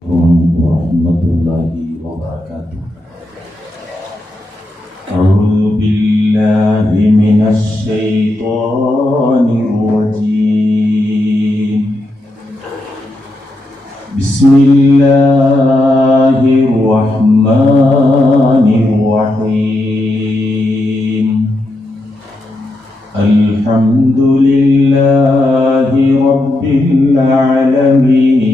ورحمة الله وبركاته. أعوذ بالله من الشيطان الرجيم. بسم الله الرحمن الرحيم. الحمد لله رب العالمين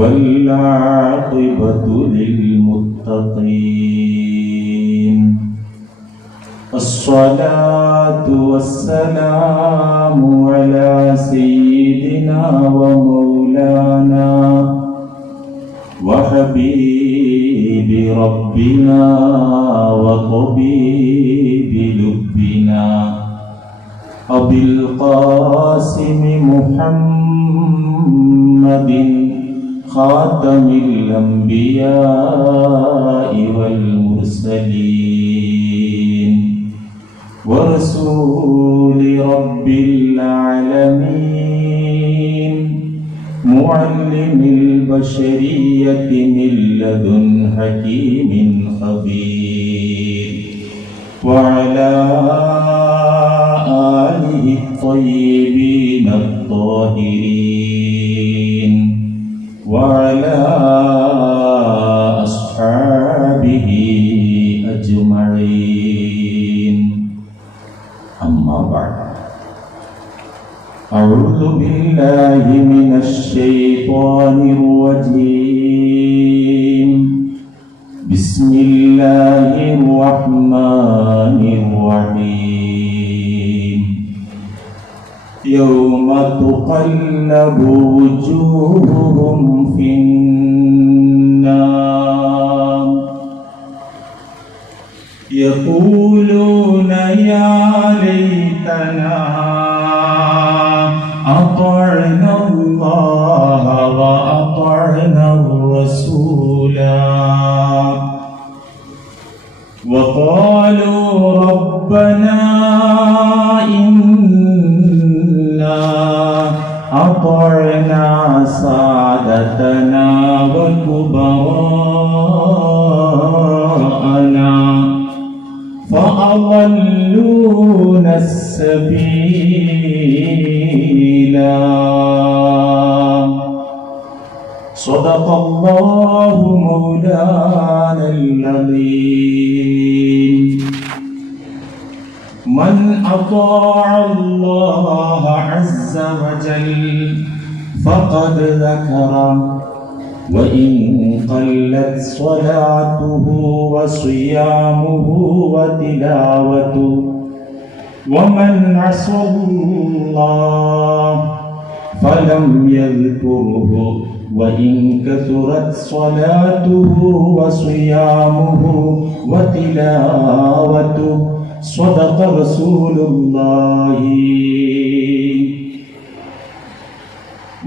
والعاقبة للمتقين. الصلاة والسلام على سيدنا ومولانا وحبيب ربنا وطبيب لبنا أبي القاسم محمد خاتم الأنبياء والمرسلين ورسول رب العالمين معلم البشرية من لدن حكيم خبير وعلى آله الطيبين الطاهرين وعلى أصحابه أجمعين. أما بعد، أعوذ بالله من الشيطان الرجيم. بسم الله الرحمن الرحيم. يوم تقلب وجوههم في النار يقولون يا ليتنا أطعنا الله وأطعنا الرسولا وقالوا ربنا إنا أطعنا سادتنا وكبراءنا فأضلونا السبيلا. صدق الله مولانا العظيم. من أطاع الله عز وجل فقد ذكر وإن قلت صلاته وصيامه وتلاوته ومن عصى الله فلم يذكره وإن كثرت صلاته وصيامه وتلاوته. صدق رسول الله.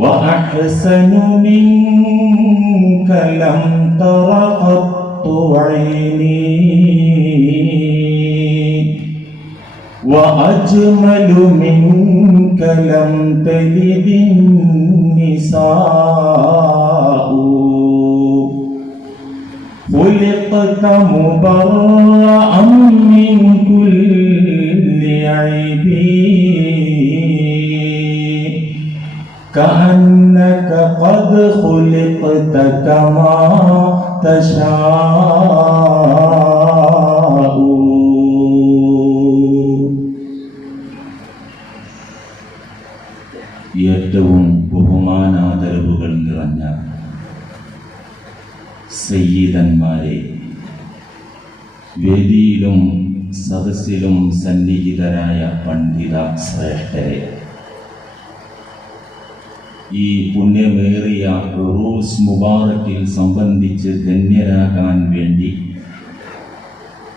وأحسن منك لم تر قط عيني وأجمل منك لم تلد النساء. خلقت مبرأ من كل عيب كأنك قد خلقت كما تشاء. ഏറ്റവും ബഹുമാനാദരവുകൾ നിറഞ്ഞ സയ്യിദന്മാരെ, വേദിയിലും സദസ്സിലും സന്നിഹിതരായ പണ്ഡിത ശ്രേഷ്ഠരെ, ഈ പുണ്യമേറിയ ഉറൂസ് മുബാറക്കിൽ സംബന്ധിച്ച് ധന്യരാകാൻ വേണ്ടി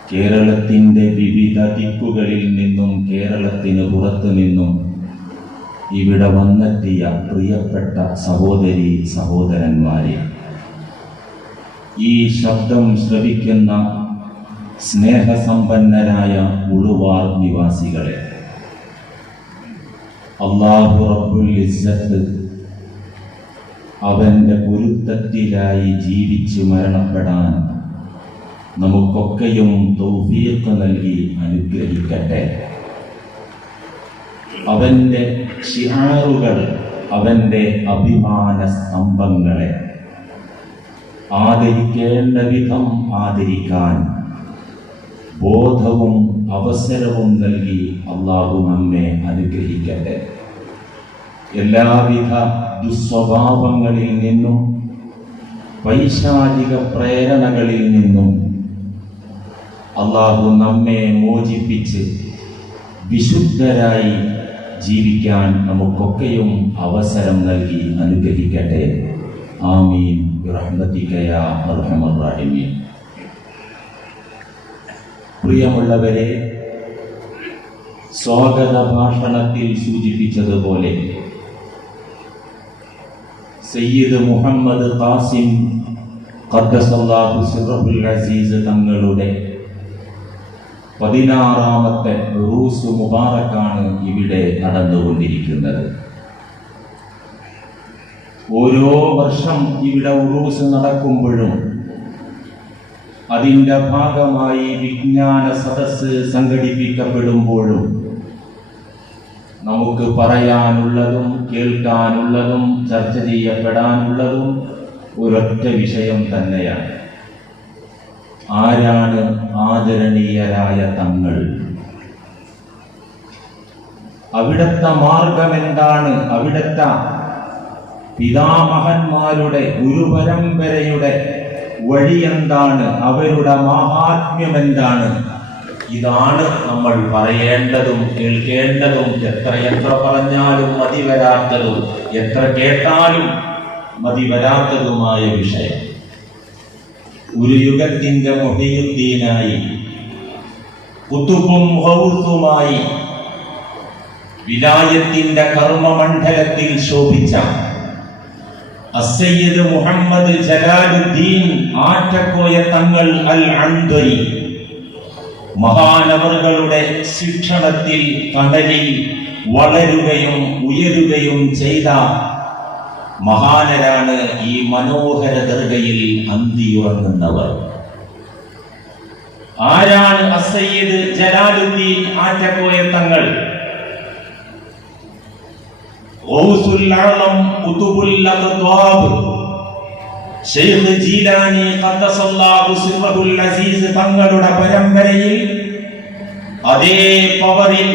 കേരളത്തിൻ്റെ വിവിധ ദിക്കുകളിൽ നിന്നും കേരളത്തിന് പുറത്തു നിന്നും ഇവിടെ വന്നെത്തിയ പ്രിയപ്പെട്ട സഹോദരി സഹോദരന്മാരെ, ഈ ശബ്ദം ശ്രവിക്കുന്ന സ്നേഹസമ്പന്നരായ ഉളുവാർ നിവാസികളെ, അല്ലാഹു റബ്ബുൽ ഇസ്സത്ത് അവന്റെ പൊരുത്തത്തിലായി ജീവിച്ചു മരണപ്പെടാൻ നമുക്കൊക്കെയും തൗഫീഖ് നൽകി അനുഗ്രഹിക്കട്ടെ. അവന്റെ ശിആറുകൾ, അവന്റെ അഭിമാന സ്തംഭങ്ങളെ ആദരിക്കേണ്ട വിധം ആദരിക്കാൻ ബോധവും അവസരവും നൽകി അല്ലാഹു നമ്മെ അനുഗ്രഹിക്കട്ടെ. എല്ലാവിധ ദുസ്വഭാവങ്ങളിൽ നിന്നും പൈശാചിക പ്രേരണകളിൽ നിന്നും അല്ലാഹു നമ്മെ മോചിപ്പിച്ച് വിശുദ്ധരായി ജീവിക്കാൻ നമുക്കൊക്കെയും അവസരം നൽകി അനുഗ്രഹിക്കട്ടെ. ആമീൻ ബിറഹ്മതിക യാ അർഹമർ റഹീമീൻ. പ്രിയമുള്ളവരെ, സ്വാഗത ഭാഷണത്തിൽ സൂചിപ്പിച്ചതുപോലെ സയ്യിദ് മുഹമ്മദ് ഖാസിം ഖദ്ദസല്ലാഹു സിർറഹുൽ അസീസ് തങ്ങളുടെ 16ാമത്തെ ഉറൂസ് മുബാറക്കാണ് ഇവിടെ നടന്നുകൊണ്ടിരിക്കുന്നത്. ഓരോ വർഷം ഇവിടെ ഉറൂസ് നടക്കുമ്പോഴും അതിൻ്റെ ഭാഗമായി വിജ്ഞാന സദസ്സ് സംഘടിപ്പിക്കപ്പെടുമ്പോഴും നമുക്ക് പറയാനുള്ളതും കേൾക്കാനുള്ളതും ചർച്ച ചെയ്യപ്പെടാനുള്ളതും ഒരൊറ്റ വിഷയം തന്നെയാണ്. ആരാണ് ആദരണീയരായ തങ്ങൾ? അവിടുത്തെ മാർഗം എന്താണ്? അവിടുത്തെ പിതാമഹന്മാരുടെ ഗുരുപരമ്പരയുടെ വഴി എന്താണ്? അവരുടെ മഹാത്മ്യം എന്താണ്? ഇതാണ് നമ്മൾ പറയേണ്ടതും കേൾക്കേണ്ടതും. എത്ര പറഞ്ഞാലും മതി വരാത്തതും എത്ര കേട്ടാലും മതി വരാത്തതുമായ വിഷയം. ഒരു യുഗത്തിന്റെ മുഹിയുദ്ദീനായി, കുതുബും ഗൗസുമായി, വിലായത്തിന്റെ കർമ്മമണ്ഡലത്തിൽ ശോഭിച്ച അസ്സയ്യിദ് മുഹമ്മദ് ജലാലുദ്ദീൻ ആറ്റക്കോയ തങ്ങൾ അൽ അൻദരി മഹാനവറുകളുടെ ശിക്ഷണത്തിൽ തണലിൽ വളരുകയും ഉയരുകയും ചെയ്ത മഹാനരാണ് ഈ മനോഹര ദർഗയിൽ അന്തിയുറങ്ങുന്നവർ. ആരാണ് അസ്സയ്യിദ് ജലാലുദ്ദീൻ ആറ്റക്കോയ തങ്ങൾ? ഗൗസുൽ അഅ്ലം ഖുതുബുൽ അഖ്താബ് ശൈഖ് ജീലാനി ഖദ്ദസല്ലാഹു സിർറഹുൽ അസീസ് തങ്ങളുടെ പരമ്പരയിൽ അതേ പവറിൽ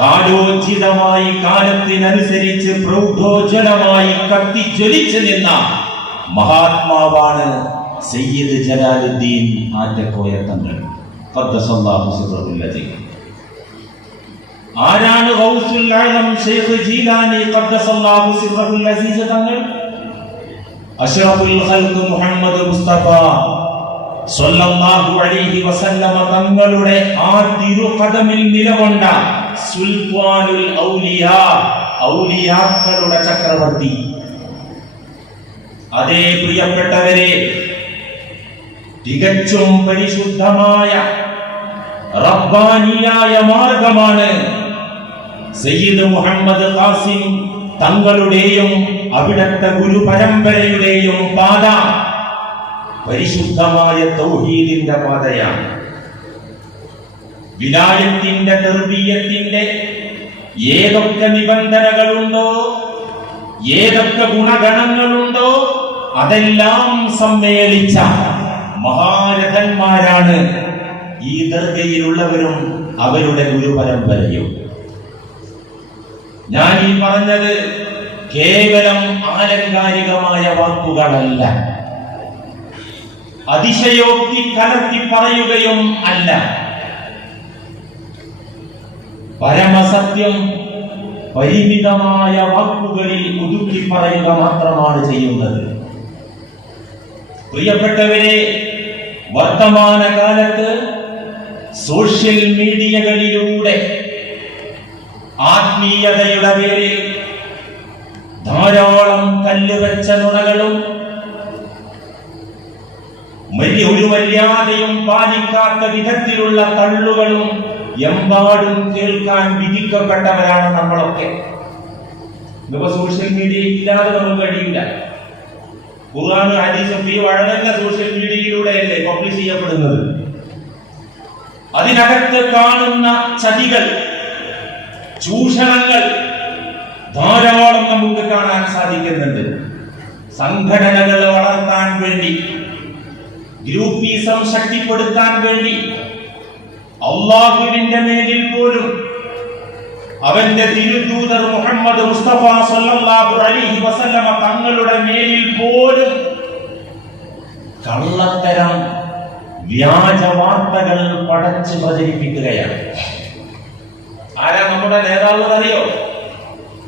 കാലോചിതമായി കാലത്തിനനുസരിച്ച് പ്രൗഢോജ്വലമായി കത്തിജ്വലിച്ചു നിന്ന മഹാത്മാവാണ് സയ്യിദ് ജലാലുദ്ദീൻ ആറ്റക്കോയ തങ്ങൾ ഖദ്ദസല്ലാഹു സിർറഹുൽ അസീസ്. ആരാണ് ഗൗസുൽ അഅ്ലം ശൈഖ് ജീലാനി ഖദ്ദസല്ലാഹു സിർറഹുൽ അസീസ് തങ്ങൾ? അഷ്റഫുൽ ഖൽഖ് മുഹമ്മദ് മുസ്തഫ സ്വല്ലല്ലാഹു അലൈഹി വസല്ലമ തങ്ങളുടെ ആ തിരുഖദമിൽ നിലകൊണ്ട സുൽത്താനുൽ ഔലിയാ, ഔലിയാക്കളുടെ ചക്രവർത്തി. അതേ പ്രിയപ്പെട്ടവരെ, തികച്ചും പരിശുദ്ധമായ റബ്ബാനിയായ മാർഗമാണ് സയ്യിദ് മുഹമ്മദ് ഖാസിം തങ്ങളുടെയും അവിടുത്തെ ഗുരു പരമ്പരയുടെയും പാത. പരിശുദ്ധമായ തൗഹീദിന്റെ പാതയാണ്. വിലായത്തിന്റെ തർബിയത്തിന്റെ ഏതൊക്കെ നിബന്ധനകളുണ്ടോ, ഏതൊക്കെ ഗുണഗണങ്ങളുണ്ടോ, അതെല്ലാം സമ്മേളിച്ച മഹാരഥന്മാരാണ് ഈ ദർഗയിലുള്ളവരും അവരുടെ ഗുരുപരമ്പരയും. ഞാൻ ഈ പറഞ്ഞത് കേവലം ആലങ്കാരികമായ വാക്കുകളല്ല, അതിശയോക്തി കലർത്തി പറയുകയും അല്ല. പരമസത്യം പരിമിതമായ വാക്കുകളിൽ ഒതുക്കി പറയുക മാത്രമാണ് ചെയ്യുന്നത്. പ്രിയപ്പെട്ടവരെ, വർത്തമാന കാലത്ത് സോഷ്യൽ മീഡിയകളിലൂടെ ആത്മീയതയുടെ പേരിൽ ധാരാളം കല്ലുവെച്ച നുണകളും ഒരു മര്യാദയും പാലിക്കാത്ത വിധത്തിലുള്ള തള്ളുകളും എമ്പാടും കേൾക്കാൻ വിധിക്കപ്പെട്ടവരാണ് നമ്മളൊക്കെ. ഇപ്പൊ സോഷ്യൽ മീഡിയ ഇല്ലാതെ നമുക്ക് കഴിയില്ല. ഖുർആനും ഹദീസും ഈ വഴങ്ങുന്ന സോഷ്യൽ മീഡിയയിലൂടെയല്ലേ പബ്ലിഷ് ചെയ്യപ്പെടുന്നത്. അതിനകത്ത് കാണുന്ന ചതികൾ, ചൂഷണങ്ങൾ ധാരാളം നമുക്ക് കാണാൻ സാധിക്കുന്നുണ്ട്. സംഘടനകൾ വളർത്താൻ വേണ്ടി, ഗ്രൂപ്പീസം ശക്തിപ്പെടുത്താൻ വേണ്ടി അള്ളാഹുവിന്റെ മേലിൽ പോലും അവന്റെ തിരുദൂതർ മുഹമ്മദ് മുസ്തഫ സല്ലല്ലാഹു അലൈഹി വസല്ലമ തങ്ങളുടെ മേലിൽ പോലും കള്ളത്തരം വ്യാജ വാർത്തകൾ പടച്ചു പ്രചരിപ്പിക്കുകയാണ്. ആരാ നമ്മുടെ നേതാവ് അറിയോ?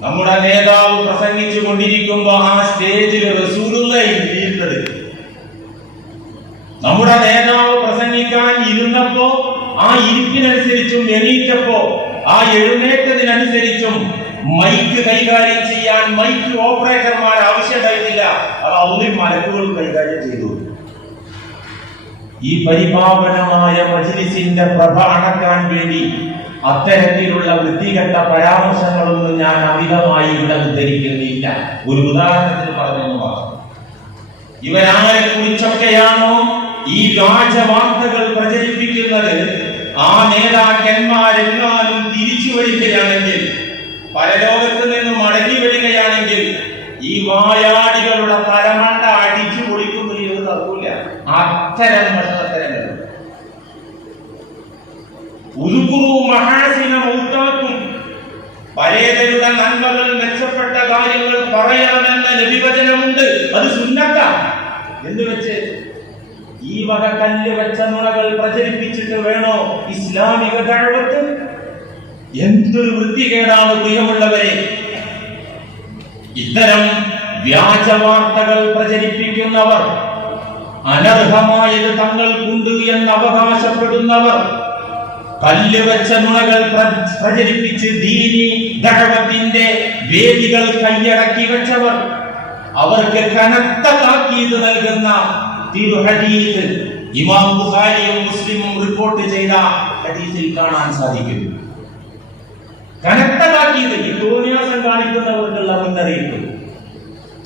നമ്മുടെ നേതാവ് പ്രസംഗിച്ചു കൊണ്ടിരിക്കുമ്പോ ആ സ്റ്റേജിൽ റസൂലുള്ളാഹി ഇരിക്കുന്നത്. നമ്മുടെ നേതാവ് പ്രസംഗിക്കാൻ ഇരുന്നപ്പോ ആ ഇരിപ്പിനനുസരിച്ചും എണീറ്റപ്പോ ആ എഴുന്നേറ്റതിനനുസരിച്ചും മൈക്ക് കൈകാര്യം ചെയ്യാൻ മൈക്ക് ഓപ്പറേറ്റർമാർ ആവശ്യമായിട്ടില്ല. അത് അള്ളയും മലക്കുകൾ കൈകാര്യം ചെയ്തു. ഈ പരിപാവനമായ മജ്‌ലിസിന്റെ പ്രഭ അണക്കാൻ വേണ്ടി അത്തരത്തിലുള്ള വൃത്തികെട്ട പരാമർശങ്ങളൊന്നും ഞാൻ അധികമായി ഇവിടെ ഉദ്ധരിക്കുന്നില്ല. ഒരു ഉദാഹരണത്തിന് പറഞ്ഞു മാത്രം. ഇവരാരെ കുറിച്ചൊക്കെയാണോ ഈ വ്യാജവാർത്തകൾ പ്രചരിപ്പിക്കുന്നത്, ആ നേതാക്കന്മാരെങ്ങാനും തിരിച്ചു വരികയാണെങ്കിൽ, പരലോകത്ത് നിന്ന് മടങ്ങി വരികയാണെങ്കിൽ ഈ വായാടികളുടെ തലമണ്ട അടിച്ചു പൊളിക്കുന്നതിൽ തർക്കമില്ല. അത്തരം മണ്ടത്തരങ്ങൾ പരേതരുടെ നന്മകൾ, മെച്ചപ്പെട്ട കാര്യങ്ങൾ പറയണമെന്ന നബിവചനമുണ്ട്. അത് സുന്നത്താണ് എന്ന് വെച്ച് ഈ വക കല്ല് വെച്ച നുണകൾ പ്രചരിപ്പിച്ചിട്ട് വേണോ ഇസ്ലാമിക ദഅവത്ത്? എന്തൊരു വൃത്തികേടാണ് പ്രിയമുള്ളവരെ. ഇത്തരം വ്യാജവാർത്തകൾ പ്രചരിപ്പിക്കുന്നവർ, അനർഹമായത് തങ്ങൾക്കുണ്ട് എന്ന് അവകാശപ്പെടുന്നവർ, കല്ല് വെച്ച നുണകൾ പ്രചരിപ്പിച്ച് ദീനി ദഅവത്തിന്റെ വേദികൾ കൈയടക്കി വെച്ചവർ, അവർക്ക് കനത്ത താക്കീത് നൽകുന്ന ഹദീസ് ഇമാം ബുഖാരിയും മുസ്ലിമും റിപ്പോർട്ട് ചെയ്ത ഹദീസിൽ കാണാൻ സാധിക്കും. കനത്ത താക്കീത്, ഈ തോന്നിയാസം കാണിക്കുന്നവർക്കുള്ള മുന്നറിയിപ്പ്.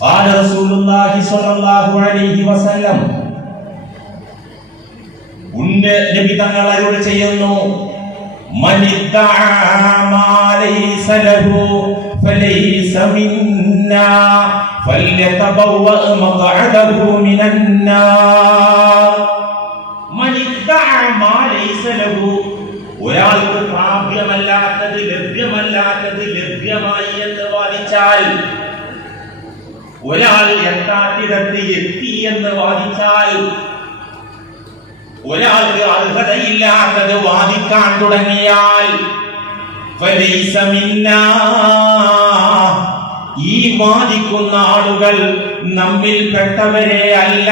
ഖാല റസൂലുള്ളാഹി സ്വല്ലല്ലാഹു അലൈഹി വസല്ലം, നബി തങ്ങൾ അരുളി ചെയ്യുന്നു, മൻ ഇദ്ദഅ മാ ലൈസ ലഹു ഫലൈസ മിന്നാ ഫല്യതബവ്വ മഖഅദഹു മിനന്നാർ. മൻ ഇദ്ദഅ മാ ലൈസ ലഹു, ഒരാൾക്ക് പ്രാപ്യമല്ലാത്തത്, ലഭ്യമല്ലാത്തത് ലഭ്യമായി എന്ന് വാദിച്ചാൽ, ഒരാൾ എത്താത്തിടത്ത് എത്തി എന്ന് വാദിച്ചാൽ, ഒരാൾക്ക് അർഹതയില്ലാത്തത് വാദിക്കാൻ തുടങ്ങിയാൽ ഫലൈസ മിന്നാ, ഈ വാദിക്കുന്ന ആളുകൾ നമ്മിൽ പെട്ടവരെ അല്ല.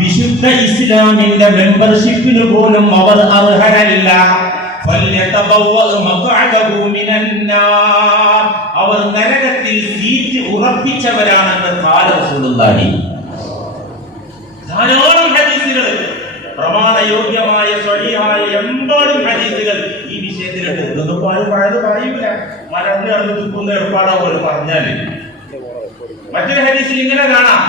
വിശുദ്ധ ഇസ്ലാമിന്റെ മെമ്പർഷിപ്പിന് പോലും അവർ അർഹരല്ല. അവർ നരകത്തിൽ സീറ്റ് ഉറപ്പിച്ചവരാണെന്ന് റസൂലുള്ളാഹി. ധാരാളം ഹദീസുകൾ, പ്രമാണയോഗ്യമായ സ്വഹീഹായ എമ്പാടും ഹദീസുകൾ ഈ വിഷയത്തിലുണ്ട്. ഇതൊന്നും പഴയത് പറയൂല, മരത്തിൽ നടന്ന് തുപ്പുന്ന ഏർപ്പാടാ പോലെ പറഞ്ഞാല്. മറ്റൊരു ഹദീസിൽ ഇങ്ങനെ കാണാം,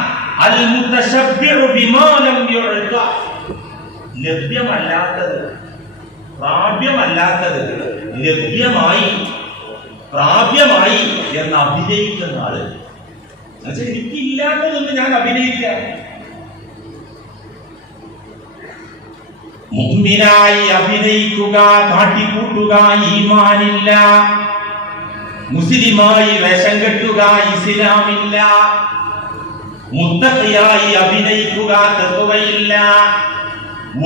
അൽ മുതശബ്ബിഉ ബിമാ ലം യുഅത, ലഭ്യമല്ലാത്തത്, പ്രാപ്യമല്ലാത്തത് ലഭ്യമായി, പ്രാപ്യമായി എന്ന് അഭിനയിക്കുന്ന ആള്. എന്നുവെച്ചാൽ എനിക്കില്ലാത്തതൊന്നും ഞാൻ അഭിനയിക്കാം. മുഅ്മിനായി അഭിനയിക്കുക, കാട്ടിക്കൂട്ടുക ഈമാനില്ല. മുസ്ലിമായി വേഷം കെട്ടുക ഇസ്ലാമില്ല. മുത്തഖിയായി അഭിനയിക്കുക തഖ്വയില്ല.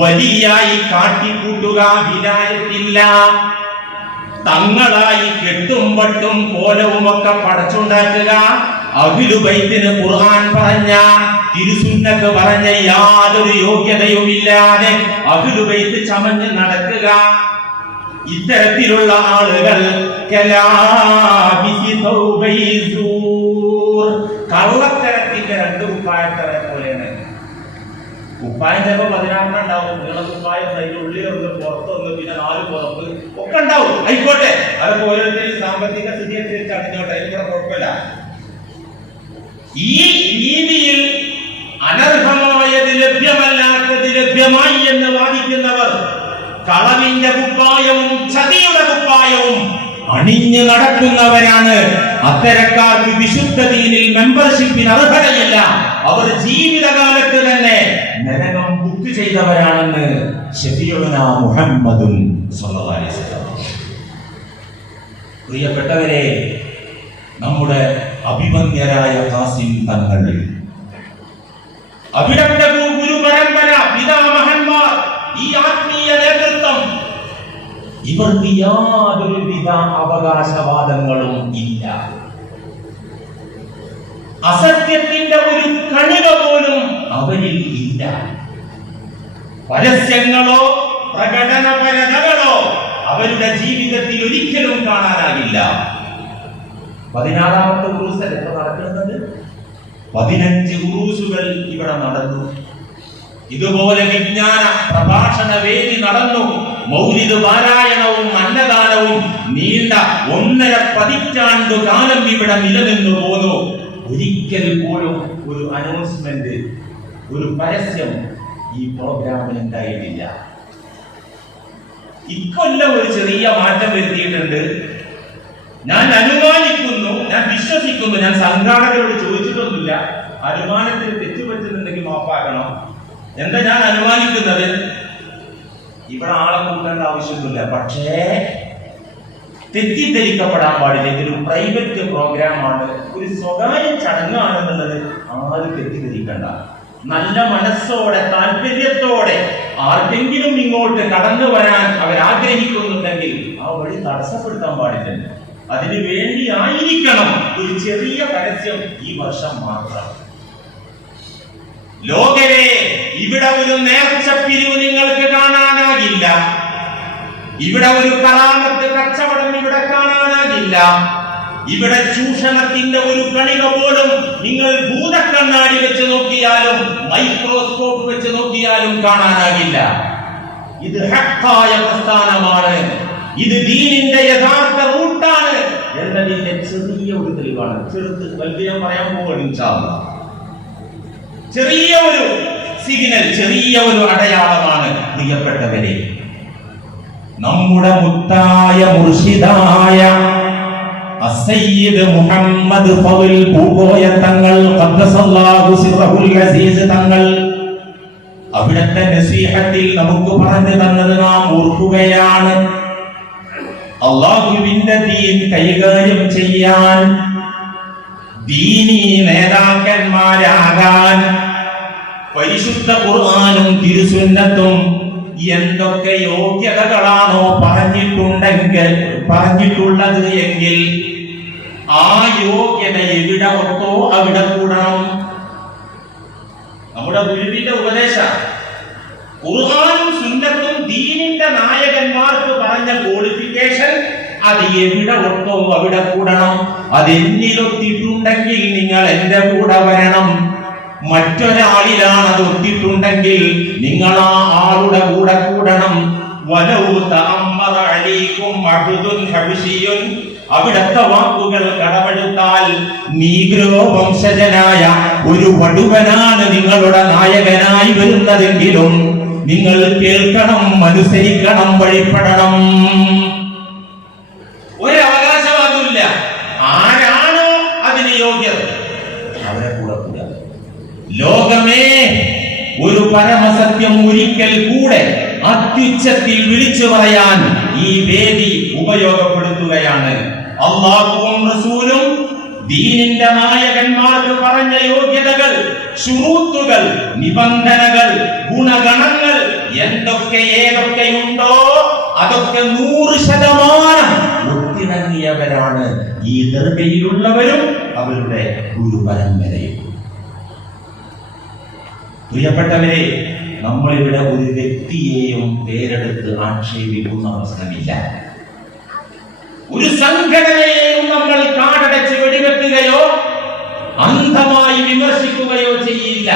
വലിയായി കാട്ടിക്കൂട്ടുക വിലായത്തില്ല. തങ്ങളായി കെട്ടും പട്ടും കോലവുമൊക്കെ പടച്ചുണ്ടാക്കുക, അഹ്ലുബൈത്തിന് ഖുർആൻ പറഞ്ഞ, തിരുസുന്നത്ത് പറഞ്ഞ യാതൊരു യോഗ്യതയുമില്ലാതെ അഹ്ലുബൈത്ത് ചമഞ്ഞ് നടക്കുക. ഇത്തരത്തിലുള്ള ആളുകൾ കള്ളത്തരത്തിന്റെ രണ്ട് കുപ്പായത്തരെ പോലെയാണ്. കുപ്പായം ചിലപ്പോൾ 16 ഉണ്ടാവും. നിങ്ങളെ കുപ്പായം അതിന്റെ ഉള്ളിൽ ഒന്ന് പുറത്തൊന്ന് പിന്നെ 4 പുറത്ത് ഒക്കെ ഉണ്ടാവും. ആയിക്കോട്ടെ, അതൊക്കെ ഓരോരുത്തരും സാമ്പത്തിക സ്ഥിതി അനുസരിച്ച് അറിഞ്ഞോട്ടെ, അതിന് കുഴപ്പമില്ല. ഈ രീതിയിൽ അനർഹമായത് ലഭ്യമല്ലാത്തത് ലഭ്യമായി എന്ന് വാദിക്കുന്നവർ കളവിന്റെ കുപ്പായവും ചതിയുടെ കുപ്പായവും അണിഞ്ഞു നടക്കുന്നവരാണ്. അത്തരക്കാർക്ക് വിശുദ്ധ ദീനിൽ മെമ്പർഷിപ്പിന് അർഹതയില്ല. അവർ ജീവിതകാലത്ത് തന്നെ നരകം ബുക്ക് ചെയ്തവരാണെന്ന് ശഫീഉനാ മുഹമ്മദുൻ സ്വല്ലല്ലാഹു അലൈഹി വസല്ലം. പ്രിയപ്പെട്ടവരെ, നമ്മുടെ അഭിമന്യരായ ഖാസിം തങ്ങൾ, അവിടുത്തെ ഗുരു പരമ്പര, പിതാമഹന്മാർ, ഈ ആത്മീയ നേതൃത്വം, ഇവർക്ക് യാതൊരുവിധ അവകാശവാദങ്ങളും ഇല്ല. അസത്യത്തിന്റെ ഒരു കണിക പോലും അവരിൽ ഇല്ല. പരസ്യങ്ങളോ പ്രകടനപരതകളോ അവരുടെ ജീവിതത്തിൽ ഒരിക്കലും കാണാനാകില്ല. 16ാമത്തെ ഉറൂസൽ എത്ര നടക്കുന്നത്? 15 ഉറൂസുകൾ ഇവിടെ നടന്നു. ഇതുപോലെ വിജ്ഞാന പ്രഭാഷണ വേദി നടന്നു. മൗലിദ് പാരായണവും അന്നദാനവും നീണ്ട 1.5 പതിറ്റാണ്ട് കാലം ഇവിടെ നിലനിന്നു പോന്നു. ഒരിക്കൽ പോലും ഒരു അനൗൺസ്മെന്റ്, ഒരു പരസ്യം ഈ പ്രോഗ്രാമിൽ ഉണ്ടായിട്ടില്ല. ഇക്കൊല്ലം ഒരു ചെറിയ മാറ്റം വരുത്തിയിട്ടുണ്ട്. ഞാൻ അനുമാനിക്കുന്നു, ഞാൻ വിശ്വസിക്കുന്നു, ഞാൻ സംഘാടകരോട് ചോദിച്ചിട്ടൊന്നുമില്ല. അനുമാനത്തിൽ തെറ്റുപറ്റുന്നുണ്ടെങ്കിൽ മാപ്പാക്കണം. എന്താ ഞാൻ അനുമാനിക്കുന്നത്? ഇവിടെ ആളെ കൂട്ടേണ്ട ആവശ്യമൊന്നുമില്ല. പക്ഷേ തെറ്റിദ്ധരിക്കപ്പെടാൻ പാടില്ല. ഇതൊരു പ്രൈവറ്റ് പ്രോഗ്രാമാണ്, ഒരു സ്വകാര്യ ചടങ്ങാണെന്നുള്ളത് ആരും തെറ്റിദ്ധരിക്കണ്ട. നല്ല മനസ്സോടെ താല്പര്യത്തോടെ ആർക്കെങ്കിലും ഇങ്ങോട്ട് കടന്നു വരാൻ അവരാഗ്രഹിക്കുന്നുണ്ടെങ്കിൽ ആ വഴി തടസ്സപ്പെടുത്താൻ പാടില്ല. അതിനു വേണ്ടി ആയിരിക്കണം ഒരു ചെറിയ പരസ്യം ഈ വർഷം മാത്രം. ലോകരെ, ഇവിടെ ഒരു നേർച്ചപ്പിരിവ് നിങ്ങൾക്ക് കാണാനാകില്ല. ഇവിടെ ഒരു കറാമത്ത് കച്ചവടം ഇവിടെ കാണാനാകില്ല. ഇവിടെ ചൂഷണത്തിന്റെ ഒരു കണിക പോലും നിങ്ങൾ ഭൂതക്കണ്ണാടി വെച്ച് നോക്കിയാലും മൈക്രോസ്കോപ്പ് വെച്ച് നോക്കിയാലും കാണാനാകില്ല. ഇത് ഹഖായ പ്രസ്ഥാനമാണ്, ഇത് ദീനിന്റെ യഥാർത്ഥ റൂട്ടാണ് എന്നതിന്റെ ചെറിയ ഒരു തെളിവാണ്. ചെറുത് വലുത് പറയാൻ പോവുകയാണ് ഇൻഷാ അല്ലാഹ്. ചെറിയ ഒരു സിഗ്നൽ, ചെറിയ ഒരു അടയാളമാണ്. പ്രിയപ്പെട്ടവരെ, നമ്മുടെ മുത്തായ മുർഷിദായ അസ്സയ്യിദ് മുഹമ്മദ് ഫളിൽ പൂകോയ തങ്ങൾ ഖദ്ദസല്ലാഹു സിർറഹുൽ അസീസ് തങ്ങൾ അവിടുത്തെ നസീഹത്തിൽ നമുക്ക് പറഞ്ഞു തന്നത് നാം ഓർക്കുകയാണ്. അല്ലാഹുവിന്റെ ദീൻ കൈകാര്യം ചെയ്യാൻ, ദീനീ നേതാക്കന്മാരാകാൻ പരിശുദ്ധ ഖുർആനും തിരുസുന്നത്തും എന്തൊക്കെ യോഗ്യതകളാണോ പറഞ്ഞിട്ടുള്ളത് എങ്കിൽ ആ യോഗ്യത എവിടെ ഒത്തോ അവിടെ കൂടണം. നമ്മുടെ ഗുരുവിന്റെ ഉപദേശം, ഖുർആനും സുന്നത്തും ദീനിന്റെ നായകന്മാർക്ക് പറഞ്ഞ ക്വാളിഫിക്കേഷൻ അത് എവിടെ ഒത്തോ അവിടെ കൂടണം. അതെന്നിലൊത്തിട്ടുണ്ടെങ്കിൽ നിങ്ങൾ എന്റെ കൂടെ വരണം. മറ്റൊരാളിലാണ് അത് ഒത്തിട്ടുണ്ടെങ്കിൽ നിങ്ങൾ ആ ആളുടെ കൂടെ കൂടണം. അവിടത്തെ വാക്കുകൾ കടമെടുത്താൽ നീഗ്രോ വംശജനായ ഒരു വടുവനാണ് നിങ്ങളുടെ നായകനായി വരുന്നതെങ്കിലും നിങ്ങൾ കേൾക്കണം, അനുസരിക്കണം, വഴിപ്പെടണം. ഒരവകാശവാദമില്ല. ആരാണോ അതിന് യോഗ്യത അവരെ കൂടെ കൂടെ. ലോകമേ, ഒരു പരമസത്യം ഒരിക്കൽ കൂടെ അത്യുച്ചത്തിൽ വിളിച്ചു പറയാൻ ഈ വേദി ഉപയോഗപ്പെടുത്തുകയാണ്. അല്ലാഹുവും റസൂലും ദീനിന്റെ നായകന്മാർക്ക് പറഞ്ഞ യോഗ്യതകൾ, ശുറൂത്തുകൾ, നിബന്ധനകൾ, ഗുണഗണങ്ങൾ ഏതൊക്കെയുണ്ടോ അതൊക്കെ 100% ഒത്തിണങ്ങിയവരാണ് ഈ ദർഗയിലുള്ളവരും അവരുടെ ഗുരുപരമ്പരയും. പ്രിയപ്പെട്ടവരെ, നമ്മളിവിടെ ഒരു വ്യക്തിയെയും പേരെടുത്ത് ആക്ഷേപിക്കുന്ന പ്രശ്നമില്ല. ഒരു സംഘടനയെയും നമ്മൾ കാടടച്ച് വെടിവെക്കുകയോ അന്ധമായി വിമർശിക്കുകയോ ചെയ്യില്ല.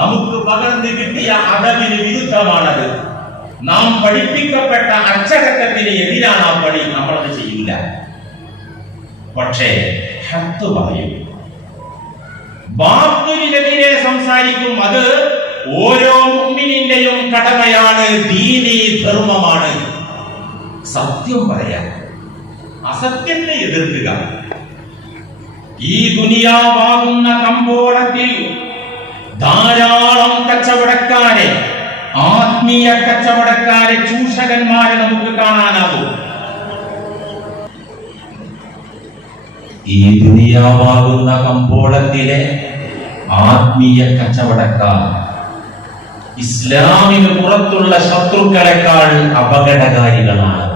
നമുക്ക് പകർന്നു കിട്ടിയ അതവിന് വിരുദ്ധമാണത്. നാം പഠിപ്പിക്കപ്പെട്ട അച്ചടക്കത്തിന് എതിരാണ് ആ പണി. നമ്മളത് ചെയ്യില്ല. പക്ഷേ ഹഖ് പറയും, ബാത്തിലിനെതിരെ സംസാരിക്കും. അത് ഓരോ മുഅ്മിനിന്റെയും കടമയാണ്, ദീനീ ധർമ്മമാണ്. സത്യം പറയാൻ, അസത്യത്തെ എതിർക്കുക. ഈ ദുനിയാവാകുന്ന കമ്പോളത്തിൽ ധാരാളം കച്ചവടക്കാരെ, ആത്മീയ കച്ചവടക്കാരെ, ചൂഷകന്മാരെ നമുക്ക് കാണാനാകും. ഈ ദുനിയാവാകുന്ന കമ്പോളത്തിലെ ആത്മീയ കച്ചവടക്കാർ ഇസ്ലാമിന് പുറത്തുള്ള ശത്രുക്കളെക്കാൾ അപകടകാരികളാണ്.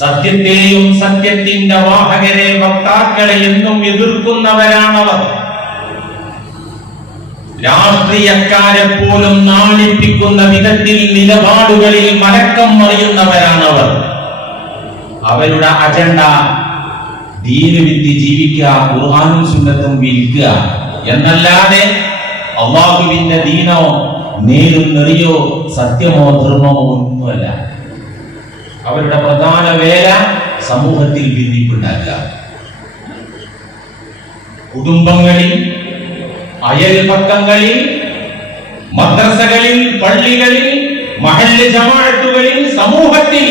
സത്യത്തെയും സത്യത്തിന്റെ വാഹകരെ, വക്താക്കളെ എന്നും എതിർക്കുന്നവരാണവർ. രാഷ്ട്രീയക്കാരെ പോലും നാണിപ്പിക്കുന്ന വിധത്തിൽ നിലപാടുകളിൽ മലക്കം മറിയുന്നവരാണവർ. അവരുടെ അജണ്ട ദീന് വിറ്റ് ജീവിക്കുക, ഖുർആനും സുന്നത്തും വിൽക്കുക എന്നല്ലാതെ അല്ലാഹുവിന്റെ ദീനോ നേരും നെറിയോ സത്യമോ ധർമ്മമോ ഒന്നുമല്ല. അവരുടെ പ്രധാന വേല സമൂഹത്തിൽ ഭിന്നിപ്പുണ്ടാക്കുക. കുടുംബങ്ങളിൽ, അയൽപക്കങ്ങളിൽ, മദ്രസകളിൽ, പള്ളികളിൽ, മഹല്ല് ജമാഅത്തുകളിൽ, സമൂഹത്തിൽ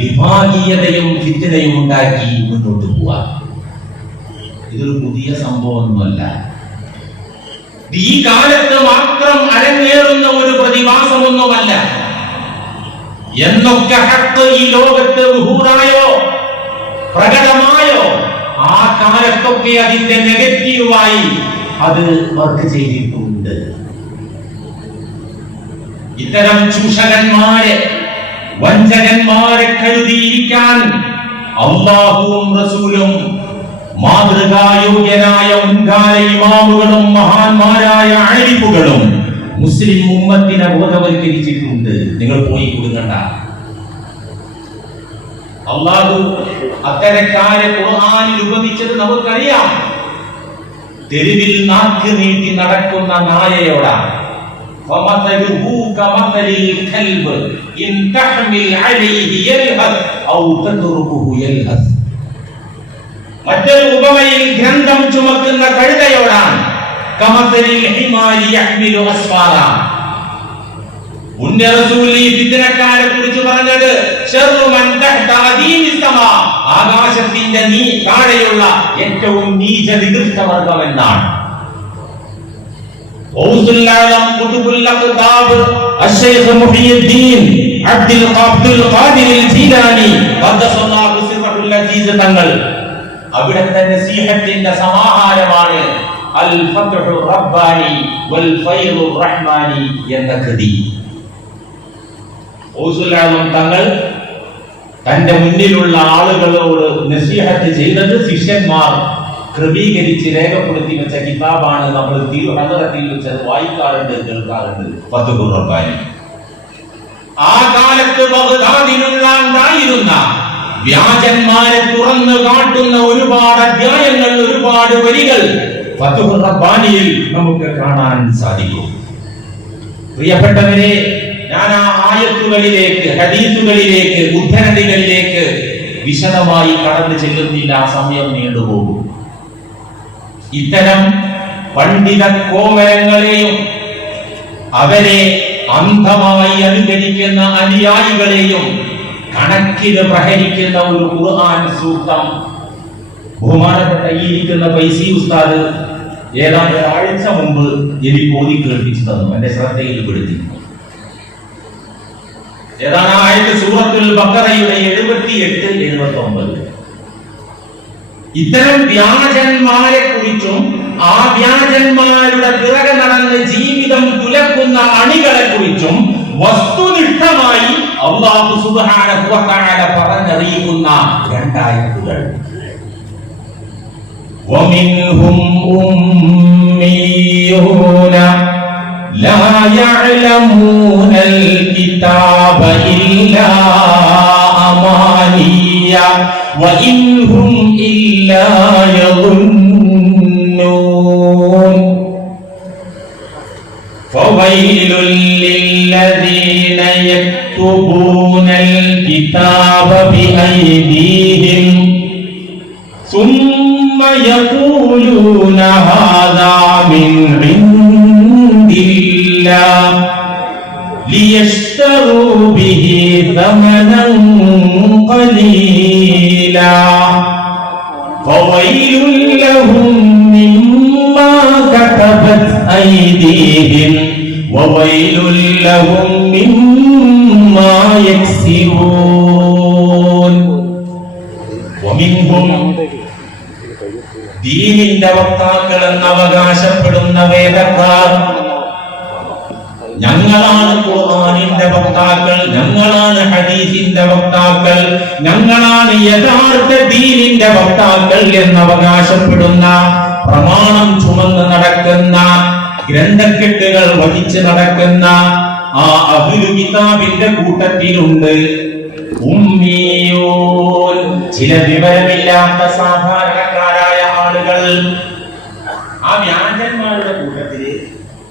വിഭാഗീയതയും ഫിത്നയും ഉണ്ടാക്കി മുന്നോട്ട് പോവാ. ഇതൊരു പുതിയ സംഭവമൊന്നുമല്ല. ഈ കാലത്ത് മാത്രം അരങ്ങേറുന്ന ഒരു പ്രതിഭാസമൊന്നുമല്ല. എന്നൊക്കെ ഹഖ് ഈ ലോകത്ത് വുഹൂറായോ, പ്രകടമായോ, ആ കാലത്തൊക്കെ അതിന്റെ നെഗറ്റീവായി അത് വർക്ക് ചെയ്തിട്ടുണ്ട്. ഇത്തരം ചൂഷകന്മാരെ, വഞ്ചകന്മാരെ കരുതിയിരിക്കാൻ അല്ലാഹുവും റസൂലും മാതൃകായോഗ്യരായ മുൻകാല ഇമാമുകളും മഹാന്മാരായ ആലിമുകളും മുസ്ലിം ഉമ്മത്തിനെ ബോധവൽക്കരിച്ചിട്ടുണ്ട്. നിങ്ങൾ പോയി കൊടുക്കണ്ട. അല്ലാഹു അത്തരക്കാരെ ഖുർആനിൽ ഉപമിച്ചത് നമുക്കറിയാം. തെരുവിൽ നാക്ക് നീട്ടി നടക്കുന്ന നായയോടാണ്. മറ്റൊരു ഉപമയിൽ ഗ്രന്ഥം ചുമക്കുന്ന കഴുതയോടാണ്. ഫിത്നക്കാരെ കുറിച്ച് പറഞ്ഞത് ആകാശത്തിന്റെ താഴെയുള്ള ഏറ്റവും നീച നികൃഷ്ടവർഗം എന്നാണ്. തങ്ങൾ അവിടുത്തെ നസീഹത്തിന്റെ സമാഹാരമാണ് അൽ ഫത്ഹുർ റബ്ബാനി വൽ ഫൈദുർ റഹ്മാനി എന്ന കൃതി. തങ്ങൾ തന്റെ മുന്നിലുള്ള ആളുകളോട് നസീഹത്ത് ചെയ്തത് ശിഷ്യന്മാർ ക്രമീകരിച്ച് രേഖപ്പെടുത്തി വെച്ച കിതാബാണ്. നമ്മൾ ഹദറത്തിൽ വെച്ച് വായിക്കാറുണ്ട്, കേൾക്കാറുണ്ട്. ഫത്ഹുർ റബ്ബാനി. ആ കാലത്ത് ബഗ്ദാദിലുണ്ടായിരുന്ന വ്യാജന്മാരെ തുറന്നു കാട്ടുന്ന ഒരുപാട് അധ്യായങ്ങൾ, ഒരുപാട് വരികൾ ഫത്ഹുർ റബ്ബാനിയിൽ നമുക്ക് കാണാൻ സാധിക്കും. പ്രിയപ്പെട്ടവരെ, ഞാൻ ആ ആയത്തുകളിലേക്ക്, ഹദീസുകളിലേക്ക്, ഉദ്ധരണികളിലേക്ക് വിശദമായി കടന്നു ചെല്ലുന്നില്ല, സമയം നീണ്ടുപോകും. ഇത്തരം പണ്ഡിത കോമരങ്ങളെയും അവരെ അന്ധമായി അനുകരിക്കുന്ന അനുയായികളെയും കണക്കിന് പ്രഹരിക്കുന്ന ഒരു ഖുർആൻ സൂക്തം ബഹുമാനപ്പെട്ട ഈ ഇരിക്കുന്ന ഫൈസി ഉസ്താദ് ഏതാണ്ട് ആഴ്ച മുമ്പ് എനിക്ക് ഓതി കേൾപ്പിച്ചു തന്നു, എന്റെ ശ്രദ്ധയിൽപ്പെടുത്തി. ഏതാണ് ആയത്? സൂറത്തുൽ ബഖറയുടെ 78-79. ഇത്തരം വ്യാജന്മാരെ കുറിച്ചും ആ വ്യാജന്മാരുടെ പിറകെ നടന്ന് ജീവിതം തുലക്കുന്ന അണികളെ കുറിച്ചും വസ്തുനിഷ്ഠമായി അല്ലാഹു സുബ്ഹാനഹു വ തആല പറഞ്ഞറിയിക്കുന്ന രണ്ടായത്തുകൾ. വമിൻഹും ഉമ്മീയൂന ലാ യഅലമൂനൽ കിതാബ ഇല്ലാ അമാനിയ വഇൻഹും ഇല്ലാ യظുന്നൂൻ. فويل للذين يكتبون الكتاب بأيديهم ثم يقولون هذا من عند الله ليشتروا به ثمنا قليلا فويل لهم مما كتبت أيديهم وويل لهم مما يكسبون ومنهم ദീനിന്റെ വക്താക്കൾ എന്ന് അവകാശപ്പെടുന്ന വേദക്കാർ ഞങ്ങളാണ് ഖുർആനിന്റെ വക്താക്കൾ, ഞങ്ങളാണ് ഹദീസിന്റെ വക്താക്കൾ, ഞങ്ങളാണ് യഥാർത്ഥ ദീനിന്റെ വക്താക്കൾ എന്ന് അവകാശപ്പെടുന്ന, പ്രമാണം ചുമന്ന് നടക്കുന്ന, ഗ്രന്ഥക്കെട്ടുകൾ വഹിച്ച് നടക്കുന്ന ആ അഹ്ലു കിതാബിന്റെ കൂട്ടത്തിലുണ്ട് ഉമ്മീയൂൻ, ചില വിവരമില്ലാത്ത സാധാരണക്കാരായ ആളുകൾ. ആ വ്യാജന്മാരുടെ കൂട്ടത്തില്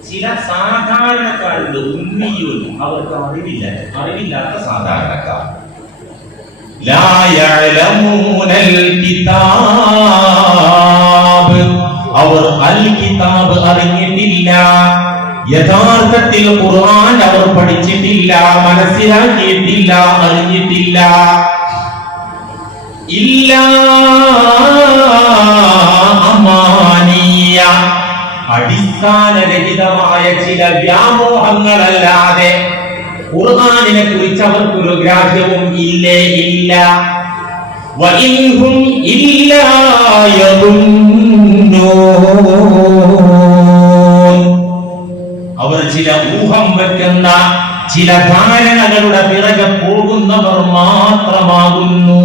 ചില സാധാരണക്കാരുണ്ട് ഉമ്മീയൂൻ, അവർക്ക് അറിവില്ലാത്ത സാധാരണക്കാർ. ലാ യഅലമൂനൽ കിതാബ്, അവർ അൽ കിതാബ് അറിഞ്ഞിട്ടില്ല. യഥാർത്ഥത്തിൽ ഖുർആൻ അവർ പഠിച്ചിട്ടില്ല, മനസ്സിലാക്കിയിട്ടില്ല, അറിഞ്ഞിട്ടില്ല. ഇല്ലാ അമാനിയ, അടിസ്ഥാനരഹിതമായ ചില വ്യാമോഹങ്ങളല്ലാതെ ഖുർആനിനെ കുറിച്ച് അവർക്കൊരു ഗ്രാഹ്യവും ഇല്ലേ ഇല്ല. വഇൻഹും ഇല്ലാ യദുന്നൂൻ, അവർ ചില ഊഹം വെക്കുന്ന, ചില ധാരണകളുടെ പിറകെ പോകുന്നവർ മാത്രമാകുന്നു.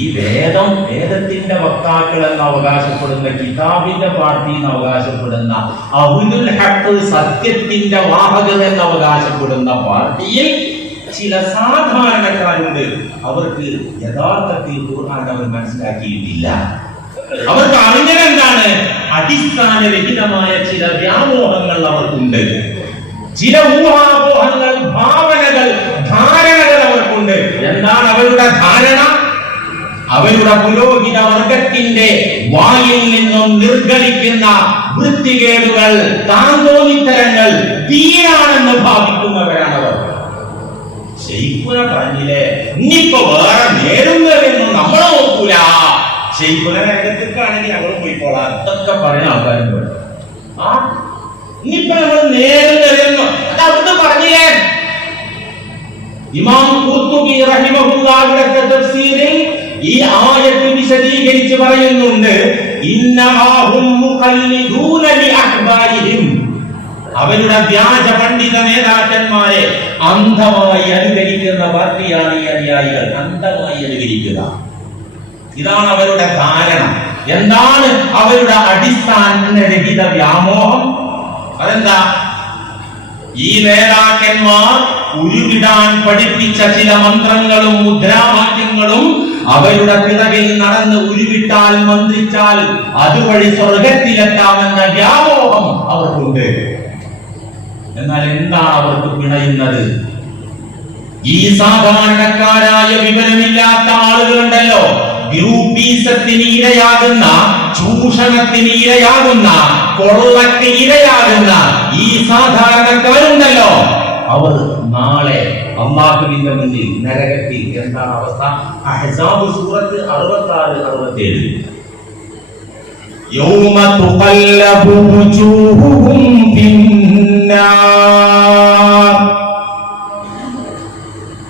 ഈ വേദത്തിന്റെ വക്താക്കൾ എന്ന് അവകാശപ്പെടുന്ന, കിതാബിന്റെ പാർട്ടി എന്ന് അവകാശപ്പെടുന്ന, അഹ്ലുൽ ഹഖ് സത്യത്തിന്റെ വാഹകർ എന്ന് അവകാശപ്പെടുന്ന പാർട്ടിയിൽ ചില സാധാരണക്കാരുണ്ട്. അവർക്ക് യഥാർത്ഥത്തിൽ ഖുർആൻ അവർ മനസ്സിലാക്കിയിട്ടില്ല. അവർക്ക് അറിഞ്ഞതെന്താണ്? അടിസ്ഥാനരഹിതമായ ചില വ്യാമോഹങ്ങൾ അവർക്കുണ്ട്, ചില ഊഹാപോഹങ്ങൾ, ഭാവനകൾ, ധാരണകൾ അവർക്കുണ്ട്. എന്താണ് അവരുടെ ധാരണ? അവരുടെ പുരോഹിത വർഗത്തിന്റെ വായിൽ നിന്നും നിർഗളിക്കുന്ന വൃത്തികേടുകൾ, താന്തോന്നിത്തരങ്ങൾ ദീനാണെന്ന് ഭാവിക്കുന്നവരാണവർ. ശൈഖുന പറഞ്ഞില്ലേ, ഇനിയിപ്പോ വേറെ നേരുന്നതെന്നും നമ്മൾ നോക്കൂല, ശൈഖുന രംഗത്തേക്കാണെങ്കിൽ ഞങ്ങൾ പോയിക്കോളാം, ഇതൊക്കെ പറയുന്ന ആൾക്കാരുണ്ട്. ആ ഇനിയിപ്പോ നമ്മൾ നേരുന്നതെന്നും അത് അവിടുന്ന് പറഞ്ഞില്ലേ. ഇമാം ഖുർത്തുബി റഹിമഹുല്ലാഹുവിന്റെ തഫ്സീറിൽ ഈ ആയത്ത് വിശദീകരിച്ച് പറയുന്നുണ്ട്, ഇന്നമാഹും മുഖല്ലിദൂന ലിഅഹ്ബാരിഹിം, അവരുടെ വ്യാജ പണ്ഡിത നേതാക്കന്മാരെ അന്ധമായി അനുകരിക്കുന്ന പാർട്ടിയാണ് ഈ അനുയായികൾ. അന്ധമായി അനുകരിക്കുക, ഇതാണ് അവരുടെ ധാരണ. എന്താണ് അവരുടെ അടിസ്ഥാനരഹിത വ്യാമോഹം? അതെന്താ? ഈ നേതാക്കന്മാർ ഉരുവിടാൻ പഠിപ്പിച്ച ചില മന്ത്രങ്ങളും മുദ്രാവാക്യങ്ങളും അവരുടെ പിറകിൽ നടന്ന് ഉരുവിട്ടാൽ, മന്ത്രിച്ചാൽ അതുവഴി സ്വർഗത്തിലെത്താമെന്ന വ്യാമോഹം അവർക്കുണ്ട്. എന്നാൽ എന്താണ് അവർക്ക് പിണയുന്നത്? ഈ സാധാരണക്കാരായ വിവരമില്ലാത്ത ആളുകളുണ്ടല്ലോ, ഗ്രൂപ്പീസത്തിന് ഇരയാകുന്ന, ചൂഷണത്തിന് ഇരയാകുന്ന, കൊള്ളക്ക് ഇരയാകുന്ന ഈ സാധാരണക്കാരുണ്ടല്ലോ, അവർ നാളെ അല്ലാഹുവിന്റെ മുന്നിൽ നരകത്തിൽ എന്താണ് അവസ്ഥ? അഹ്സാബ് സൂറത്ത് 66-67. യൗമ തുഖല്ലബു വുജൂഹുഹും ഫിന്നാർ,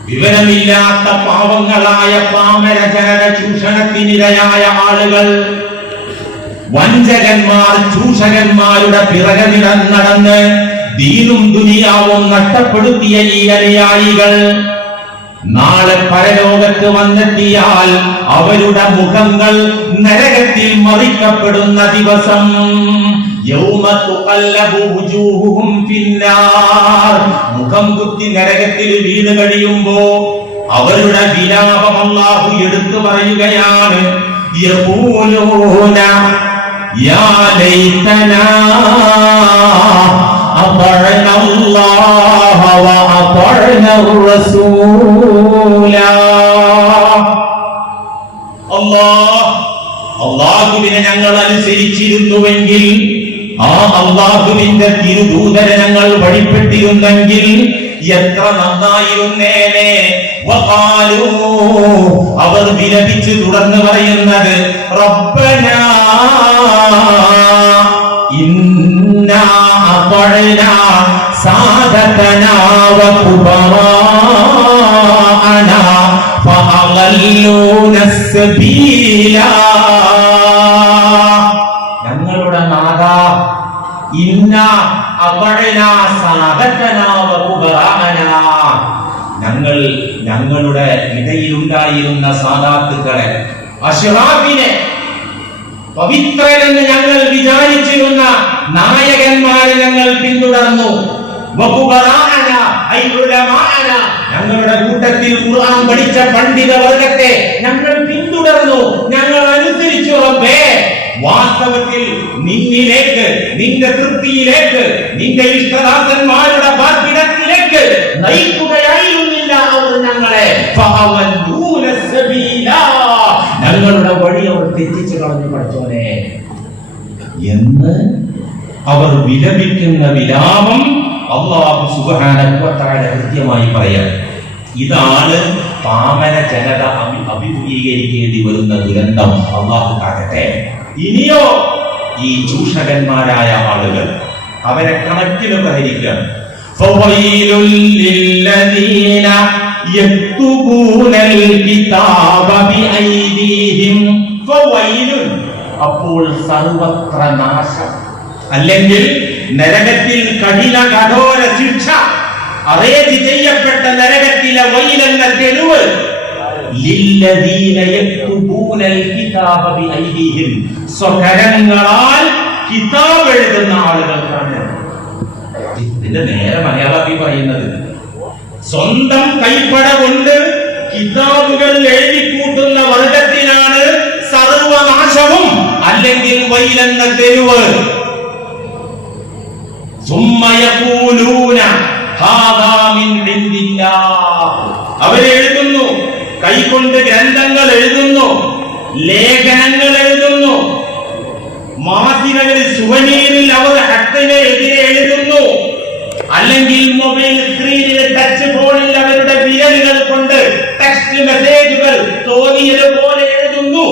വിവരമില്ലാത്ത പാവങ്ങളായ പാമര ജനന ചൂഷണത്തിനിരയായ ആളുകൾ, വഞ്ചകന്മാർ, ചൂഷകന്മാരുടെ പിറകെ നടന്ന് ദീനും ദുനിയാവും നഷ്ടപ്പെടുത്തിയ ഈ അനുയായികൾ നാളെ പരലോകത്ത് വന്നെത്തിയാൽ അവരുടെ മുഖങ്ങൾ നരകത്തിൽ മറിക്കപ്പെടുന്ന ദിവസം. യൗമ തുഖല്ലബു വുജൂഹുഹും ഫിന്നാർ, മുഖം കുത്തി നരകത്തിൽ വീണ് കഴിയുമ്പോ അവരുടെ വിലാപം അല്ലാഹു എടുത്തു പറയുകയാണ്. യഖൂലൂന യാ ലൈതനാ അത്അന അല്ലാഹ വ അത്അന റസൂല. അല്ലാഹുവിനെ ഞങ്ങൾ അനുസരിച്ചിരുന്നുവെങ്കിൽ, ആ അല്ലാഹുവിന്റെ തിരുദൂതരെ ഞങ്ങൾ വഴിപ്പെട്ടിരുന്നെങ്കിൽ എത്ര നന്നായിരുന്നേനെ. വഖാലൂ, അവർ വിലപിച്ച് തുടർന്ന് പറയുന്നത്, റബ്ബനാ ഇന്നാ അത്അനാ സാദതനാ വ കുബറാഅനാ ഫഅളല്ലൂന സബീല. ഞങ്ങളുടെ നാഥാ, ഇന്നാ അത്അനാ സാദതനാ വ കുബറാഅനാ, ഞങ്ങൾ ഞങ്ങളുടെ ഇടയിലുണ്ടായിരുന്ന സാദാത്തുക്കളെ, അശ്റാഫിനെ, പവിത്രരെന്ന് ഞങ്ങൾ വിചാരിച്ചിരുന്ന നായകന്മാരെ ഞങ്ങൾ പിന്തുടർന്നു. ഞങ്ങളുടെ കൂട്ടത്തിൽ ഖുർആൻ പഠിച്ച പണ്ഡിത വർഗത്തെ ഞങ്ങൾ പിന്തുടർന്നു, ഞങ്ങൾ അനുസരിച്ചു. റബ്ബേ, വാസ്തവത്തിൽ നിന്നിലേക്ക്, നിന്റെ തൃപ്തിയിലേക്ക്, നിന്റെ ഇഷ്ടദാസന്മാരുടെ പാർപ്പിടത്തിലേക്ക് നയിക്കുകയായിരുന്നില്ല അവർ ഞങ്ങളെ. ഞങ്ങളുടെ വഴി അവർ തെറ്റിച്ചു കളഞ്ഞു പഠിച്ചോനെ എന്ന് അവർ വിലപിക്കുന്ന വിലാപം അല്ലാഹു സുബ്ഹാനഹു വ തആല കൃത്യമായി പറയാം. ഇതാണ് പാമര ജനത അഭിമുഖീകരിക്കേണ്ടി വരുന്ന ദുരന്തം. അല്ലാഹു കാക്കട്ടെ. ഇനിയോ ഈ ചൂഷകന്മാരായ ആളുകൾ, അവരെ കണക്കിന് പരിഹരിക്കാം. ഫവൈലുൽ ലില്ലദീന യക്തുബൂനൽ കിതാബ ബിഐദീഹിം. ഫവൈലുൻ, അപ്പോൾ സർവത്ര നാശം, അല്ലെങ്കിൽ നരകത്തിൽ കഠിന കഠോര ശിക്ഷ, അറേഞ്ച് ചെയ്യപ്പെട്ട നരകത്തിലെ വൈലെന്ന തെരുവ്. ലില്ലദീന യക്തുബൂനൽ കിതാബ ബിഐദീഹിം, സ്വകരങ്ങളാൽ കിതാബ് എഴുതുന്ന ആളുകൾക്കാണ്. ഇതിന്റെ നേരെ മലയാളത്തിൽ പറയുന്നത്, സ്വന്തം കൈപ്പട കൊണ്ട് കിതാബുകൾ എഴുതിക്കൂട്ടുന്ന വർഗത്തിനാണ് സർവനാശവും, അല്ലെങ്കിൽ വൈലെന്ന തെരുവ്. അവരെഴുതുന്നു, കൈകൊണ്ട് ഗ്രന്ഥങ്ങൾ എഴുതുന്നു, ലേഖനങ്ങൾ എഴുതുന്നു, മാസികകളിൽ സുവനീറിൽ അവർ ഹക്കിനെ എതിരെ എഴുതുന്നു, അല്ലെങ്കിൽ മൊബൈൽ സ്ക്രീനിൽ, ടച്ച് ഫോണിൽ അവരുടെ വിരലുകൾ കൊണ്ട് ടെക്സ്റ്റ് മെസ്സേജുകൾ തോന്നിയതുപോലെ എഴുതുന്നു.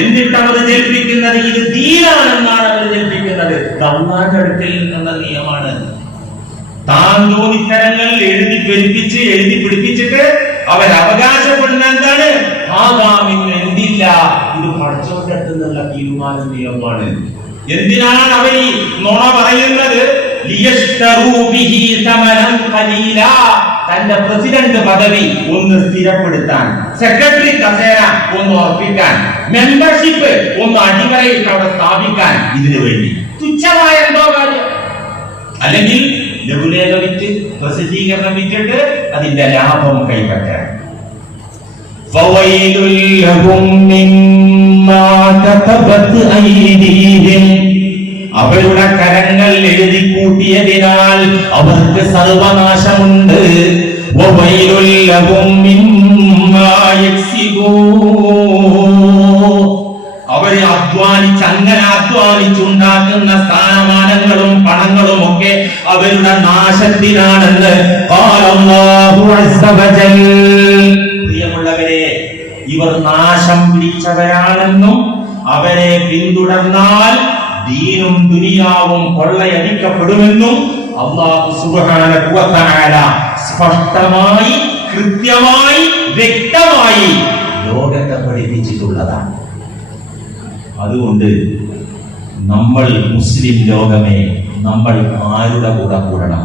എന്നിട്ട് അവർ ജൽപ്പിക്കുന്നത് ഇത് ദീനാണെന്നാണ് അവർ ജൽപ്പിക്കുന്നത്. അല്ലാഹുവിന്റെ അടുക്കൽ നിന്നുള്ള നിയമമാണ്. താൻ തോന്നിത്തരങ്ങൾ എഴുതി പെരുപ്പിച്ച് എഴുതി പിടിപ്പിച്ചിട്ട് അവർ അവകാശപ്പെടുന്ന എന്താണ്? എന്തില്ല, ഇത് പടച്ചവന്റെ അടുത്ത് നിന്നുള്ള തീരുമാന നിയമമാണ്. എന്തിനാണ് അവർ ഈ നുണ പറയുന്നത്? തന്റെ പ്രസിഡന്റ് പദവി ഒന്ന് സ്ഥിരപ്പെടുത്താൻ, സെക്രട്ടറി കസേര ഒന്ന് ഉറപ്പിക്കാൻ, മെമ്പർഷിപ്പ് ഒന്ന് അടിവരയിട്ട് അവിടെ സ്ഥാപിക്കാൻ, ഇതിനു വേണ്ടി തുച്ഛമായ എന്തോ കാര്യം. അല്ലെങ്കിൽ ലഘുലേഖ വിറ്റ്, പ്രസിദ്ധീകരണം വിറ്റിട്ട് അതിന്റെ ലാഭം കൈപ്പറ്റാൻ. അവരുടെ കരങ്ങൾ എഴുതി കൂട്ടിയതിനാൽ അവർക്ക് സർവനാശമുണ്ട്. അവരെ അധ്വാനിച്ച്, അങ്ങനെ അധ്വാനിച്ചുണ്ടാക്കുന്ന സ്ഥാനമാനങ്ങളും പണങ്ങളും ഒക്കെ അവരുടെ നാശത്തിനാണെന്ന് പ്രിയമുള്ളവരെ, ഇവർ നാശം പിടിച്ചവരാണെന്നും അവരെ പിന്തുടർന്നാൽ ദീനും ദുനിയാവും കൊള്ളയടിക്കപ്പെടുമെന്നും അല്ലാഹു സുബ്ഹാനഹു വ തആല സ്പഷ്ടമായി, കൃത്യമായി, വ്യക്തമായി ലോകത്തെ പഠിപ്പിച്ചിട്ടുള്ളതാണ്. അതുകൊണ്ട് നമ്മൾ മുസ്ലിം ലോകമേ, നമ്മൾ ആരുടെ കൂടെ കൂടണം?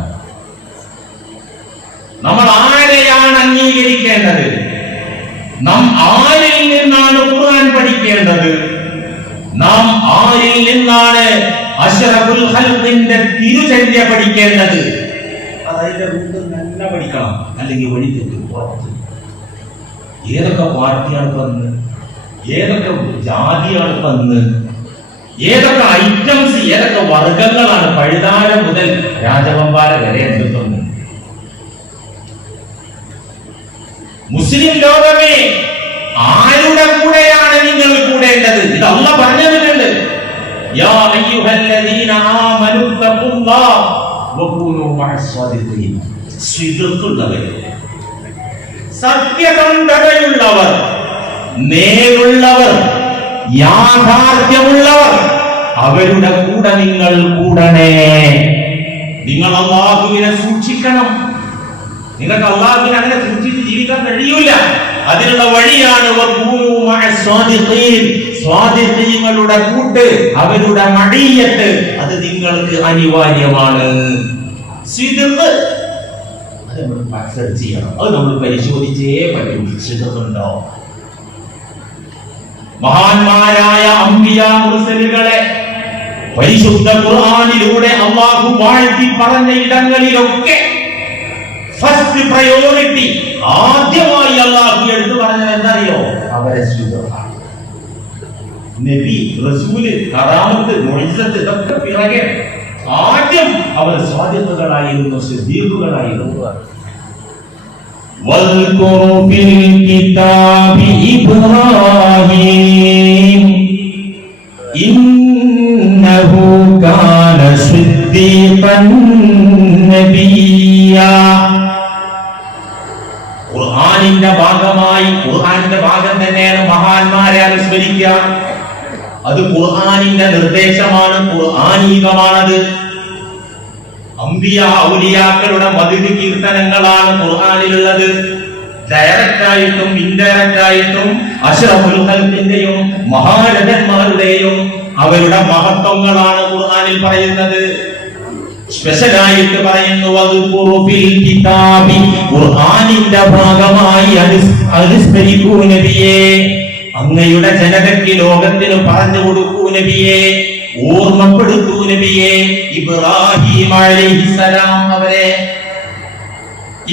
നമ്മൾ ആരെയാണ് അംഗീകരിക്കേണ്ടത്? നാം ആരിൽ നിന്നാണ് ഖുർആൻ പഠിക്കേണ്ടത്? നാം ആരിൽ നിന്നാണ് അഷ്റഫുൽ ഖൽഖിന്റെ തിരുചര്യ പഠിക്കേണ്ടത്? അതിന്റെ റൂട്ട് നല്ല പഠിക്കണം, അല്ലെങ്കിൽ വഴി തെറ്റും. ഏതൊക്കെ പാർട്ടിയാണ് പറഞ്ഞത്? ഏതൊക്കെ ജാതിയാണ് ഇന്ന്, ഏതൊക്കെ ഐറ്റംസ്, ഏതൊക്കെ വർഗങ്ങളാണ് പഴുതാര മുതൽ രാജവമ്പാല വരെ എന്തെന്ന്. മുസ്ലിം ലോകമേ, ആരുടെ കൂടെയാണ് നിങ്ങൾ കൂടേണ്ടത്? ഇത് അല്ലാഹ് പറഞ്ഞിട്ടുണ്ട്. യാ അയ്യുഹല്ലദീന ആമനു തഖുല്ലാഹ വകൂനൂ മഅസ്സാദിഖീൻ. സിദ്ഖുള്ളവർ, സത്യസന്ധതയുള്ളവർ, നേരുള്ളവർ, യാഥാർത്ഥ്യമുള്ളവർ, അവരുടെ കൂടെ നിങ്ങൾ കൂടണേ. നിങ്ങൾ അല്ലാഹുവിനെ സൂക്ഷിക്കണം. നിങ്ങൾക്ക് അല്ലാഹുവിനെ അങ്ങനെ സൂക്ഷിച്ച് ജീവിക്കാൻ കഴിയൂല. അതിനുള്ള വഴിയാണ് സ്വാദിഖീങ്ങളുടെ കൂട്ട്, അവരുടെ മടിയത്ത്, അത് നിങ്ങൾക്ക് അനിവാര്യമാണ്. സിദ്ഖ് അത് നമ്മൾ അക്സെപ്റ്റ് ചെയ്യണം. അത് നമ്മൾ പരിശോധിച്ചേ പറ്റും. സിദ്ഖുണ്ടോ? മഹാന്മാരായ അംബിയാ മുർസലുകളെ പരിശുദ്ധ ഖുർആനിലൂടെ അല്ലാഹു വാഴ്ത്തി പറഞ്ഞ ഇടങ്ങളിലൊക്കെ ഫസ്റ്റ് പ്രയോറിറ്റി ആദ്യമായി അല്ലാഹു എടുത്തു പറഞ്ഞത് എന്തറിയോ? അവരെ സ്വീകരിക്കണം. നബി, റസൂല്, കറാമത്ത്, മുഅ്ജിസത്ത് ഇതൊക്കെ പിറകെ ആദ്യം അവർ സ്വാദിഖുകളായിരുന്നു, സിദ്ദീഖുകളായിരുന്നു. വൽകുർ ഫിൽ കിതാബി ഇബ്രാഹീം ഇന്നഹു കാന സിദ്ദീഖൻ നബിയ്യാ. ഖുർആനിന്റെ ഭാഗമായി, ഖുർആനിന്റെ ഭാഗം തന്നെയാണ് മഹാന്മാരെ അനുസ്മരിക്കുക. അത് ഖുർആനിന്റെ നിർദ്ദേശമാണ്, ഖുർആനീകമാണത്. അംബിയ ഔലിയാക്കളുടെ മധുര കീർത്തനങ്ങളാണ് ഖുർആനിലുള്ളത്. ഡയറക്റ്റ് ആയിട്ടും ഇൻഡയറക്റ്റ് ആയിട്ടും അഷ്റഫുൽ ഖൽഖിന്റെയും മഹാരഥന്മാരുടെയും അവരുടെ മഹത്വങ്ങളാണ് ഖുർആനിൽ പറയുന്നത്. സ്പെഷ്യലായിട്ട് പറയുന്നു ഖുർആനിന്റെ ഭാഗമായി അനുസ്മരിക്കൂ നബിയെ. അങ്ങയുടെ ജനതയ്ക്ക്, ലോകത്തിന് പറഞ്ഞു കൊടുക്കൂ നബിയെ, ഓർമ്മപ്പെടുത്തൂ നബിയെ. ഇബ്രാഹിം അലൈഹിസ്സലാം അവരെ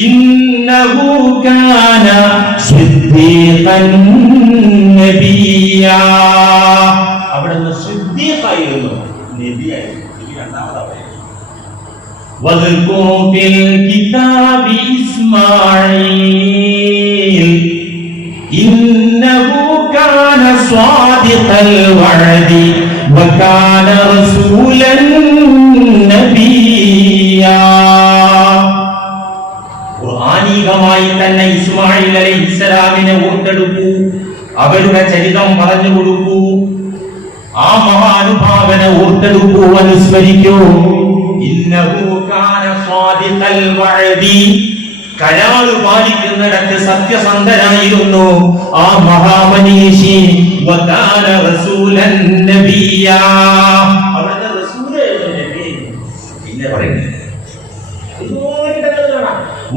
ഇന്നഹു കാന സിദ്ദീഖൻ നബിയ്യാ, അവിടുന്ന് സിദ്ദീഖായിരുന്നു, നബിയായിരുന്നു. വദ്കുർ ഫിൽ കിതാബി ഇസ്മാഈൽ ഇന്നഹു കാന സ്വാദിഖൽ വഅദി വകാന റസൂലൻ നബിയ്യാ. ഖുർആനികമായി തന്നെ ഇസ്മാഈൽ അലൈഹിസ്സലാമിനെ ഓർത്തെടുക്കൂ, അവരുടെ ചരിത്രം പറഞ്ഞു കൊടുക്കൂ, ആ മഹാനുഭാവനെ ഓർത്തെടുക്കൂ, അനുസ്മരിക്കൂ. ഇന്നഹു കാന സ്വാദിഖൽ വഅദി, കരാറ് പാലിക്കുന്നിടത്ത് സത്യസന്ധനായിരുന്നു ആ മഹാമനീഷി. വകാന റസൂലൻ നബിയ്യാ, അവിടുത്തെ റസൂലായിരുന്നു, നബിയായിരുന്നു. പിന്നെ പറയുന്നത്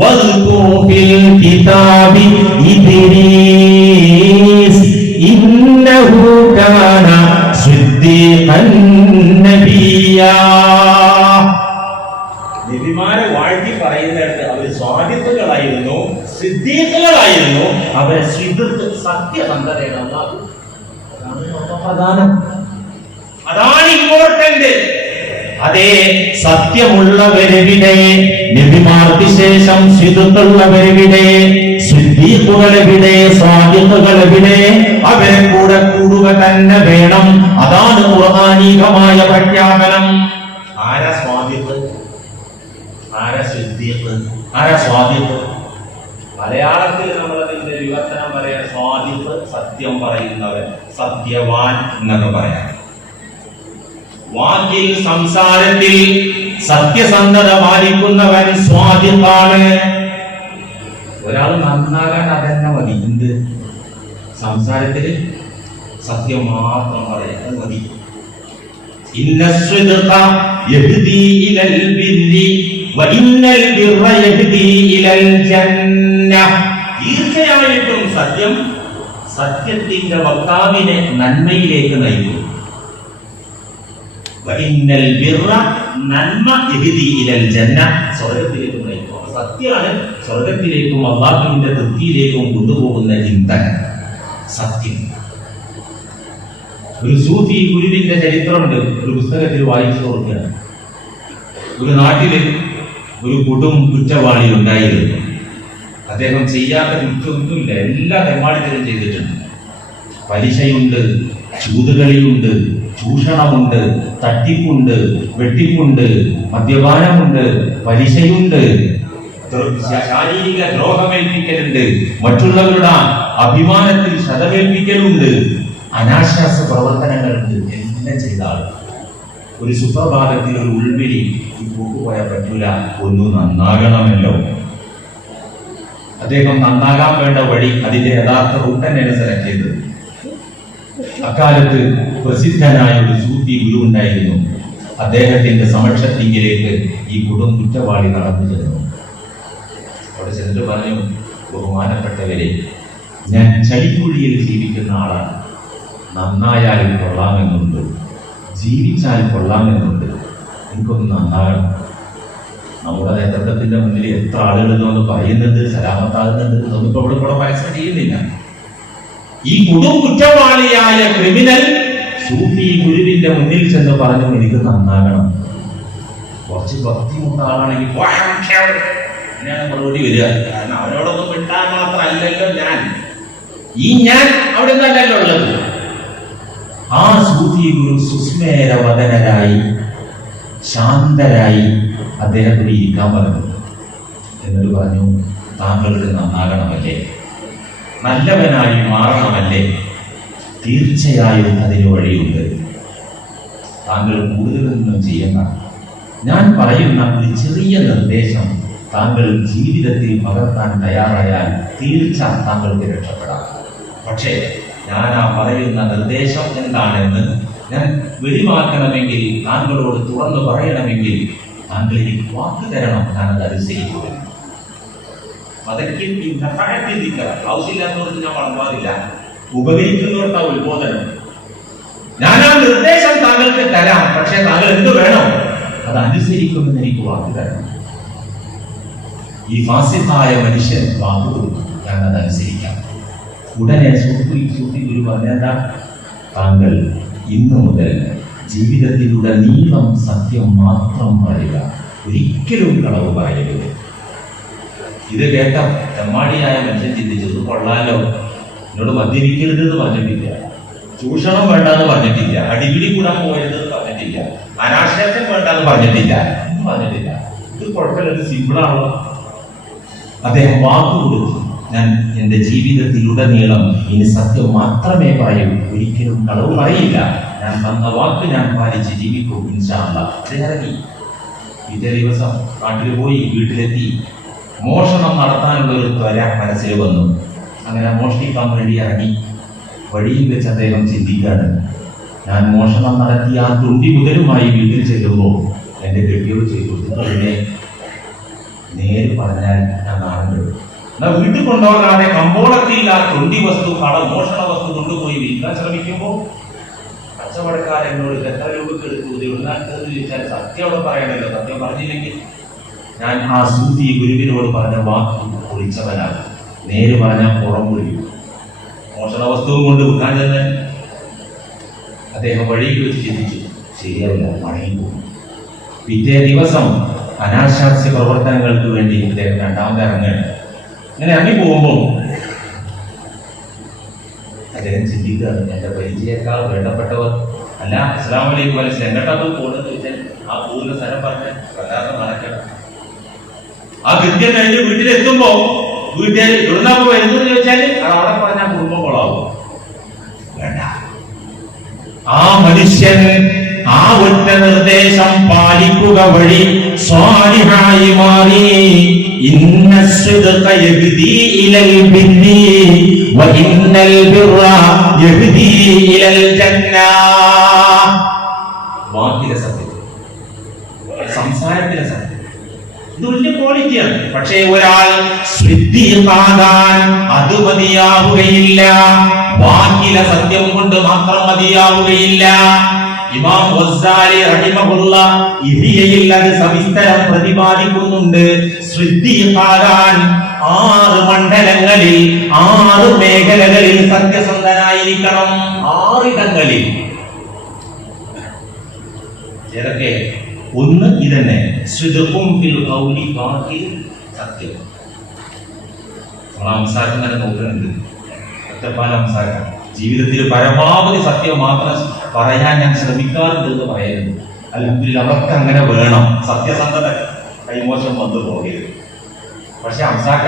വദ്കുർ ഫിൽ കിതാബി ഇദ്രീസ് ഇന്നഹു കാന സിദ്ദീഖൻ നബിയ്യാ. നബിമാരെ വാഴ്ത്തി പറയുന്നിടത്ത് അവർ സ്വാദിഖുകളായിരുന്നു, സിദ്ദീഖുകളായിരുന്നു. അവരെ സിദ്ദീഖ്, സത്യസന്ധതയാണ്. അതാണ് ഇമ്പോർട്ടന്റ്. അതേ, സത്യമുള്ളവരെവിടെ? നബിമാർക്ക് ശേഷം സിദ്ദീഖുള്ളവരെവിടെ? സിദ്ദീഖുകളെവിടെ? സ്വാദിഖുകളെവിടെ? അവരെ കൂടെ കൂടുക തന്നെ വേണം. അതാണ് ഖുർആനീകമായ പ്രഖ്യാപനം. ആരാ സ്വാദിഖ്? ആരാ സിദ്ദീഖ്? ആരാ സ്വാദിഖ്? മലയാളത്തിൽ നമ്മളതിന്റെ വിവർത്തനം പറയാൻ സ്വാദിഖ് സത്യം പറയുന്നവൻ, സത്യവാൻ എന്നൊക്കെ പറയാം. വാക്കിൽ, സംസാരത്തിൽ സത്യസന്ധത പാലിക്കുന്നവൻ സ്വാദിഖാണ്. ഒരാൾ നന്നാകാൻ അതന്നെ മതി. എന്ത്? സംസാരത്തില് സത്യം മാത്രം പറയാൻ മതി. ഇന്ന സ്വിദ്ഖ യഹ്ദി ഇലൽ ബിർരി വഇന്നൽ ബിർറ യഹ്ദി ഇലൽ ജന്ന. തീർച്ചയായിട്ടും സത്യം സത്യത്തിന്റെ വക്താവിനെ നന്മയിലേക്ക് നയിക്കും. വഇന്നൽ ബിർറ, നന്മ, യഹ്ദി ഇലൽ ജന്ന, സ്വർഗ്ഗത്തിലേക്ക് നയിക്കും. സത്യമാണ് സ്വർഗ്ഗത്തിലേക്കും അല്ലാഹുവിന്റെ തൃപ്തിയിലേക്കും കൊണ്ടുപോകുന്ന ചിന്തൻ സത്യം. ഒരു സൂഫി ഗുരുവിന്റെ ചരിത്രമുണ്ട്, ഒരു പുസ്തകത്തിൽ വായിച്ചു നോക്കുകയാണ്. ഒരു നാട്ടില് ഒരു കൊടും കുറ്റവാളി ഉണ്ടായിരുന്നു. അദ്ദേഹം ചെയ്യാത്ത കുറ്റമൊന്നുമില്ല, എല്ലാ തെമ്മാടിത്തരം ചെയ്തിട്ടുണ്ട്. പലിശയുണ്ട്, ചൂതുകളിയുണ്ട്, ചൂഷണമുണ്ട്, തട്ടിപ്പുണ്ട്, വെട്ടിപ്പുണ്ട്, മദ്യപാനമുണ്ട്, പലിശയുണ്ട്, ശാരീരിക ദ്രോഹമേൽപ്പിക്കലുണ്ട്, മറ്റുള്ളവരുടെ അഭിമാനത്തിൽ ശതമേൽപ്പിക്കലുണ്ട്, അനാശാസ പ്രവർത്തനങ്ങളുണ്ട്. എല്ലാം ചെയ്ത ആൾ ഒരു സുപ്രഭാതത്തിൽ ഒരു ഉൾവിളി, ഈ പോക്കുപോയാൽ പറ്റൂല, ഒന്ന് നന്നാകണമല്ലോ. അദ്ദേഹം നന്നാകാൻ വേണ്ട വഴി, അതിന്റെ യഥാർത്ഥ റൂട്ട് തന്നെയാണ് സെലക്ട് ചെയ്തത്. അക്കാലത്ത് പ്രസിദ്ധനായ ഒരു സൂഫി ഗുരു ഉണ്ടായിരുന്നു. അദ്ദേഹത്തിന്റെ സമക്ഷത്തിങ്കിലേക്ക് ഈ കൊടും കുറ്റവാളി നടന്നു ചെന്നു. അവിടെ ചെന്നിട്ട് പറഞ്ഞു, ബഹുമാനപ്പെട്ടവരെ, ഞാൻ ചളിക്കുഴിയിൽ ജീവിക്കുന്ന ആളാണ്. നന്നായാലും കൊള്ളാമെന്നുണ്ട്, ജീവിച്ചാൽ കൊള്ളാമെന്നുണ്ട്. എനിക്കൊന്ന് നന്നാകണം. നമ്മുടെ നേതൃത്വത്തിന്റെ മുന്നിൽ എത്ര ആളുകളെന്ന് പറയുന്നുണ്ട്, സലാമത്താകുന്നുണ്ട്, നമുക്ക് ഇവിടെ കൂടെ പരസ്യം ചെയ്യുന്നില്ല. ഈ കൊടും കുറ്റവാളിയായ ക്രിമിനൽ സൂഫി ഗുരുവിന്റെ മുന്നിൽ ചെന്ന് പറഞ്ഞു, എനിക്ക് നന്നാകണം. കുറച്ച് ഭക്തിമുട്ട ആളാണെങ്കിൽ അങ്ങനെയാണ് മറുപടി വരിക. കാരണം അവരോടൊന്നും വിട്ടാൽ മാത്രമല്ലല്ലോ ഞാൻ അവിടെ നിന്നല്ലല്ലോ ഉള്ളത്. ആ സൂഫി ഗുരു സുസ്മേരവദനരായി ശാന്തരായി അദ്ദേഹത്തിന് ഇരിക്കാൻ പറഞ്ഞു. എന്നിട്ട് പറഞ്ഞു, താങ്കൾക്ക് നന്നാകണമല്ലേ, നല്ലവനായി മാറണമല്ലേ? തീർച്ചയായും അതിന് വഴിയുണ്ട്. താങ്കൾ കൂടുതലൊന്നും ചെയ്യണ്ട. ഞാൻ പറയുന്ന ഒരു ചെറിയ നിർദ്ദേശം താങ്കൾ ജീവിതത്തിൽ പകർത്താൻ തയ്യാറായാൽ തീർച്ച താങ്കൾക്ക് രക്ഷപ്പെടാം. പക്ഷേ ഞാൻ ആ പറയുന്ന നിർദ്ദേശം എന്താണെന്ന് ഞാൻ വെളിവാക്കണമെങ്കിൽ, താങ്കളോട് തുറന്നു പറയണമെങ്കിൽ താങ്കൾ എനിക്ക് വാക്ക് തരണം, ഞാനത് അനുസരിക്കുക. അതൊക്കെ ആവശ്യമില്ലാത്തവർക്ക് ഞാൻ വളർത്താറില്ല, ഉപകരിക്കുന്നവർക്ക് ഉത്ബോധനം. ഞാൻ ആ നിർദ്ദേശം താങ്കൾക്ക് തരാം, പക്ഷെ താങ്കൾ എന്ത് വേണം അത് അനുസരിക്കുമെന്ന് എനിക്ക് വാക്ക് തരണം. ഈ ഫാസിഫായ മനുഷ്യൻ വാക്ക് കൊടുക്കും, ഞാനത് അനുസരിക്കാം. ഉടനെ സൂഫി ഗുരു പറഞ്ഞാൽ, താങ്കൾ ഇന്നു മുതൽ ജീവിതത്തിലൂടെ നീളം സത്യം മാത്രം പറയുക, ഒരിക്കലും കളവ് പറയരുത്. ഇത് കേട്ട തെമ്മാടിയായ മനുഷ്യൻ ചിന്തിച്ചത്, കൊള്ളാലോ, എന്നോട് മദ്യപിക്കരുത് എന്ന് പറഞ്ഞിട്ടില്ല, ചൂഷണം വേണ്ടെന്ന് പറഞ്ഞിട്ടില്ല, അടിപിടി കൂടാൻ പോകരുതെന്ന് പറഞ്ഞിട്ടില്ല, അനാശാസ്യം വേണ്ടെന്ന് പറഞ്ഞിട്ടില്ല, ഒന്നും പറഞ്ഞിട്ടില്ല. ഇത് കുഴപ്പമില്ല, ഇത് സിമ്പിളാണല്ലോ. അദ്ദേഹം വാക്ക് കൊടുത്തു, ഞാൻ എൻ്റെ ജീവിതത്തിലുടനീളം ഇനി സത്യം മാത്രമേ പറയൂ, ഒരിക്കലും കളവ് പറയില്ല, ഞാൻ തന്ന വാക്ക് ഞാൻ പാലിച്ച് ജീവിക്കും ഇൻഷാ അല്ലാഹ്. അദ്ദേഹം ഇറങ്ങി. പിറ്റേ ദിവസം നാട്ടിൽ പോയി, വീട്ടിലെത്തി. മോഷണം നടത്താനുള്ള ഒരു ത്വര മനസ്സിൽ വന്നു. അങ്ങനെ മോഷ്ടിക്കാൻ വേണ്ടി ഇറങ്ങി. വഴിയിൽ വെച്ച് അദ്ദേഹം ചിന്തിക്കാണ്, ഞാൻ മോഷണം നടത്തി ആ തുണ്ടി മുതലുമായി വീട്ടിൽ ചെല്ലുമ്പോൾ എൻ്റെ കെട്ടിയോട് ചെയ്തു, അതിനെ നേര് പറഞ്ഞാൽ ഞാൻ നാടുണ്ട്. എന്നാൽ വീട്ടിൽ കൊണ്ടുപോകാതെ കമ്പോളത്തിൽ ആ തുണ്ടി വസ്തു, മോഷണ വസ്തു കൊണ്ടുപോയി വിൽക്കാൻ ശ്രമിക്കുമ്പോൾ കച്ചവടക്കാരെന്നോട് എത്ര രൂപക്ക് എടുത്തു എഴുന്നാട്ടത് ചോദിച്ചാൽ സത്യം അവിടെ പറയണല്ലോ. സത്യം പറഞ്ഞില്ലെങ്കിൽ ഞാൻ ആ സൂഫി ഗുരുവിനോട് പറഞ്ഞ വാക്ക് പൊളിച്ചവനാണ്. നേര് പറഞ്ഞാൽ പുറം പൊളിക്കും. മോഷണ വസ്തുവും കൊണ്ട് വിൽക്കാൻ ചെന്ന് അദ്ദേഹം വഴിയിൽ വെച്ച് ചിന്തിച്ചു, ശരിയാവില്ല, മടങ്ങിപ്പോകും. പിറ്റേ ദിവസം അനാശാസ്യ പ്രവർത്തനങ്ങൾക്ക് വേണ്ടി അദ്ദേഹം രണ്ടാമത് ഇറങ്ങുകയാണ്. അങ്ങനെ ഇറങ്ങി പോകുമ്പോൾ അദ്ദേഹം ചിന്തിക്കുകയാണ്, എന്റെ പരിചയക്കാർ വേണ്ടപ്പെട്ടവർ അല്ല, അസ്സലാമു അലൈക്കും വലൈക്കും, എങ്ങോട്ടത് പോകുന്നത് ചോദിച്ചാൽ ആ പോകുന്ന സ്ഥലം പറഞ്ഞ് പ്രകാരം നടക്കണം. ആ കൃത്യം കഴിഞ്ഞ് വീട്ടിലെത്തുമ്പോ വീട്ടിൽ എവിടുന്നപ്പോ വരുന്നത് ചോദിച്ചാൽ അവിടെ പറഞ്ഞാൽ കുടുംബം കൊള്ളാവും. വേണ്ട, ആ മനുഷ്യൻ ആ ഒറ്റ നിർദ്ദേശം പാലിക്കുക വഴി സ്വാലിഹായി മാറി. ഇന്ന സിദ്ഖ യഹ്ദി ഇലൽ ബിർരി വ ഇന്നൽ ബിർറ യഹ്ദി ഇലൽ ജന്ന. വാക്കിലെ സത്യം, സംസാരത്തിലെ സത്യം, ഇത് വലിയ ക്വാളിറ്റിയാണ്. പക്ഷേ ഒരാൾ സിദ്ദീഖാകാൻ അത് മതിയാവുകയില്ല, വാക്കിലെ സത്യം കൊണ്ട് മാത്രം മതിയാവുകയില്ല. ഇമാം ഗസാലി റഹിമഹുല്ലാഹ് ഇഹിയയിൽ അത് സവിസ്തരം പ്രതിപാദിക്കുന്നുണ്ട്. സിദ്ദീഖാകാൻ 6 മണ്ഡലങ്ങളിൽ 6 മേഖലകളിൽ സത്യസന്ധനായിരിക്കണം. 6 ഇടങ്ങളിൽ ഏതൊക്കെ? ഒന്ന് ഇതന്നെ, സിദ്ഖും ഫിൽ ഖൗലി, ബാക്കി സത്യം. സംസാരം തന്നെ നോക്കുന്നുണ്ട്, ഒറ്റപ്പാല സംസാരം. ജീവിതത്തിൽ പരമാവധി സത്യം മാത്രം പറയാൻ ഞാൻ ശ്രമിക്കാറുണ്ട് എന്ന് പറയുന്നു. അല്ലെങ്കിൽ അവർക്ക് അങ്ങനെ വേണം, സത്യസന്ധത കൈമോശം വന്നു പോകരുത്. പക്ഷെ അംസാക്ക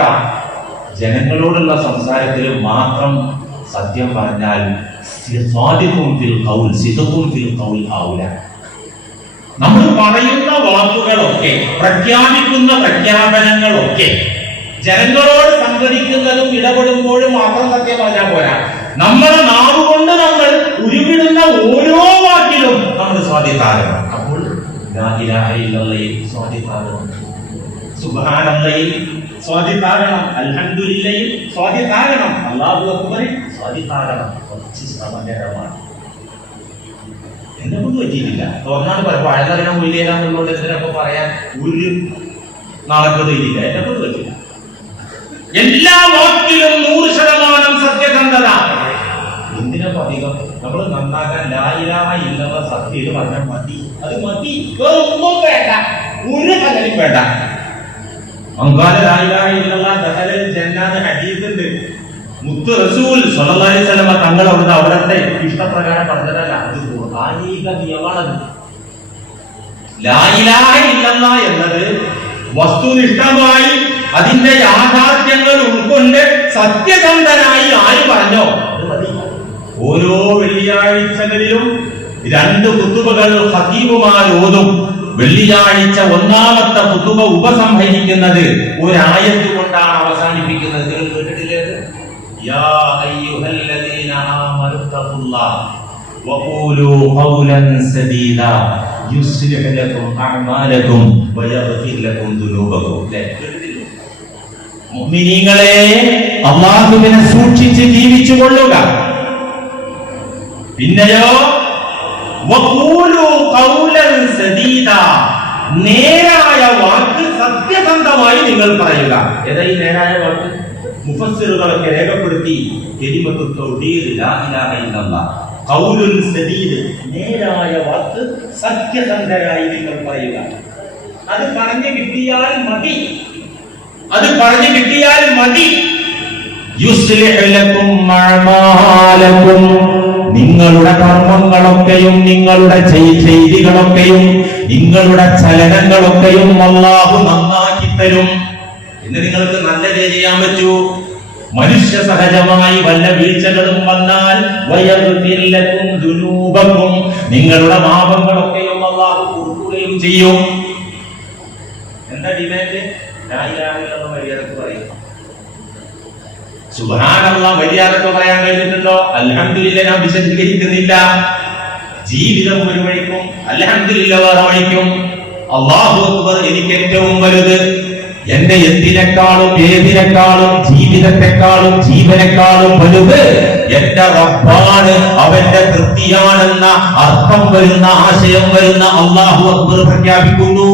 ജനങ്ങളോടുള്ള സംസാരത്തിൽ മാത്രം സത്യം പറഞ്ഞാൽ സ്വാദിഖും ഫിൽ ഖൗൽ, സിദ്ഖും ഫിൽ ഖൗൽ ആവില്ല. നമ്മൾ പറയുന്ന വാക്കുകളൊക്കെ, പ്രഖ്യാപിക്കുന്ന പ്രഖ്യാപനങ്ങളൊക്കെ ജനങ്ങളോട് സംവദിക്കുന്നതും ഇടപെടുമ്പോഴും മാത്രം സത്യം പറഞ്ഞാൽ പോരാ. നമ്മുടെ നാവുകൊണ്ട് നമ്മൾ ഉരുവിടുന്ന ഓരോ വാക്കിലും നമ്മൾ സ്വാദിഖാകണം. അപ്പോൾ ലാ ഇലാഹ ഇല്ലല്ലാഹ് സ്വാദിഖാകണം, സുബ്ഹാനല്ലാഹ് സ്വാദിഖാകണം, അൽഹംദുലില്ലാഹ് സ്വാദിഖാകണം, അല്ലാഹു അക്ബർ സ്വാദിഖാകണം. കുറച്ച് സമഗ്രമാണ്. എന്നെ കൊണ്ട് പറ്റിയിട്ടില്ല. തുറന്നാണ് പറയുമ്പോൾ അഴകറിയാൻ മൊഴിയേരാന്നുള്ളത് എന്തിനൊക്കെ പറയാൻ ഒരു നാളെക്കൊണ്ടില്ല. എന്നെ കൊണ്ട് പറ്റില്ല. എല്ലാ വാക്കിലും 100% സത്യസന്ധത. എന്തിനൊക്കെ അധികം നമ്മൾ നന്നാക്കാൻ ലാ ഇലാഹ ഇല്ലല്ലാഹ് സത്യം പറഞ്ഞാൽ മതി. അത് മതി, ഒന്നും വേണ്ട, ഒരു ഫലവും വേണ്ട. അങ്കാല ലാ ഇലാഹ ഇല്ലല്ലാഹ് ദഖലൽ ജന്നാത്ത് ഹദീസുണ്ട്. മുത്ത് റസൂൽ സ്വല്ലല്ലാഹു അലൈഹി വസല്ലം തങ്ങൾ അവിടുത്തെ ഇഷ്ടപ്രകാരം പറഞ്ഞതല്ല, അത് ഖുർആനിക നിയമമാണ്. ലാ ഇലാഹ ഇല്ലല്ലാഹ് എന്നത് വസ്തുനിഷ്ഠമായി അതിന്റെ യാഥാർത്ഥ്യങ്ങൾ ഉൾക്കൊണ്ട് സത്യസന്ധനായി ആര് പറഞ്ഞോ അത് മതി. ഓരോ വെള്ളിയാഴ്ചകളിലും 2 ഖുതുബകൾ ഖതീബുമാർ ഓതും. വെള്ളിയാഴ്ച ഒന്നാമത്തെ ഖുതുബ ഉപസംഹരിക്കുന്നത് ഒരു ആയത്ത് കൊണ്ടാണ് അവസാനിപ്പിക്കുന്നത്. നിങ്ങൾ കേട്ടിട്ടില്ലേ? യാ അയ്യുഹല്ലദീന ആമനു തഖുല്ലാഹ വഖൂലു ഖൗലൻ സദീദാ യുസ്ലിഹ് ലക്കും അഅമാലക്കും വയഗ്ഫിർ ലക്കും ദുനൂബക്കും. മുഅ്മിനീങ്ങളെ, അല്ലാഹുവിനെ സൂക്ഷിച്ച് ജീവിച്ചു കൊള്ളുക. പിന്നെയോ വഖൂലു ഖൗലൻ സദീദാ, നേരായ വാക്ക് സത്യസന്ധമായി നിങ്ങൾ പറയുക. ഏതാ ഈ നേരായ വാക്ക്? മുഫസ്സിറുകളൊക്കെ രേഖപ്പെടുത്തി കലിമത്തു തൗഹീദ് ലാ ഇലാഹ ഇല്ലല്ലാഹ്, ഖൗലുൻ സദീദ്, നേരായ വാക്ക് സത്യസന്ധരായി നിങ്ങൾ പറയുക. അത് പറഞ്ഞു കിട്ടിയാൽ മതി, അത് പറഞ്ഞു കിട്ടിയാൽ മതി. യുസ്ലിഹ് ലക്കും അഅമാലക്കും, നിങ്ങളുടെ കർമ്മങ്ങളൊക്കെയും നിങ്ങളുടെ ചെയ്തികളൊക്കെയും നിങ്ങളുടെ ചലനങ്ങളൊക്കെയും അല്ലാഹു നന്നാക്കി തരും. എന്ന് നിങ്ങൾക്ക് നല്ലതേ ചെയ്യാൻ പറ്റൂ. മനുഷ്യ സഹജമായി വല്ല വീഴ്ചകളും വന്നാൽ വയഗ്ഫിർ ലക്കും ദുനൂബക്കും, നിങ്ങളുടെ പാപങ്ങളൊക്കെയും അല്ലാഹു പൊറുക്കുകയും ചെയ്യും. എന്താ ഡിമാൻഡ്? ലാ ഇലാഹ ഇല്ലല്ലാഹ് മര്യാദക്ക് പറയും. സുബ്ഹാനല്ലാഹ് മര്യാദക്ക് പറയാൻ കഴിഞ്ഞിട്ടുണ്ടോ? അൽഹംദുലില്ലാഹ് ഞാൻ വിശദീകരിക്കുന്നില്ല. ജീവിതം ഒരു വഴിക്കും അൽഹംദുലില്ലാഹ് വേറെ വഴിക്കും. അല്ലാഹു അക്ബർ എനിക്ക് ഏറ്റവും വലുത്. എന്റെ എന്തിനേക്കാളും ഏതിനേക്കാളും ജീവിതത്തെക്കാളും ജീവനേക്കാളും വലുത് എന്റെ റബ്ബാണ്, അവന്റെ തൃപ്തിയാണെന്ന അർത്ഥം വരുന്ന ആശയം വരുന്ന അല്ലാഹു അക്ബർ പ്രഖ്യാപിക്കുന്നു.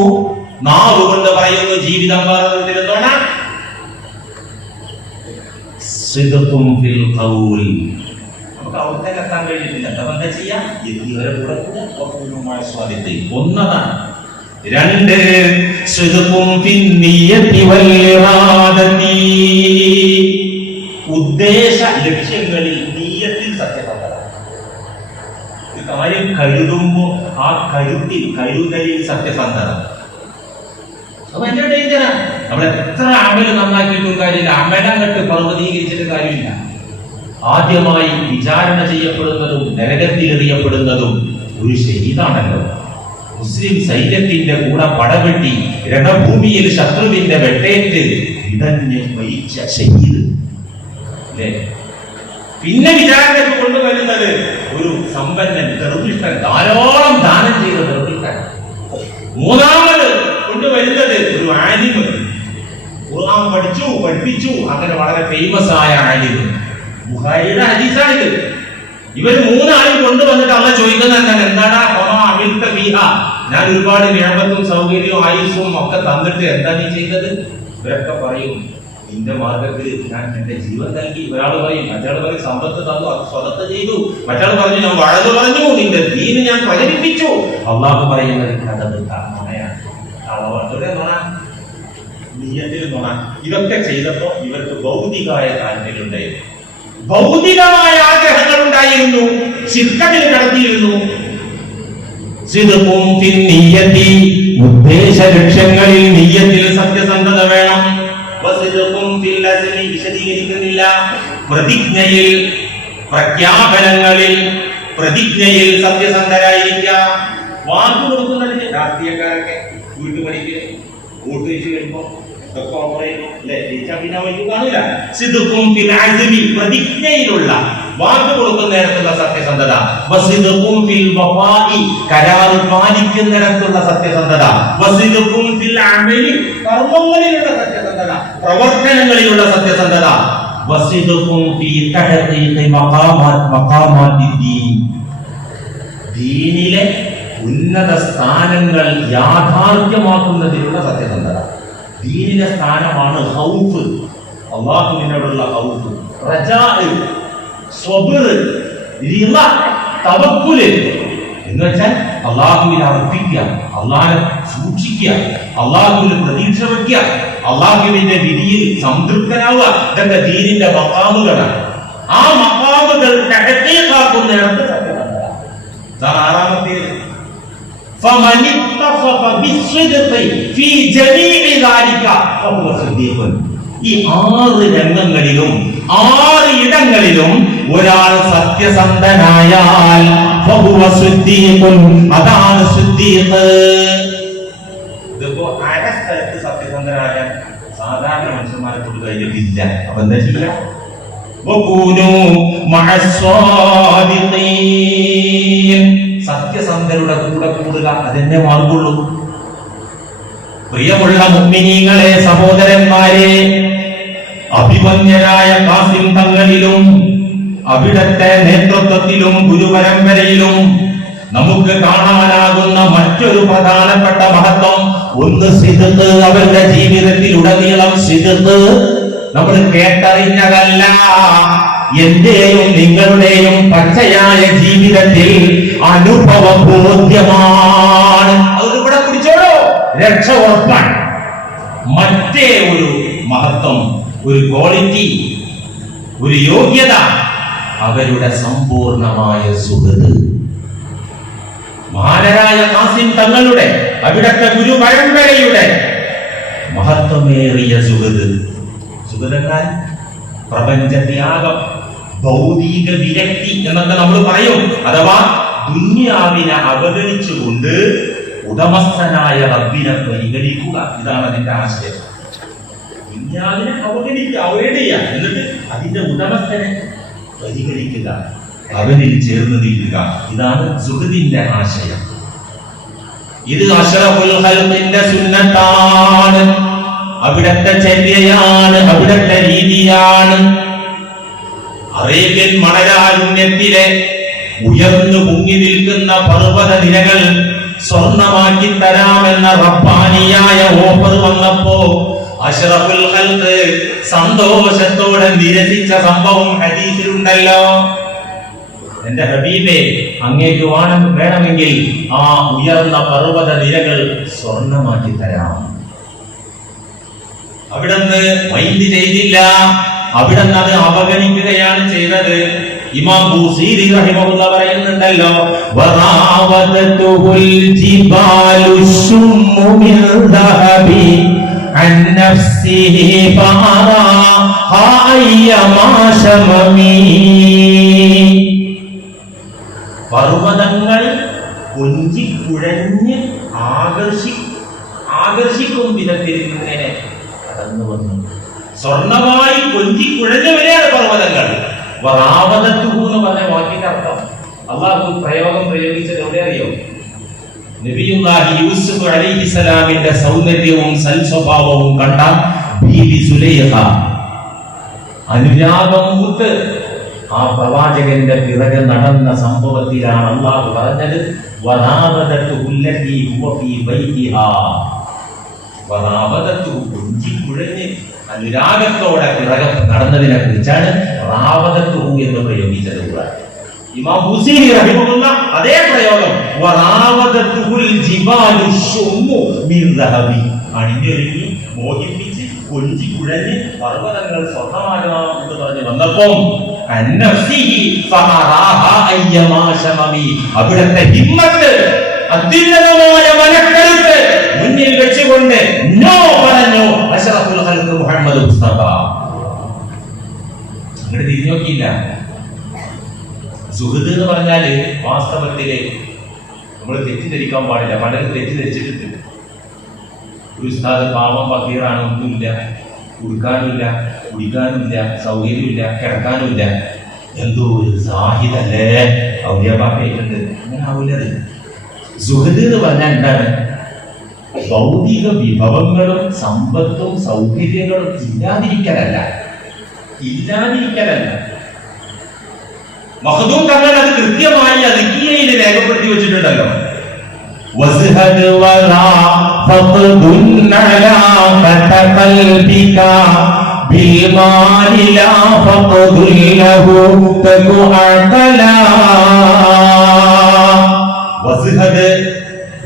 നാവ് കൊണ്ട് പറയുന്നു ജീവിതം വേറൊരുത്തിലെന്നോണ. സിദ്ഖും ഫിൽ ഖൗൽ, നമുക്ക് അവിടത്തേക്ക് എത്താൻ കഴിഞ്ഞിട്ടില്ല. അപ്പൊ എന്താ ചെയ്യാം? എത്തിയവരെ കൂടെ കൂടെ സ്വാധീനത്തെ ഒന്നതാണ്. 2 സിദ്ഖും ഫിൻ നിയ്യതി വൽ ഇറാദതി, ഉദ്ദേശ ലക്ഷ്യങ്ങളിൽ നിയ്യത്തിൽ സത്യസന്ധത. ഒരു കാര്യം കരുതുമ്പോൾ ആ കരുതലിൽ സത്യസന്ധത. അപ്പൊ എന്റെ ഡേഞ്ചറാണ്. നമ്മൾ എത്ര അമല് നന്നാക്കിയിട്ടും കാര്യമില്ല, അമലങ്ങട്ട് പർവ്വതീകരിച്ചിട്ട് കാര്യമില്ല. ആദ്യമായി വിചാരണ ചെയ്യപ്പെടുന്നതും നരകത്തിലെറിയപ്പെടുന്നതും ഒരു ശഹീദാണല്ലോ. മുസ്ലിം സൈന്യത്തിന്റെ കൂടെ പടവെട്ടി രണഭൂമിയിൽ ശത്രുവിന്റെ വെട്ടേറ്റ് ഇടഞ്ഞ് മരിച്ച ശഹീദ് അല്ലേ? പിന്നെ വിചാരണയ്ക്ക് കൊണ്ടുവരുന്നത് ഒരു സമ്പന്നൻ ദർവിഷ്ഠൻ, ധാരാളം ദാനം ചെയ്ത ദർവിഷ്ഠൻ. മൂന്നാമത് കൊണ്ടുവരുന്നത് ഒരു ആലിമ്, ഖുർആൻ പഠിപ്പിച്ചു, അങ്ങനെ വളരെ ഫേമസ് ആയ ആലിമ്. ബുഖാരിയുടെ ഹദീസാണിത്. ഇവർ 3 ആളും കൊണ്ടുവന്നിട്ട് അള്ളാഹ് ചോദിക്കുന്നത് എന്താണ്? ഞാൻ ഒരുപാട് നിഅമത്തും സൗകര്യവും ആയുസ്സും ഒക്കെ തന്നിട്ട് എന്താ നീ ചെയ്തത്? ഇവരൊക്കെ പറയും നിന്റെ മാർഗത്തിൽ ഞാൻ എന്റെ ജീവൻ നൽകി. ഒരാൾ പറയും, മറ്റാൾ പറയും സമ്പത്ത് തന്നു, അത് സ്വതത്ത് ചെയ്തു. മറ്റാൾ പറഞ്ഞു ഞാൻ വഴത് പറഞ്ഞു, നിന്റെ ദീന് ഞാൻ പ്രചരിപ്പിച്ചു. അള്ളാഹു പറയുന്നത് കഥ നുണയാണ്, നിയത്തിൽ നുണ. ഇതൊക്കെ ചെയ്തപ്പോ ഇവർക്ക് ഭൗതികമായ താല്പര്യമുണ്ടായിരുന്നു, ഭൗതികമായ ആഗ്രഹങ്ങൾ ഉണ്ടായിരുന്നു, ശിർക്കത്തിൽ നടത്തിയിരുന്നു. ഉദ്ദേശ ലക്ഷ്യങ്ങളിൽ നിയ്യത്തിൽ സത്യസന്ധത വേണം. വിശദീകരിക്കുന്നില്ല. പ്രതിജ്ഞയിൽ, പ്രഖ്യാപനങ്ങളിൽ, പ്രതിജ്ഞയിൽ സത്യസന്ധരായിരിക്കുക. വാക്ക് കൊടുക്കുന്നതിന് രാഷ്ട്രീയക്കാരൊക്കെ വീട്ടുപണിക്ക് വോട്ട് വെച്ച് കഴിയുമ്പോൾ പ്രതിജ്ഞയിലുള്ള വാക്ക് കൊടുക്കുന്നിടത്തുള്ള സത്യസന്ധത, കരാറ് പാലിക്കുന്നിടത്തുള്ള സത്യസന്ധത, കർമ്മങ്ങളിലുള്ള സത്യസന്ധത, പ്രവർത്തനങ്ങളിലുള്ള സത്യസന്ധത, ദീനിലെ ഉന്നത സ്ഥാനങ്ങൾ യാഥാർത്ഥ്യമാക്കുന്നതിലുള്ള സത്യസന്ധത. ദീനിന്റെ സ്ഥാനമാണ് ഖൗഫ്, അല്ലാഹുവിനോടുള്ള ഖൗഫ്, റജാ, സ്വബ്ർ, റിള, തവക്കുൽ എന്ന് വെച്ചാൽ അല്ലാഹുവിനെ അർപ്പിക്കുക, അല്ലാഹുവിനെ സൂക്ഷിക്കുക, അല്ലാഹുവിൽ പ്രതീക്ഷ വയ്ക്കുക, അല്ലാഹുവിന്റെ വിധിയിൽ സംതൃപ്തനാവുക. ഇതൊക്കെ ദീനിന്റെ മഖാമുകളാണ്. ആ മഖാമുകൾ തഹഖീഖാക്കുന്നിടത്ത് സത്യസന്ധത. ആറാമത്തേത് فمن اتصف بالصدق في جميع ذلك فهو صديق. ഈ 6 രംഗങ്ങളിലും 6 ഇടങ്ങളിലും ഒരാൾ സത്യസന്ധനായാൽ ഫഹുവ സിദ്ദീഖുൻ, അതാണ് സിദ്ദീഖ്. ഇതിപ്പോ അര സ്ഥലത്ത് സത്യസന്ധനായ സാധാരണ മനുഷ്യന്മാരെ കൊണ്ട് കഴിഞ്ഞിട്ടില്ല. അപ്പൊ എന്താ ചെയ്യുക? വകൂനൂ മഅസ്സാദിഖീൻ, സത്യസന്ധരുടെ കൂടെ കൂടുക, അതെന്നെ മാർഗുള്ളൂ. പ്രിയമുള്ള മുഅ്മിനീങ്ങളെ, സഹോദരന്മാരെ, അഭിമന്യനായ ഖാസിം തങ്ങളിലും അവിടത്തെ നേതൃത്വത്തിലും ഗുരുപരമ്പരയിലും നമുക്ക് കാണാനാകുന്ന മറ്റൊരു പ്രധാനപ്പെട്ട മഹത്വം, ഒന്ന് സിദ്ഖ്. അവരുടെ ജീവിതത്തിൽ ഉടനീളം സിദ്ഖ് നമ്മൾ കേട്ടറിഞ്ഞതല്ല, എന്റെയും നിങ്ങളുടെയും പച്ചയായ ജീവിതത്തിൽ അനുഭവബോധ്യമാണ്. അത് ഇവിടെ പിടിച്ചോളൂ, രക്ഷ ഉറപ്പാണ്. മറ്റേ ഒരു മഹത്വം, ഒരു ക്വാളിറ്റി, ഒരു യോഗ്യത, അവരുടെ സമ്പൂർണമായ സുഹൃത്ത്. മഹാനരായ ഖാസിം തങ്ങളുടെ അവിടത്തെ ഗുരു പരമ്പരയുടെ മഹത്വമേറിയ സുഹൃത്ത്. സുഹൃത്തെന്നാൽ പ്രപഞ്ചത്യാഗം, ഭൗതിക വിരക്തി എന്നൊക്കെ നമ്മൾ പറയും. അഥവാ ദുന്യാവിനെ അവഗണിച്ചുകൊണ്ട് ഉടമസ്ഥനായ റബ്ബിനെ പരിഗണിക്കുക. ഇതാണ് അതിന്റെ ആശയം. ദുന്യാവിനെ അവഗണിക്കുക, അവോയ്ഡ് ചെയ്യുക, എന്നിട്ട് അതിന്റെ ഉടമസ്ഥനെ പരിഗണിക്കുക, അവനിൽ ചേർന്ന് നിൽക്കുക. ഇതാണ് സുഹൃത്തിന്റെ ആശയം. ഇത് അഷ്റഫുൽ ഖൽഖിന്റെ സുന്നത്താണ്, അവിടത്തെ ചര്യയാണ്, അവിടത്തെ രീതിയാണ്. അറേബ്യൻ മണലാരുണ്യത്തിലെ ഉയർന്നു പൊങ്ങി നിൽക്കുന്ന പർവ്വത നിരകൾ സ്വർണമാക്കി തരാമെന്ന റബ്ബാനിയായ ഓഫർ വന്നപ്പോ അഷ്റഫുൽ ഖൽഖ് സന്തോഷത്തോടെ നിരസിച്ച സംഭവം ഹദീസിലുണ്ടല്ലോ. എന്റെ ഹബീബേ, അങ്ങേക്ക് വേണമെങ്കിൽ ആ ഉയർന്ന പർവ്വത നിരകൾ സ്വർണമാക്കി തരാം. അവിടുന്ന് മൈൻഡ് ചെയ്തില്ല, അവിടുന്ന് അത് അവഗണിക്കുകയാണ് ചെയ്തത്. ഇമാം ബൂസീരി റഹിമഹുല്ലാ പറയുന്നുണ്ടല്ലോ, വറാവദതുൽ ജിബാലു ശുമ്മു മിൻ ദഹബി അൻ നഫ്സിഹി ഫഅറാ അയ്യമാ ശമമി. പർവ്വതങ്ങൾ കൊഞ്ചിക്കുഴഞ്ഞ് ആകർഷിക്കും വിധത്തിൽ ഇങ്ങനെ കടന്നു വന്നു. സ്വർണമായി കൊഞ്ചിക്കുഴഞ്ഞവരെയാണ് പർവ്വതങ്ങൾ. വറാവദതുഹു എന്ന് പറഞ്ഞ വാക്കിന്റെ അർത്ഥം അല്ലാഹു പ്രയോഗം പ്രയോഗിച്ചത് എവിടെ അറിയോ? നബിയുല്ലാഹി യൂസുഫ് അലൈഹിസ്സലാമിന്റെ സൗന്ദര്യവും സൽസ്വഭാവവും കണ്ട ബീബി സുലൈഖ അനുരാഗം മൂത്ത് ആ പ്രവാചകന്റെ പിറകെ നടന്ന സംഭവത്തിലാണ് അല്ലാഹു പറഞ്ഞത്, വറാവദതുഹുല്ലതി ഹുവ ഫീ ബൈതിഹാ. വറാവദതുഹു കൊഞ്ചിക്കുഴഞ്ഞ് അനുരാഗത്തോടെ പിറകം നടന്നതിനെ കുറിച്ചാണ് റാവദത്തുഹു എന്ന് പ്രയോഗിച്ചത്. ഇമാം ബുസീരി റഹിമഹുല്ല അതേ പ്രയോഗം വറാവദത്തുഹുൽ ജിബാലു ശുമ്മു മിൻ ദഹബി, അണിഞ്ഞൊരുങ്ങി മോഹിപ്പിച്ച് കൊഞ്ചി കുഴഞ്ഞ് പർവ്വതങ്ങൾ സ്വർണ്ണമാകണം എന്ന് പറഞ്ഞ് വന്നപ്പോൾ അന്നഫ്സിഹി ഫഅറാഹ അയ്യമാ ശമമി, അവിടുത്തെ ഹിമ്മത്ത്, അത്യുന്നതമായ മനക്കരുത്ത് മുന്നിൽ വെച്ചുകൊണ്ട് നോ പറഞ്ഞു അഷ്റഫുൽ ഖൽഖ് മുഹമ്മദ് മുസ്തഫ. അങ്ങോട്ട് തിരിഞ്ഞു നോക്കിയില്ല. സുഹൃത്ത് എന്ന് പറഞ്ഞാല് വാസ്തവത്തില് നമ്മൾ തെറ്റിദ്ധരിക്കാൻ പാടില്ല. പലരും തെറ്റിദ്ധരിച്ചിട്ടുണ്ട്. ഒരു ഉസ്താദ് പാവം ഫക്കീറാണ്, ഒന്നുമില്ല, കുടിക്കാനുമില്ല, കുടിക്കാനുമില്ല, സൗകര്യമില്ല, കിടക്കാനുമില്ല, എന്തോ ഒരു സാഹിദല്ലേ ഔലിയാബാക്കയിട്ടുണ്ട്. അങ്ങനെ ആവില്ലത്. സുഹൃത്ത് എന്ന് പറഞ്ഞാൽ എന്താണ്? ഭൗതിക വിഭവങ്ങളും സമ്പത്തും സൗകര്യങ്ങളും ഇല്ലാതിരിക്കലല്ല. മഖ്ദൂം തങ്ങൾ അത് കൃത്യമായി അദ്കിയയിൽ രേഖപ്പെടുത്തി വെച്ചിട്ടുണ്ടല്ലോ. വസ്ഹദ് വലാ ഫഖദുൻ അലാ ഫതഖൽബിക ബിൽമാലി ലാ ഫഖദുൽ ലഹു തകു അഖലാ. വസ്ഹദ്,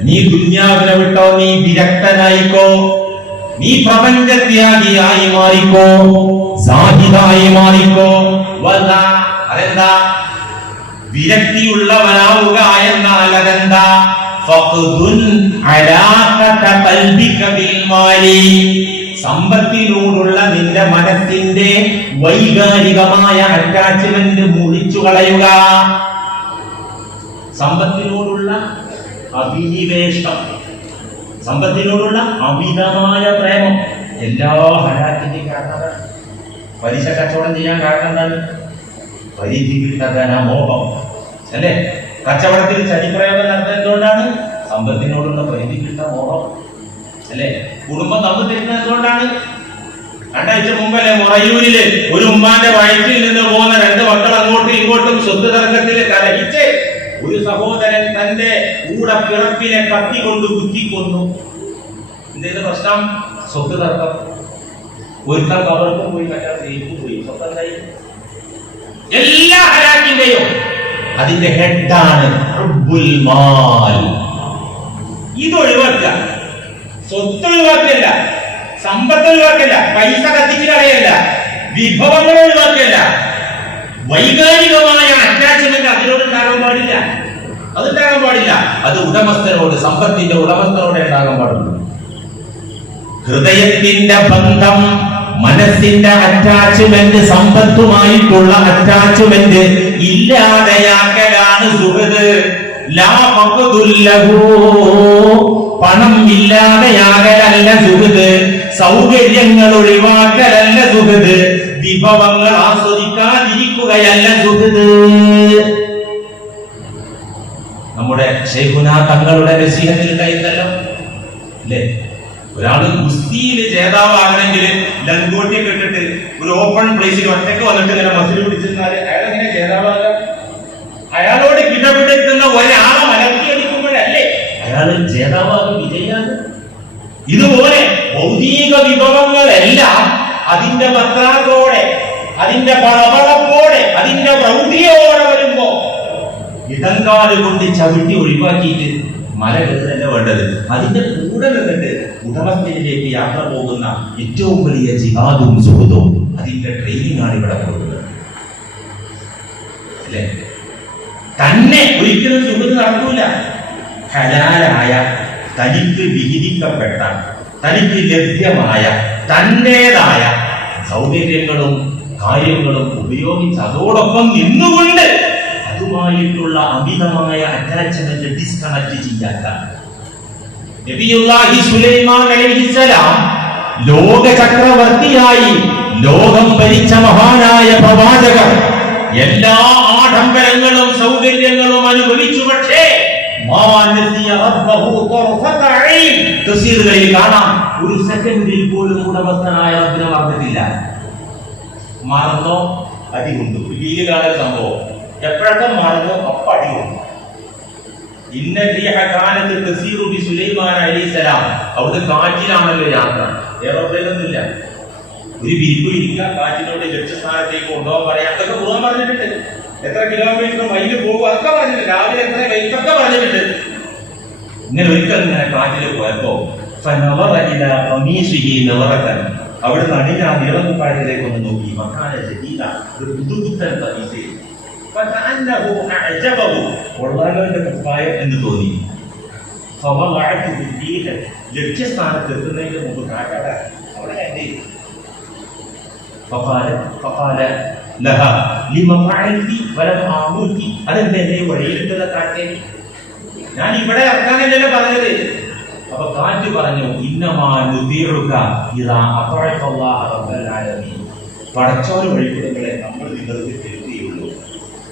നീ ദുനിയാവിനെ വിട്ടോ, നീ വിരക്തനായിക്കോ, നീ പ്രപഞ്ചത്യാഗിയായി മാറിക്കോ, സാഹിദായി മാറിക്കോ. വലാ, അതെന്താ? വിരക്തിയുള്ളവനാവുക എന്നാൽ അതെന്താ? ഫഖ്ദുൻ അലാഖത ഖൽബിക ബിൽ മാലി, സമ്പത്തിനോടുള്ള നിന്റെ മനസ്സിന്റെ വൈകാരികമായ അറ്റാച്ച്മെന്റ് മുറിച്ചു കളയുക. സമ്പത്തിനോടുള്ള അഭിനിവേശം, സമ്പത്തിനോടുള്ള അമിതമായ പ്രേമം എല്ലാ ഹലാക്കിന്റെയും കാരണം. പലിശ കച്ചവടം ചെയ്യാൻ കാരണം എന്താണ്? പരിധി വിട്ടതന മോഹം അല്ലെ? കച്ചവടത്തിൽ ചതിപ്രയോഗം നടത്തുന്നത് എന്തുകൊണ്ടാണ്? സമ്പത്തിനോടുള്ള പരിധി വിട്ട മോഹം അല്ലെ? കുടുംബം തമ്മിൽ തരുന്നത് എന്തുകൊണ്ടാണ്? രണ്ടാഴ്ച മുമ്പല്ലേ മൊറയൂരില് ഒരു ഉമ്മാന്റെ വയറ്റിൽ നിന്ന് പോകുന്ന രണ്ട് മക്കൾ അങ്ങോട്ടും ഇങ്ങോട്ടും സ്വത്ത് തർക്കത്തിൽ കലഹിച്ച് ഒരു സഹോദരൻ തന്റെ കൂടെ പിറപ്പിനെ കത്തിക്കൊണ്ട് കുത്തിക്കൊന്നു. എന്തേത് പ്രശ്നം? സ്വത്ത് തർക്കം. ഒരുത്തം കവർക്കും പോയി, മറ്റാ സ്ത്രീക്കും പോയി. സ്വന്തം കൈ. എല്ലാ ഹലാക്കിന്റെയും അതിന്റെ ഹെഡാണ് ഹുബ്ബുൽ മാൽ. ഇത് ഒഴിവാക്കുക. സ്വത്ത് ഒഴിവാക്കല്ല, സമ്പത്ത് ഒഴിവാക്കല്ല, പൈസ കത്തിച്ച് കളയല്ല, വിഭവങ്ങൾ ഒഴിവാക്കല്ല, വൈകാരികമായ അറ്റാച്ച്മെന്റ് അതിനോട് ഉണ്ടാകാൻ പാടില്ല. അതുണ്ടാകാൻ പാടില്ല. അത് ഉടമസ്ഥനോട്, സമ്പത്തിന്റെ ഉടമസ്ഥനോടെ ഉണ്ടാകാൻ പാടുള്ളൂ. ഹൃദയത്തിന്റെ ബന്ധം, മനസ്സിന്റെ അറ്റാച്ച്മെന്റ്, സമ്പത്തുമായിട്ടുള്ള അറ്റാച്ച്മെന്റ് ഇല്ലാതെയാക്കലാണ് സുഹൃത്. ലാ ഫഖ്ദുൽ ലഹു, പണം ഇല്ലാതെയാകലല്ല സുഹൃത്, സൗകര്യങ്ങൾ ഒഴിവാക്കലല്ല സുഹൃത്, വിഭവങ്ങൾ ആസ്വദിക്കാതിരിക്കുകയല്ല സുഹൃത്. നമ്മുടെ ശൈഖുനാ തങ്ങളുടെ നസീഹത്തിൽ ഉണ്ടായിരുന്നല്ലോ അല്ലേ? ഒരാള് ഗുസ്തിയിൽ ജേതാവാകണമെങ്കിൽ ലങ്കോട്ടിയൊക്കെ ഇട്ടിട്ട് ഒരു ഓപ്പൺ പ്ലേസിൽ ഒറ്റയ്ക്ക് വന്നിട്ട് ഇങ്ങനെ മസിൽ പിടിച്ചിരുന്നാല് അയാൾ എങ്ങനെ ജേതാവാകുക? അയാളോട് കിടപിടിക്കുന്ന ഒരാളെ മലർത്തിയടിക്കുമ്പോഴല്ലേ അയാൾ ജേതാവാകും, വിജയിയാണ്. ഇതുപോലെ ഭൗതിക വിഭവങ്ങളെല്ലാം അതിന്റെ പത്രാത്തോടെ, അതിന്റെ പളപളപ്പോടെ, അതിന്റെ പ്രൗഢിയോടെ വരുമ്പോ ഇടങ്കാല് കൊണ്ട് ചവിട്ടി ഒഴിവാക്കിയിട്ട് മല കയറല്ല വേണ്ടത്. അതിന്റെ കൂടെ നിന്നിട്ട് ഉടമസ്ഥനിലേക്ക് യാത്ര പോകുന്ന ഏറ്റവും വലിയ ജിഹാദും സുഹൃത്തും അതിന്റെ ട്രെയിനിങ് ആണ് ഇവിടെ കൊടുക്കുന്നത് അല്ലെ? തന്നെ ഒരിക്കലും സുഹൃത്ത് നടക്കൂല. ഹലാലായ, തനിക്ക് വിഹിതിക്കപ്പെട്ട, തനിക്ക് ലഭ്യമായ, തന്റേതായ സൗകര്യങ്ങളും കാര്യങ്ങളും ഉപയോഗിച്ച് അതോടൊപ്പം നിന്നുകൊണ്ട് അതുമായിട്ടുള്ള അമിതമായ അറ്റാച്ച്മെന്റ് ഡിസ്കണക്ട് ചെയ്യാത്ത നബിയുല്ലാഹി സുലൈമാൻ അലൈഹിസ്സലാം ലോക ചക്രവർത്തിയായി ലോകം ഭരിച്ച മഹാനായ പ്രവാചകർ എല്ലാ ആഡംബരങ്ങളും സൗകര്യങ്ങളും അനുഭവിച്ചു. പക്ഷേ തഫ്സീറുകളിൽ കാണാം, ഒരു സെക്കൻഡിൽ പോലും ഉടമസ്ഥനായ റബ്ബിനെ മറന്നിട്ടില്ല. മറന്നോ അടികൊണ്ടു. വീല് കാണുന്ന സംഭവം എപ്പോഴൊക്കെ മറന്നോ അപ്പ അടികൊണ്ടു. ഇന്ന റിഹ കാനത്ത് തസീറു ബി സുലൈമാൻ അലൈഹിസ്സലാം. അവിടെ കാറ്റിലാണല്ലോ യാത്ര, എയറോപ്ലെയിനൊന്നുമില്ല. ഒരു വിരിപ്പ് ഇരിക്കുക, കാറ്റിനോട് ലക്ഷ്യസ്ഥാനത്തേക്ക് കൊണ്ടുപോകാൻ പറയാം, അതൊക്കെ പോകാൻ പറഞ്ഞിട്ടുണ്ട്. എത്ര കിലോമീറ്റർ മൈല് പോകും അതൊക്കെ പറഞ്ഞിട്ടുണ്ട്. രാവിലെ എത്ര വെയിറ്റൊക്കെ പറഞ്ഞിട്ടുണ്ട്. ഇങ്ങനെ ഒരിക്കൽ ഇങ്ങനെ കാറ്റിൽ പോയപ്പോ അവിടെ നടിഞ്ഞ ആ നീളക്കുപ്പായത്തിലേക്ക് ഒന്ന് നോക്കി. ഒരു പുതുപുത്തൻ കൊള്ളാലോന്റെ കുപ്പായം എന്ന് തോന്നി. ലക്ഷ്യസ്ഥാനത്ത് എത്തുന്നതിന് മുമ്പ് കാറ്റാട അവിടെ കണ്ടേ. അതെന്താ എന്നെ വഴിയിലിട്ടത് കാറ്റേ? ഞാൻ ഇവിടെ ഇറക്കാനല്ലേ പറഞ്ഞത്. അപ്പൊ കാറ്റ് പറഞ്ഞു, പടച്ചോറ് വഴിപ്പെടുകളെ നമ്മൾ നിങ്ങൾക്ക് തിരുത്തിയുള്ളൂ.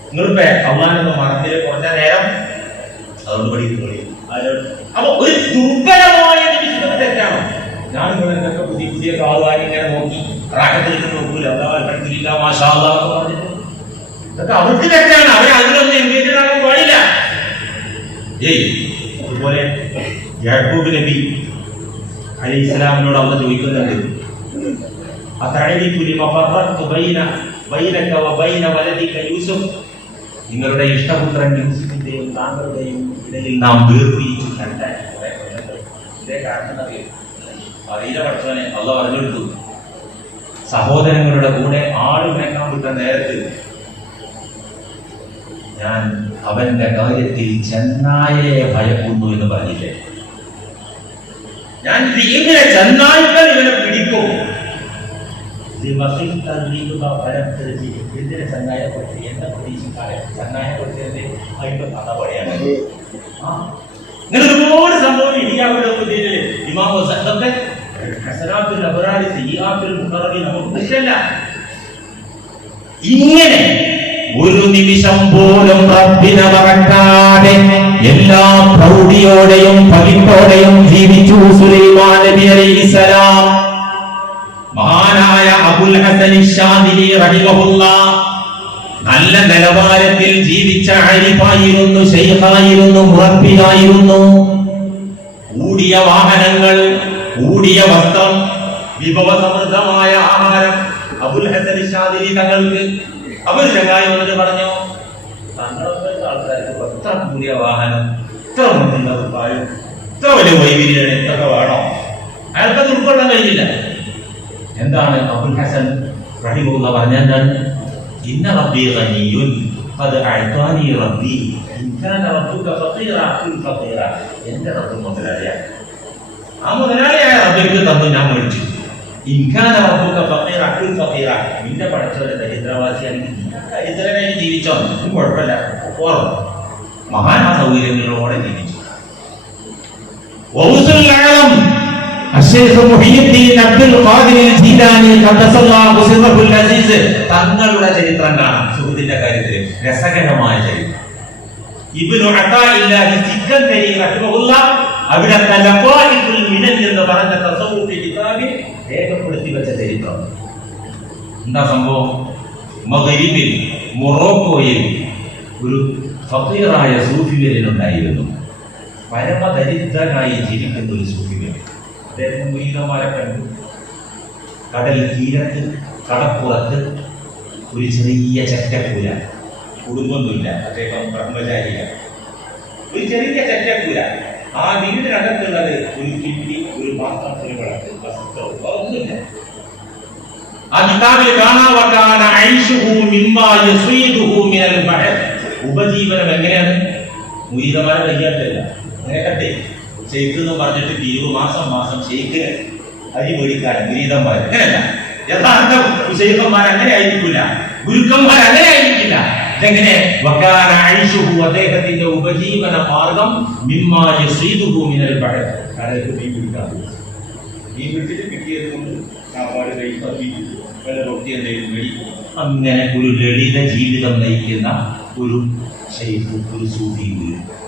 നിങ്ങളിപ്പോ അള്ളാനൊന്ന് മറന്നില് കുറഞ്ഞ നേരം അതുകൊണ്ട് പഠിക്കുന്നു. അപ്പൊ ഒരു ദുർബലമായ നിമിഷം തെറ്റാണ്. ഞാൻ ഇവിടെ എന്തൊക്കെ പുതിയ പുതിയ കാറുകാരി ഇങ്ങനെ നോക്കി റാക്കത്തിൽ നോക്കൂല, ഇതൊക്കെ അവർക്ക് തെറ്റാണ്. അവർ അതിലൊന്നും എൻഗേജഡ് ആകാൻ പാടില്ല. അതുപോലെ യാക്കൂബ് നബി അലൈഹി ഇസ്ലാമിനോട് അള്ളാഹ് ചോദിക്കുന്നുണ്ട്, നിങ്ങളുടെ ഇഷ്ടപുത്രൻ യൂസുഫിന്റെയും താങ്കളുടെയും ഇടയിൽ നാം വേർപിരിച്ചു കണ്ടാൽ ഇതേ കാരണം അറിയില്ല. പഠിച്ചവനെ അള്ളാഹ് പറഞ്ഞെടുത്തു. സഹോദരങ്ങളുടെ കൂടെ ആട് മേക്കാൻ വിട്ട നേരത്ത് ഞാൻ അവന്റെ കാര്യത്തിൽ ചെന്നായയെ ഭയക്കുന്നു എന്ന് പറഞ്ഞില്ലേ? ഞാൻ ഇങ്ങനെ ചെന്നായ്ക്കൾ ഇവനെ പിടിക്കും. എന്തിനെ ചെന്നായപ്പെടുത്തി? എന്നെ പ്രതീക്ഷിക്കാതെ ചെന്നായപ്പെടുത്തിയതിന്റെ അതിന്റെ കഥ പറയാണ്. ഇങ്ങനെ ഒരുപാട് സംഭവം ഇടിയാവിടെ ഇമാം ഹസനാത്തുൽ അബ്റാരി സയ്യിആത്തുൽ മുഖറബിൻ നമുക്ക് പറ്റില്ല. ഇങ്ങനെ ഒരു നിമിഷം പോലും റബ്ബിനെ മറക്കാതെ എല്ലാ പ്രൗഢിയോടെയും പവിത്രയോടെയും ജീവിച്ചു സുലൈമാൻ നബി അലൈഹിസ്സലാം. മഹാനായ അബുൽ ഹസൻ ശാദിലി റഹിമഹുല്ലാഹ് നല്ല നിലവാരത്തിൽ ജീവിച്ച അലിഫായിരുന്നു, ശൈഖായിരുന്നു, മുറബ്ബിയായിരുന്നു. കൂടിയ വാഹനങ്ങൾ, കൂടിയ വസ്ത്രം, വിഭവസമൃദ്ധമായ ആഹാരം അബുൽ ഹസൻ ശാദിലി തങ്ങൾക്ക്. അവർ ചങ്ങായി വന്നിട്ട് പറഞ്ഞു, തങ്ങളൊക്കെ ആൾക്കാർക്ക് എത്ര കൂടിയ വാഹനം, ഇത്ര മുന്നുള്ള പായും, ഇത്ര വലിയ വൈവിധ്യം ഇതൊക്കെ വേണോ? അയാൾക്കത് ഉൾക്കൊള്ളാൻ കഴിയില്ല. എന്താണ് അബുൽ ഹസൻ റഹിമഹുല്ലാഹ് പറഞ്ഞാൽ, ഇന്ന റബ്ബി ഗനിയുൻ ഖദ് അഅതാനി റബ്ബി ഇൻ കാന റബ്ബുക ഫഖീറാ കുൽ ഫഖീറാ. എന്റെ റബ്ബ് മുതലാളിയാണ്. ആ മുതലാളിയായ റബ്ബിക്ക് തന്നു ഞാൻ മേടിച്ചു. ഇൻ കാന റബ്ബുക ഫഖീറാ കുൽ ഫഖീറാ. നിന്റെ പടച്ചവനെ ദരിദ്രവാസിയാണെങ്കിൽ ദരിദ്രനായി ജീവിച്ചോ, കുഴപ്പമില്ല. മഹാനാ സൗകര്യങ്ങളോടെ ജീവിച്ചു. തങ്ങളുടെ ചരിത്രം കാണാം. സുഹൃത്തിന്റെ കാര്യത്തിൽ രസകരമായ ചരിത്രം. ഇബ്നു അതാഇല്ലാഹി സിക്കന്ദരി റഹിമഹുല്ലാഹ് അവിടെ തലഖാഇത്തുൽ മിനൻ എന്ന് പറഞ്ഞ തസവ്വുഫ് കിതാബിൽ രേഖപ്പെടുത്തി വെച്ച ചരിത്രം. എന്താ സംഭവം? മഗ്രിബിൽ മൊറോക്കോയിൽ ഒരു ഫഖീറായ സൂഫിവര്യനുണ്ടായിരുന്നു. പരമദരിദ്രനായി ജീവിക്കുന്ന ഒരു സൂഫിവര്യൻ. അദ്ദേഹം മുരീദന്മാരെ കണ്ടു. കടൽ തീരത്ത് കടപ്പുറത്ത് ഒരു ചെറിയ ചറ്റക്കൂര, കുടുംബമൊന്നുമില്ല, അദ്ദേഹം ബ്രഹ്മചാരിയാണ്. ഒരു ചെറിയ ചറ്റക്കൂര. ആ വീടിനകത്തുള്ളത് ഒരു കിണ്ടി, ഒരു പാത്രം, ഒരു വിളക്ക്, വസ്ത്രവും ഒന്നുമില്ല. ആ കിതാബിൽ ഉപജീവനം എങ്ങനെയാണ്? മുരീദന്മാരെ കയ്യാറ്റല്ല. അങ്ങനെ കണ്ടേ ഷെയ്ഖ് എന്ന് പറഞ്ഞിട്ട് 20 മാസം ഷെയ്ഖിന് അരി മേടിക്കാൻ മുരീദന്മാർ. അങ്ങനെയല്ല. യഥാർത്ഥ ഷെയ്ഖന്മാർ അങ്ങനെ ആയിരിക്കില്ല, ഗുരുക്കന്മാർ അങ്ങനെ ആയിരിക്കില്ല. ഇതെങ്ങനെ? അദ്ദേഹത്തിന്റെ ഉപജീവന മാർഗം കടലിൽ മീൻ പിടിക്കാൻ പോകും. മീൻ പിടിച്ചിട്ട് കിട്ടിയത് കൊണ്ട് സാപ്പാട് കഴിക്കും, റൊട്ടി എന്തെങ്കിലും മേടിക്കും. അങ്ങനെ ഒരു ലളിത ജീവിതം നയിക്കുന്ന ഒരു ഷെയ്ഖ്, ഒരു സൂഫി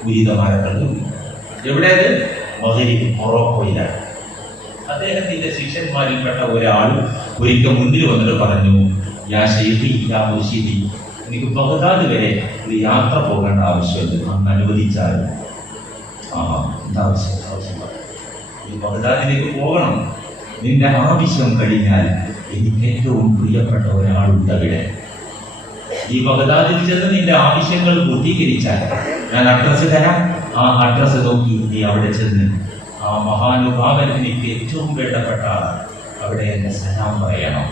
മുരീദന്മാരെ കണ്ടു. എവിടെയത്? മഗ്രിബ്, മൊറോക്കോയിലാണ്. അദ്ദേഹത്തിന്റെ ശിഷ്യന്മാരിൽപ്പെട്ട ഒരാൾ ഒരിക്കൽ മുന്നിൽ വന്നിട്ട് പറഞ്ഞു, യാ ഷെയ്ഖി, യാ മുർശിദി, എനിക്ക് ബഗ്ദാദ് വരെ ഒരു യാത്ര പോകേണ്ട ആവശ്യമുണ്ട്, അന്ന് അനുവദിച്ചാൽ. ഈ ബഗ്ദാദിലേക്ക് പോകണം, നിന്റെ ആവശ്യം കഴിഞ്ഞാൽ എനിക്ക് ഏറ്റവും പ്രിയപ്പെട്ട ഒരാളുണ്ട് അവിടെ. ഈ ബഗ്ദാദിൽ ചെന്ന് നിന്റെ ആവശ്യങ്ങൾ പൂർത്തീകരിച്ചാൽ ഞാൻ അഡ്രസ്സ് തരാം. ആ അഡ്രസ്സ് നോക്കി നീ അവിടെ ചെന്ന് ആ മഹാനുഭാവൻ എനിക്ക് ഏറ്റവും വേണ്ടപ്പെട്ട ആളാണ്, അവിടെ എന്നെ സലാം പറയണം,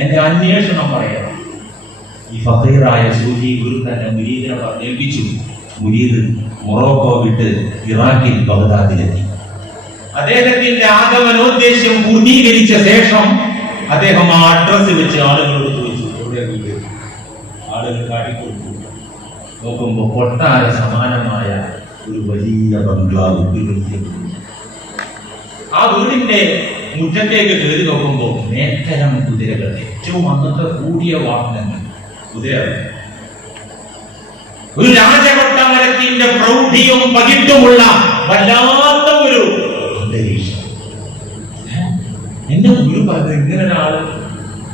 എന്റെ അന്വേഷണം പറയണം. ഈ ഫഖീറായ സൂഫി ഗുരു തന്നെ മുരീദിനെ ഏൽപ്പിച്ചു. മുരീദ് മൊറോക്കോ വിട്ട് ഇറാഖിൽ ബഗ്ദാദിലെത്തി. അദ്ദേഹത്തിന്റെ ആഗമനോദ്ദേശ്യം പൂർത്തീകരിച്ച ശേഷം അദ്ദേഹം ആ അഡ്രസ് വെച്ച് ആളുകളോട് ചോദിച്ചു, എവിടെ വീട്? ആളുകൾ കാട്ടിക്കൊടുത്തു. നോക്കുമ്പോൾ കൊട്ടാര സമാനമായ ഒരു വലിയ ബംഗ്ലാവ്, ഒരു വലിയ വീട്. ആ വീടിന്റെ മുറ്റത്തേക്ക് കയറി നോക്കുമ്പോൾ മേത്തരം കുതിരകൾ, ഏറ്റവും അന്നത്തെ കൂടിയ വാഹനങ്ങൾ, കുതിരകൾ. ഒരു രാജകൊട്ടാരത്തിന്റെ പ്രൗഢിയും പകിട്ടുമുള്ള വല്ലാത്ത ഒരു അന്തരീക്ഷം. എന്റെ ഗുരു പറഞ്ഞു, ഇങ്ങനെ ഒരാള്,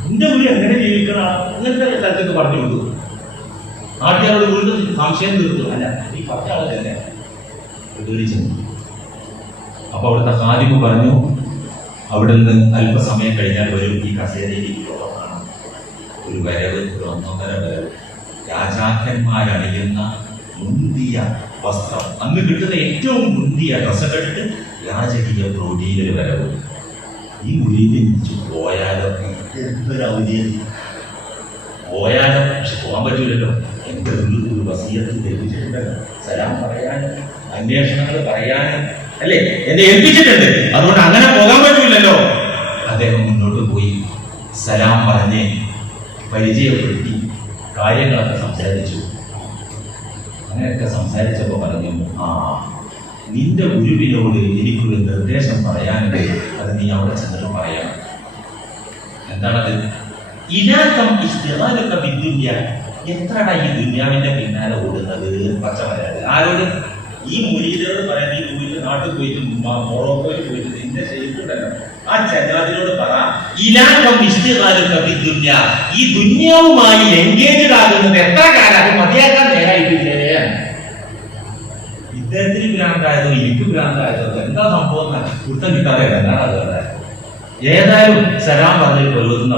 എന്റെ ഗുരു എങ്ങനെ ജീവിക്കണ അങ്ങനത്തെ സ്ഥലത്തേക്ക് പറഞ്ഞു കൊടുത്തു. നാട്ടുകാരോട് വീണ്ടും സംശയം തീർത്തു. അല്ല, ഈ പറഞ്ഞ ആളെ തന്നെ ചെന്നു. അപ്പൊ അവിടുത്തെ ഖാദിമ് പറഞ്ഞു, അവിടെ നിന്ന് അല്പസമയം കഴിഞ്ഞാൽ വരും, ഈ കസേരയിലേക്ക് കാണാം ഒരു വരവ്, ഒരു 1.5 വരവ്. രാജാക്കന്മാരണിയുന്ന മുന്തിയ വസ്ത്രം, അന്ന് കിട്ടുന്ന ഏറ്റവും മുന്തിയ ഡ്രസ്സൊക്കെ ഇട്ട് രാജകീയ പ്രൗഢിയിലൊരു വരവ്. ഈ മുരീദിൻ പോയാലോ, എന്തൊരു ഔദ്യോഗിക പോയാലോ, പക്ഷെ പോകാൻ പറ്റൂലല്ലോ. എന്റെ ഒരു വസീയത്തിൽ ഏൽപ്പിച്ചിട്ടുണ്ടല്ലോ, സലാം പറയാനും അന്വേഷണങ്ങൾ പറയാനും അല്ലേ എന്നെ ഏൽപ്പിച്ചിട്ടുണ്ട്, അതുകൊണ്ട് അങ്ങനെ പോകാൻ പറ്റൂലല്ലോ. അദ്ദേഹം മുന്നോട്ട് പോയി സലാം പറഞ്ഞ് പരിചയപ്പെടുത്തി കാര്യങ്ങളൊക്കെ സംസാരിച്ചു. അങ്ങനെയൊക്കെ സംസാരിച്ചപ്പോൾ പറഞ്ഞു, ആ നിന്റെ ഗുരുവിനോട് എനിക്കൊരു നിർദ്ദേശം പറയാനുണ്ട്, അത് നീ അവിടെ ചെന്നിട്ട് പറയണം. എന്താണത്? ഇലാക്കം ഇസ്തിഗാലക ബിദ്ദുനിയ, എത്രടാ ഈ ദുനിയാവിന്റെ പിന്നാലെ ഓടുന്നത്? പച്ചമരാത് ആരോട്? ഈ മുരീദോട് പറയാൻ, ഈ മുരീദ് നാട്ടിൽ പോയിട്ട് മൊറോക്കോയിൽ പോയിട്ട് നിന്റെ ശരിക്കുണ്ടല്ലോ, ആ ചങ്ങാതിനോട് പറ, ഇലാക്കം ഇസ്തിഗാലക ബിദ്ദുനിയ, ഈ ദുനിയാവുമായി എൻഗേജ്ഡ് ആകുന്നത് എത്ര കാലം മതിയാക്കാൻ നേരായിട്ടില്ലേ? ഇദ്ദേഹത്തിന് ഭ്രാന്തായതോ എനിക്ക് ഭ്രാന്തായതോ എന്താ സംഭവം കുറ്റം കിട്ടാതെ എന്താണ് അതുകൊണ്ട് ഏതായാലും സലാം പറഞ്ഞിട്ട് കൊല്ലുന്ന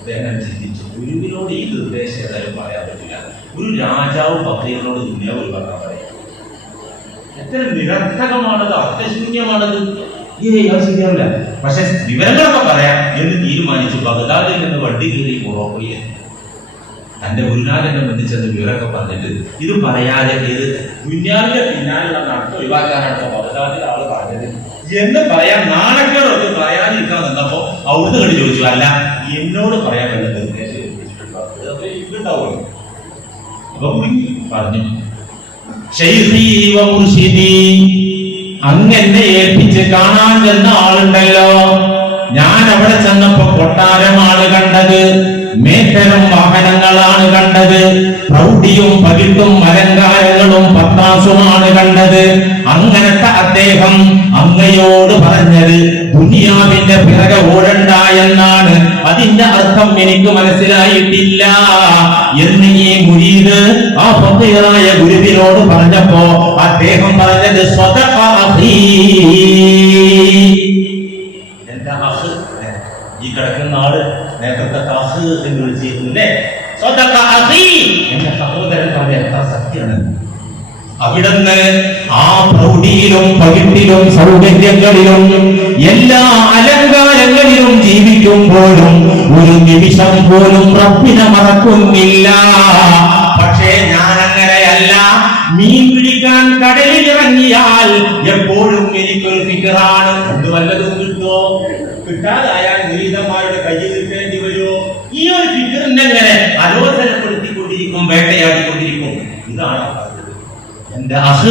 അദ്ദേഹം ചിന്തിച്ചു, ഗുരുവിനോട് ഈ നിർദ്ദേശം ഏതായാലും പറയാൻ പറ്റില്ല. ഒരു രാജാവ് ഫഖീറിനോട് ദുനിയാവ് ഒഴിവാക്കാൻ പറയാം. എത്ര നിരർത്ഥകമാണത്, അർത്ഥശൂന്യമാണത്. അത് ശരിയാവില്ല. പക്ഷെ വിവരങ്ങളൊക്കെ പറയാം എന്ന് തീരുമാനിച്ചു. ബഗ്ദാദിൽ നിന്ന് വണ്ടി കയറി മൊറോക്കോയിൽ തന്റെ ഗുരുനാഥനെ ബന്ധിച്ചെന്ന് വിവരമൊക്കെ പറഞ്ഞിട്ട് ഇത് പറയാതെ ഇത് ദുനിയാവിന്റെ പിന്നാലുള്ള നടത്തം ഒഴിവാക്കാനാണ് ബഗ്ദാദിൽ ആള് പറഞ്ഞത് എന്ന് പറയാൻ നാണക്കേടൊക്കെ പറയാതിരിക്കാൻ നിന്നപ്പോ അവിടുന്ന് കണ്ടു ചോദിച്ചു, അല്ല എന്നോട് പറയാൻ വേണ്ട നിർദ്ദേശം ഉണ്ടാവുള്ളൂ. അപ്പൊ പറഞ്ഞു, അങ്ങനെ ഏൽപ്പിച്ച് കാണാൻ ചെന്ന ആളുണ്ടല്ലോ, ഞാൻ അവിടെ ചെന്നപ്പോ കൊട്ടാരമാണ് കണ്ടത്, മേത്തരം വാഹനങ്ങളാണ് കണ്ടത്, പ്രൗഢിയും പകിട്ടും അലങ്കാരങ്ങളും പത്താസുമാണ് കണ്ടത്. അങ്ങനത്തെ അദ്ദേഹം അങ്ങയോട് പറഞ്ഞത് ദുനിയാവിന്റെ പിറകെ ഓടണ്ട എന്നാണ്. അതിന്റെ അർത്ഥം എനിക്ക് മനസ്സിലായിട്ടില്ല എന്ന് ഈ മുരീദ് ആ ഫഖീറായ ഗുരുവിനോട് പറഞ്ഞപ്പോ അദ്ദേഹം പറഞ്ഞത്, സ്വതഖ അഖീ, എന്റെ അഖ്, ഈ കിടക്കുന്ന ആള് നേരത്തെ അഖ് എന്ന് വിളിച്ചിരുന്നില്ലേ, സ്വതഖ അഖീ, എന്റെ സഹോദരൻ പറഞ്ഞ എത്ര സത്യമാണ്. അവിടുന്ന് ആ പ്രൗഢിയിലും പകിട്ടിലും സൗകര്യങ്ങളിലും എല്ലാ അലങ്കാരങ്ങളിലും ജീവിക്കുമ്പോഴും ഒരു നിമിഷം പോലും റബ്ബിനെ മറക്കുന്നില്ല. പക്ഷേ ഞാൻ അങ്ങനെയല്ല. മീൻ പിടിക്കാൻ കടലിൽ ഇറങ്ങിയാൽ എപ്പോഴും എനിക്കൊരു ഫിക്റാണ്, ഇത് വല്ലതും കിട്ടുമോ, കിട്ടാതായാൽ ഗുരുതന്മാരുടെ കയ്യിൽ നിൽക്കേണ്ടി വരുമോ, ഈ ഒരു ഫിക്റിനെ എങ്ങനെ അലോസരപ്പെടുത്തിക്കൊണ്ടിരിക്കും, വേട്ടയാടിക്കൊണ്ടിരിക്കും. ഇതാണ് എന്റെ അഹ്,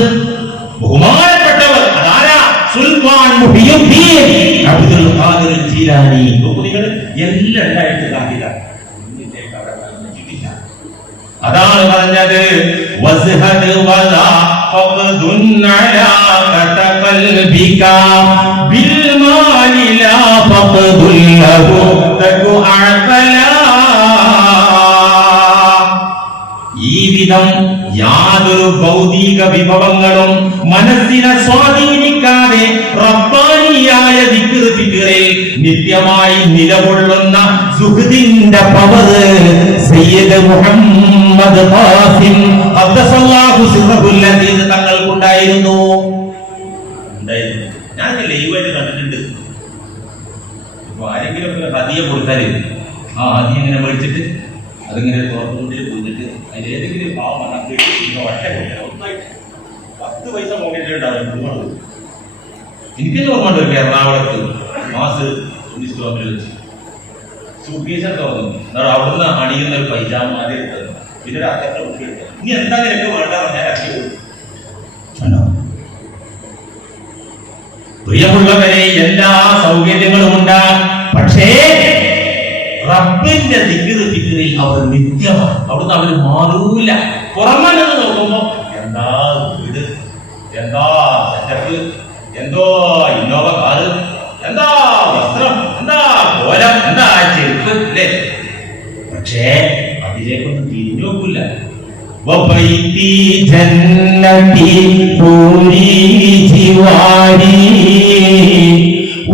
ബഹുമാനപ്പെട്ടവർ. അതാരാ? സുൽത്താൻ മുഹിയുദ്ദീൻ അബ്ദുൽ ഖാദിർ ജീലാനി. നിങ്ങൾ എല്ലാം ഉണ്ടായിട്ട് കാണില്ല. അതാണ് പറഞ്ഞത്, വസ്ഹദ് വലാ ഫഖദുൻ അലാ ഖൽബിക ബിൽ മാലി ലാ ഫഖദുൽ ലഹു തകു അഖലാ. ഈ വിധം യാതൊരു ഭൗതിക വിഭവങ്ങളും മനസ്സിനെ സ്വാധീനിക്കാതെ റബ്ബാനി അമാനിയായ ദിക്ർ ഫിക്റിൽ നിത്യമായി നിലകൊള്ളുന്ന സുഹൃദിന്റെ പവർ സയ്യിദ് മുഹമ്മദ് ഖാസിം ഖദ്ദസല്ലാഹു സിർറഹുൽ അസീസ് തങ്ങൾക്കുണ്ടായിരുന്നു. ഞാൻ ലൈവായിട്ട് കണ്ടിട്ടുണ്ട്. ഇപ്പൊ ആരെങ്കിലും ഒക്കെ ഹദിയ കൊടുത്താല് ആ ഹദിയ ഇങ്ങനെ മേടിച്ചിട്ട് അതിങ്ങനെ തുറന്നുകൊണ്ടിൽ പോയിട്ട് അതിന് ഏതെങ്കിലും പാവം ഒറ്റ കൊടുക്കണം. ഒന്നായിട്ട് 10 പൈസ പോകേണ്ടിട്ടുണ്ടാവും. എനിക്കെല്ലാം ഓർമ്മയുണ്ട് എറണാകുളത്ത് മാസ് കിലോമീറ്റർ വെച്ച് സൂപ്പീസർ തുറന്നു. അവിടുന്ന് അണിയുന്ന ഒരു പൈജാമ ആദ്യം എടുത്തത്, പിന്നെ ഒരു അക്കത്തെ കുട്ടി എടുത്തത്. ഇനി എന്താ നിനക്ക് വേണ്ട ഞാൻ അക്കി കൊടുക്കും. പ്രിയമുള്ളവരെ, എല്ലാ സൗകര്യങ്ങളും ഉണ്ട്. പക്ഷേ റബ്ബിന്റെ ദിക്ർ ഫിക്റിൽ അവർ നിത്യമാണ്. അവിടുന്ന് അവർ മാറൂല. പുറമെ നോക്കുമ്പോ എന്താ വീട്, എന്താ സെറ്റപ്പ്, എന്തോ ഇന്നോവ കാറ്, എന്താ വസ്ത്രം, എന്താ കോലം, എന്താ ചെരുപ്പ് അല്ലേ? പക്ഷേ അതിലേക്കൊന്നും തിരിഞ്ഞു നോക്കില്ല. وبيتي جنتي حوري جواري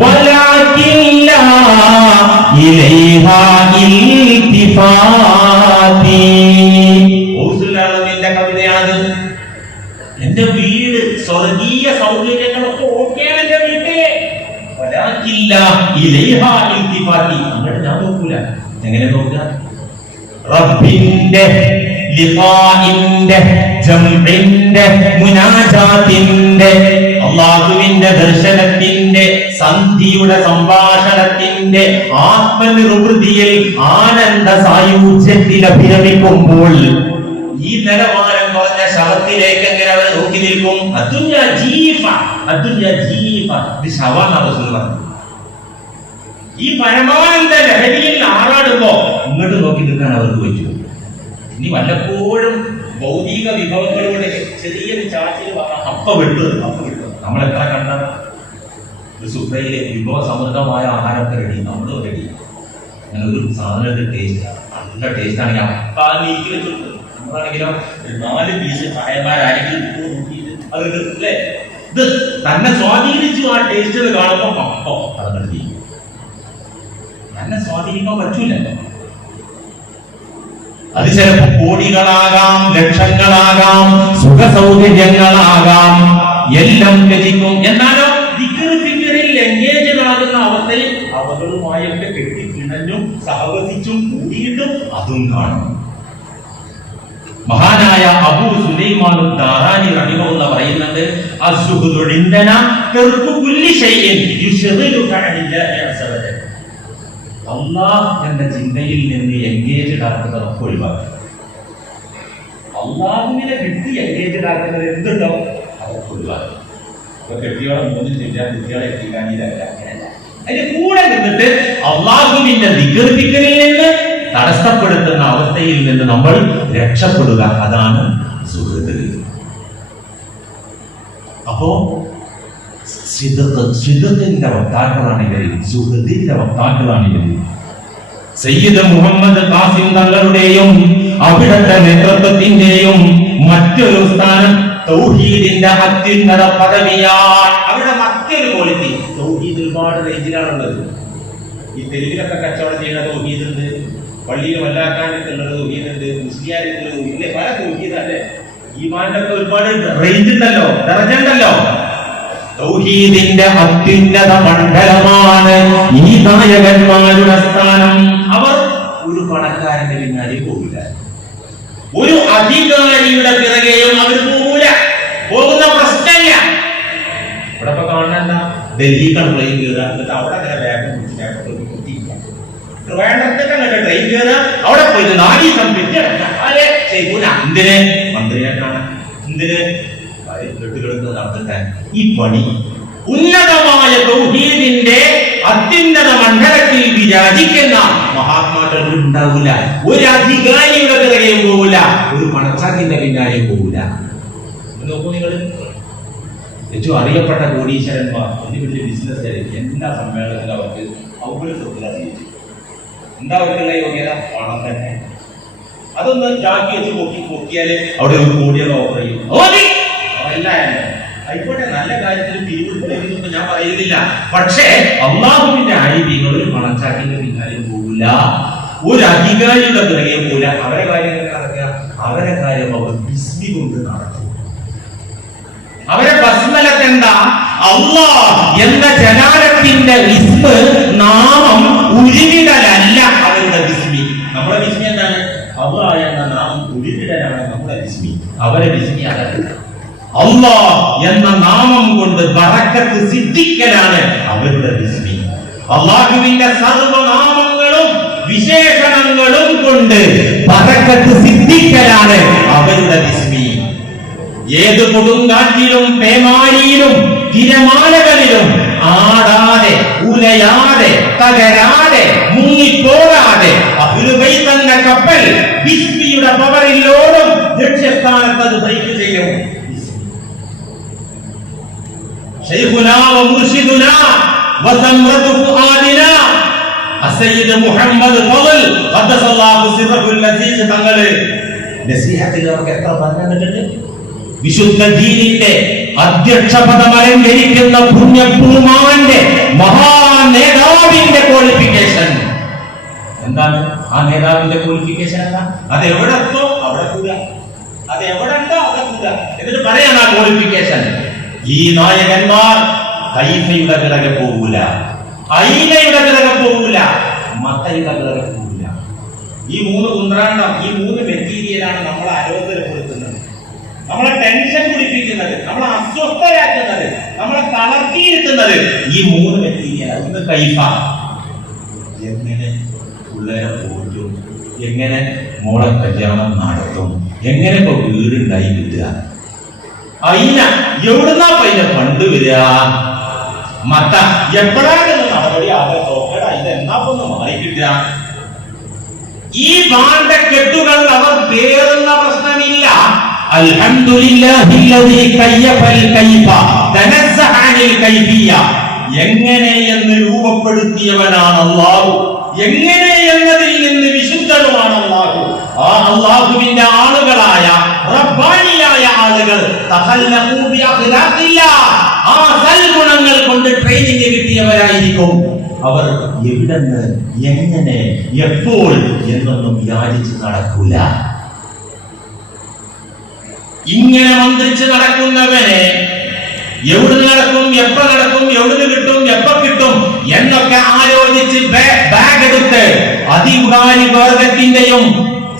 ولكن لا إليها التفاتي. കവിതയാണ്. എന്റെ വീട് സ്വർഗീയ സൗകര്യങ്ങളൊക്കെ ഓക്കെയാണ്. എന്റെ വീട്ടിൽ അങ്ങനെ ഞാൻ നോക്കൂല. എങ്ങനെ നോക്കുക? റബ്ബിന്റെ ലിഖാഇന്റെ ജംഇന്റെ മുനാജാത്തിന്റെ അല്ലാഹുവിന്റെ ദർശനത്തിന്റെ സന്ധിയുടെ സംഭാഷണത്തിന്റെ ആത്മനിർവൃതിയിൽ ആനന്ദ സായുജ്യത്തിൽ അഭിരമിക്കുമ്പോൾ ഈ നിലവാരം കുറഞ്ഞ ശവത്തിലേക്ക് എങ്ങനെ അവർ നോക്കി നിൽക്കും? അദ്ദുനിയ ജീഫ, അദ്ദുനിയ ജീഫ. ഇത് ശവമാണ് റസൂൽ പറഞ്ഞത്. ഈ പരമാനന്ദ ലഹരിയിൽ ആറാടുമ്പോ ഇങ്ങോട്ട് നോക്കി നിൽക്കാൻ അവർക്ക് പറ്റും. ഇനി വല്ലപ്പോഴും ഭൗതിക വിഭവങ്ങളോട് ചെറിയൊരു ചാച്ചിൽ അപ്പ വിട്ടു. നമ്മളെത്ര കണ്ട സുഖയിലെ വിഭവ സമൃദ്ധമായ ആഹാരമൊക്കെ റെഡി, നമ്മളും റെഡി. അങ്ങനെ ഒരു സാധനത്തിന്റെ ടേസ്റ്റ് നല്ല ടേസ്റ്റ് ആണെങ്കിൽ അപ്പ നീക്കി വെച്ചിട്ടുണ്ട്. നമ്മളാണെങ്കിലോ 4 പീസ് പ്രായന്മാരാരെങ്കിലും അത് അല്ലേ, ഇത് തന്നെ സ്വാധീനിച്ചു. ആ ടേസ്റ്റ് കാണുമ്പോ അപ്പോ അതങ്ങനെ നീക്കും. തന്നെ സ്വാധീനിക്കാൻ പറ്റൂലല്ലോ. അത് ചിലപ്പോൾ കോടികളാകാം, ലക്ഷങ്ങളാകാം, സുഖ സൗകര്യങ്ങളാകാം, എല്ലാം ത്യജിക്കും. എന്നാലോ ദിക്ർ ഫിക്റിൽ എൻഗേജ്ഡ് ആകുന്ന അവസ്ഥയിൽ അവകളുമായൊക്കെ കെട്ടിക്കിണഞ്ഞും സഹവസിച്ചും കൂടിയിട്ടും അതും കാണും. മഹാനായ അബൂ സുലൈമാൻ ദാറാനി റഹിമഹുല്ലാഹ് പറയുന്നത്, അസ്സുഹുദു ഇൻദനാ തർകു കുല്ലി ഷൈഇൻ യുശ്ഗിലുക അനില്ലാഹി അസ്സ വജൽ. അല്ലാഹ് എന്ന ചിന്തയിൽ നിന്ന് എൻഗേജ്ഡ് ആക്കുന്നത് ഒഴിവാക്കുക. അള്ളാഹുവിനെ വിട്ട് എൻഗേജ്ഡ് ആക്കുന്നത് എന്തുണ്ടോ അതൊക്കെ ഒഴിവാക്കുക. ഇപ്പൊ കെട്ടിയോളം 3 ജില്ല കുട്ടികളെ എത്തിക്കാനില്ല, അങ്ങനെയല്ല. അതിന്റെ കൂടെ നിന്നിട്ട് അള്ളാഹുവിന്റെ ദിക്ർ ഫിക്റിൽ നിന്ന് തടസ്സപ്പെടുത്തുന്ന അവസ്ഥയിൽ നിന്ന് നമ്മൾ രക്ഷപ്പെടുക. അതാണ് സുഹൃത്ത്. അപ്പോ സിദ്ഖിന്റെ വക്താക്കളാണെങ്കിൽ സുഹൃത്തിന്റെ വക്താക്കളാണെങ്കിൽ സയ്യിദ് മുഹമ്മദ് ഖാസിം തങ്ങളുടെയും അവിടുത്തെ നേതൃത്വത്തിന്റെയും മറ്റൊരു സ്ഥാനം തൗഹീദിന്റെ അത്യുന്നത പദവിയാണ്. അവിടെ മറ്റൊരു ക്വാളിറ്റി തൗഹീദ് ഒരുപാട് റേഞ്ചിലാണുള്ളത്. ഈ തെരുവിലൊക്കെ കച്ചവടം ചെയ്യുന്ന തൗഹീദുണ്ട്, പള്ളിയിൽ വല്ലാക്കാനുള്ളത് തൗഹീദുണ്ട്, മുസ്ലിയാരുള്ളത് ഇല്ലേ, പല തൗഹീദല്ലേ. ഈമാന്റെ ഒക്കെ ഒരുപാട് റേഞ്ച് ഉണ്ടല്ലോ, ദർജ ഉണ്ടല്ലോ. തൗഹീദിന്റെ അത്യുന്നത മണ്ഡലമാണ് ഈ നായകന്മാരുടെ സ്ഥാനം. അവർ ഒരു പണക്കാരന്റെ പിന്നാലെ പോകില്ല, ഒരു അധികാരിയുടെ പിറകെയും അവർ പോകൂല, പോകുന്ന പ്രശ്നമില്ല. ഇവിടെ ഇപ്പൊ കാണണ്ട ഡൽഹിക്കാണ് ട്രെയിൻ കയറുക, എന്നിട്ട് അവിടെ അങ്ങനെ ബാഗ് കുത്തിയില്ല. വേണ്ടത്തൊക്കെ അങ്ങോട്ട് ട്രെയിൻ കയറുക, അവിടെ പോയിട്ട് 4 ദിവസം ചെയ്യൂല. എന്തിന്? മന്ത്രിയെ കാണാൻ, എന്തിന്? കെട്ടുകിടക്കുന്നത് നടത്താൻ. ഈ പണി ഉന്നതമായ തൗഹീദിന്റെ അത്യുന്നത മണ്ഡലത്തിൽ വിരാജിക്കുന്ന മഹാത്മാക്കൾ ഉണ്ടാവില്ല. ഒരു അധികാരിയുടെ പിറകെയും പോകില്ല, ഒരു പണച്ചാക്കിന്റെ പിന്നാലെയും പോകില്ല. നോക്കൂ നിങ്ങൾ, ഏറ്റവും അറിയപ്പെട്ട കോടീശ്വരന്മാർ, വലിയ വലിയ ബിസിനസ്സുകാർ എല്ലാ സമ്മേളനത്തിലും അവർക്ക് ഔപചാരികത എന്താ അവർക്കുള്ള യോഗ്യത? പണം തന്നെ. അതൊന്ന് ചാക്കി വെച്ച് പൊക്കിയാല് അവിടെ 1 കോടിയുടെ ഓഫർ ചെയ്യും. ആയിക്കോട്ടെ, നല്ല കാര്യത്തിൽ പിരിവിടുന്നതൊന്നും ഞാൻ പറയുന്നില്ല. പക്ഷേ അള്ളാഹുവിന്റെ ആരിഫ്യങ്ങൾ ഒരു പണച്ചാക്കിന്റെ പിന്നാലെ പോകില്ല, ഒരു അധികാരിയുടെ പിറകെ പോകില്ല. അവരെ കാര്യങ്ങൾ നടക്കുക, അവരെ കാര്യം അവർ ബിസ്മി കൊണ്ട് നടത്തും. അവരെ ബസ്മലക്കെന്ത അല്ലാഹ് എന്ന ജലാലത്തിന്റെ ഇസ്മ് നാമം ഉരുവിടലല്ല അവരുടെ ബിസ്മി. നമ്മുടെ ബിസ്മി എന്താണ്? അല്ലാഹ് എന്ന നാമം ഉരുവിടലാണ് നമ്മുടെ ബിസ്മി. അവരെ ബിസ്മി അതല്ല. അല്ലാഹ് എന്ന നാമം കൊണ്ട് ബറക്കത്ത് സിദ്ധിക്കലാണ് അവരുടെ ബിസ്മി. അല്ലാഹുവിന്റെ സർവ്വനാമങ്ങളും വിശേഷണങ്ങളും കൊണ്ട് ബറക്കത്ത് സിദ്ധിക്കലാണ് അവരുടെ ബിസ്മി. ഏത് കൊടുങ്കാറ്റിലും പേമാരിയിലും തിരമാലകളിലും ആടാതെ ഉലയാതെ തകരാതെ മുങ്ങിപ്പോകാതെ അഹ്ലുബൈത്ത് കപ്പൽ ബിസ്മിയുടെ പവറിലോടും ലക്ഷ്യസ്ഥാനത്ത് അത് ബ്രേക്ക് ചെയ്യും. ശൈഖുനാ വമുർശിദുനാ വസംറതു ഫുആദിനാ അസയ്യിദ് മുഹമ്മദ് ഫളൽ ഖദ്ദസല്ലാഹു സിറഹുൽ അസീസ് തങ്ങളെ നസീഹത്തിൽ നമുക്ക് എത്ര പറഞ്ഞിട്ടുണ്ട്. വിശുദ്ധ ദീനിന്റെ അധ്യക്ഷ പദം അലങ്കരിക്കുന്ന പുണ്യപൂർമാന്റെ മഹാനേതാവിന്റെ ക്വാളിഫിക്കേഷൻ എന്താണ്? ആ നേതാവിന്റെ ക്വാളിഫിക്കേഷൻ എന്താ? അത് എവിടെ എത്തോ അവിടെ കൂടാ, അത് എവിടെ ഉണ്ടോ അവിടെ കൂടാ. എന്നിട്ട് പറയാൻ ആ ക്വാളിഫിക്കേഷൻ. ഈ നായകന്മാർ കൈഫയുടെ പിറകെ പോകൂല, ഐനയുടെ പിറകെ പോകൂല, മത്തയുടെ പിറകെ പോകൂല. ഈ മൂന്ന് കുന്ത്രാണ്ടം, ഈ മൂന്ന് മെറ്റീരിയലാണ് നമ്മളെ അലോസരപ്പെടുത്തുന്നത്, നമ്മളെ ടെൻഷൻ പിടിപ്പിക്കുന്നത്, നമ്മളെ അസ്വസ്ഥരാക്കുന്നത്, നമ്മളെ തളർത്തിയിരുത്തുന്നത്. ഈ മൂന്ന് മെറ്റീരിയൽ. ഒന്ന് കൈഫ, എങ്ങനെ പിള്ളേരെ പോറ്റും, എങ്ങനെ മോളെ കല്യാണം നടത്തും, എങ്ങനെ ഇപ്പൊ വീടുണ്ടായി കിട്ടുക. അയിന എവിടുന്നാ പൈന ഫണ്ട് വരിക. മത്ത എപ്പോഴാണ് നടപടി ആകെ നോക്കട, ഇതെന്നാപ്പൊന്ന് മാറി കിട്ടുക. ഈ ഭാണ്ഡ കെട്ടുകൾ അവർ പേറുന്ന പ്രശ്നമില്ല. അൽഹംദുലില്ലാഹില്ലദീ കയ്യഫൽ കൈഫ തനസ്സഹ അനിൽ കൈഫിയ. എങ്ങനെ എന്ന് രൂപപ്പെടുത്തിയവനാണ് അല്ലാഹു, എങ്ങനെ എന്നതിൽ നിന്ന് വിശുദ്ധനുമാണ് അല്ലാഹു. ആ അല്ലാഹുവിന്റെ ആളുകളായ റബ്ബാനിയായ ആളുകൾ തഖല്ലഖൂ ബി അഖ്ലാഖില്ലാ, ആ സൽഗുണങ്ങൾ കൊണ്ട് ട്രെയിനിങ് കിട്ടിയവരായിരിക്കും. അവർ എവിടെന്ന് എങ്ങനെ എപ്പോൾ എന്നൊന്നും യാചിച്ച് നടക്കൂല. ഇങ്ങനെ മന്ത്രിച്ച് നടക്കുന്നവനെ എവിടെ നടക്കും, എപ്പോ നടക്കും, എവിടെ കിട്ടും, എപ്പോ കിട്ടും എന്നൊക്കെ ആലോചിച്ച് ബാഗ് എടുത്ത് അധികാരി വർഗത്തിന്റെയും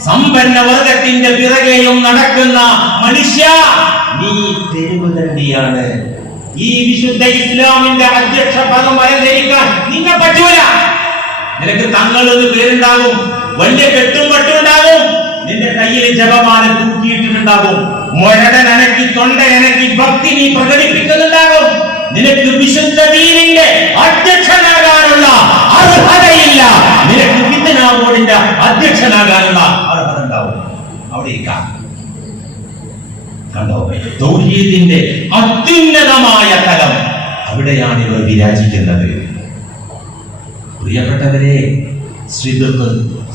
സമ്പന്ന വർഗത്തിന്റെ പിറകെയും നടക്കുന്ന മനുഷ്യ, നീ തെരുവ് തണ്ടിയാണ്. ഈ വിശുദ്ധ ഇസ്ലാമിന്റെ അധ്യക്ഷ പദം അലങ്കരിക്കാൻ നിന്നെ പറ്റൂല. നിനക്ക് തങ്ങളെന്ന് പേരുണ്ടാകും, വലിയ കെട്ടും പട്ടുണ്ടാകും, നിന്റെ കയ്യിൽ ജപമാല തൂക്കിയിട്ടിട്ടുണ്ടാകും, മുരടൻ അനക്കി തൊണ്ട അനക്കി ഭക്തി നീ പ്രകടിപ്പിക്കുന്നുണ്ടാകും. നിനക്ക് വിശുദ്ധ ദീനിന്റെ അധ്യക്ഷനാകാനുള്ള അർഹതയില്ല. നിനക്ക് ഫിത്ന ബോർഡിന്റെ അധ്യക്ഷനാകാനുള്ള അർഹത ഉണ്ടാവും. അവിടെ കണ്ടോ, തൗഹീദിന്റെ അത്യുന്നതമായ തലം അവിടെയാണ് ഇവർ വിരാജിക്കുന്നത്. പ്രിയപ്പെട്ടവരെ, സിദ്ഖ്,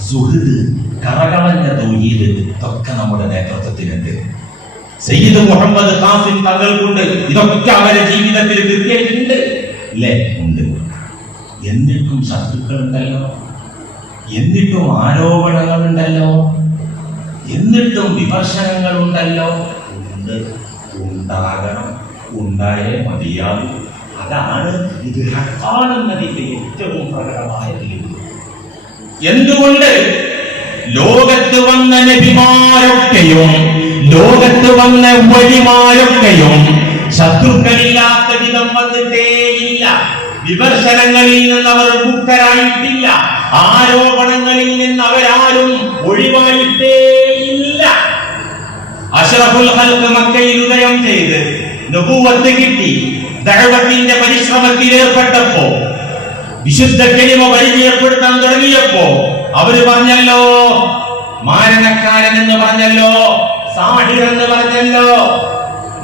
സുഹൃദ്, കറകളഞ്ഞ തൗഹീദ് ഇതൊക്കെ നമ്മുടെ നേതൃത്വത്തിലുണ്ട്. സയ്യിദ് മുഹമ്മദ് ഖാസിം തങ്ങൾക്കുണ്ട്. ഇതൊക്കെ അവരുടെ ജീവിതത്തിൽ കൃത്യമായിട്ടുണ്ട്, അല്ലേ? ഉണ്ട്. എന്നിട്ടും ശത്രുക്കളുണ്ടല്ലോ, എന്നിട്ടും ആരോപണങ്ങളുണ്ടല്ലോ, എന്നിട്ടും വിമർശനങ്ങളുണ്ടല്ലോ. ഉണ്ട്, ഉണ്ടാകണം, ഉണ്ടായേ മതിയാകും. അതാണ് ഇത് ഹഖാണെന്നതിന്റെ ഏറ്റവും പ്രകടമായ തെളിവ്. എന്തുകൊണ്ട്? ലോകത്ത് വന്ന നബിമാരൊക്കെയും ലോകത്ത് വന്ന വലിമാരൊക്കെയും ശത്രുക്കളില്ലാത്ത വിധം വന്നിട്ടേയില്ല. വിമർശനങ്ങളിൽ നിന്ന് അവർ മുക്തരായിട്ടില്ല. ആരോപണങ്ങളിൽ നിന്ന് അവരാരും ഒഴിവായിട്ടേയില്ല. അഷ്റഫുൽ ഖൽഖ് മക്കയിൽ ഉദയം ചെയ്ത് നബുവത്ത് കിട്ടി, ദഅവത്തിന്റെ പരിശ്രമത്തിൽ ഏർപ്പെട്ടപ്പോ, വിശുദ്ധ കലിമ പരിചയപ്പെടുത്താൻ തുടങ്ങിയപ്പോ അവര് പറഞ്ഞല്ലോ, മാരണക്കാരൻ എന്ന് പറഞ്ഞല്ലോ, സാഹിർ എന്ന് പറഞ്ഞല്ലോ,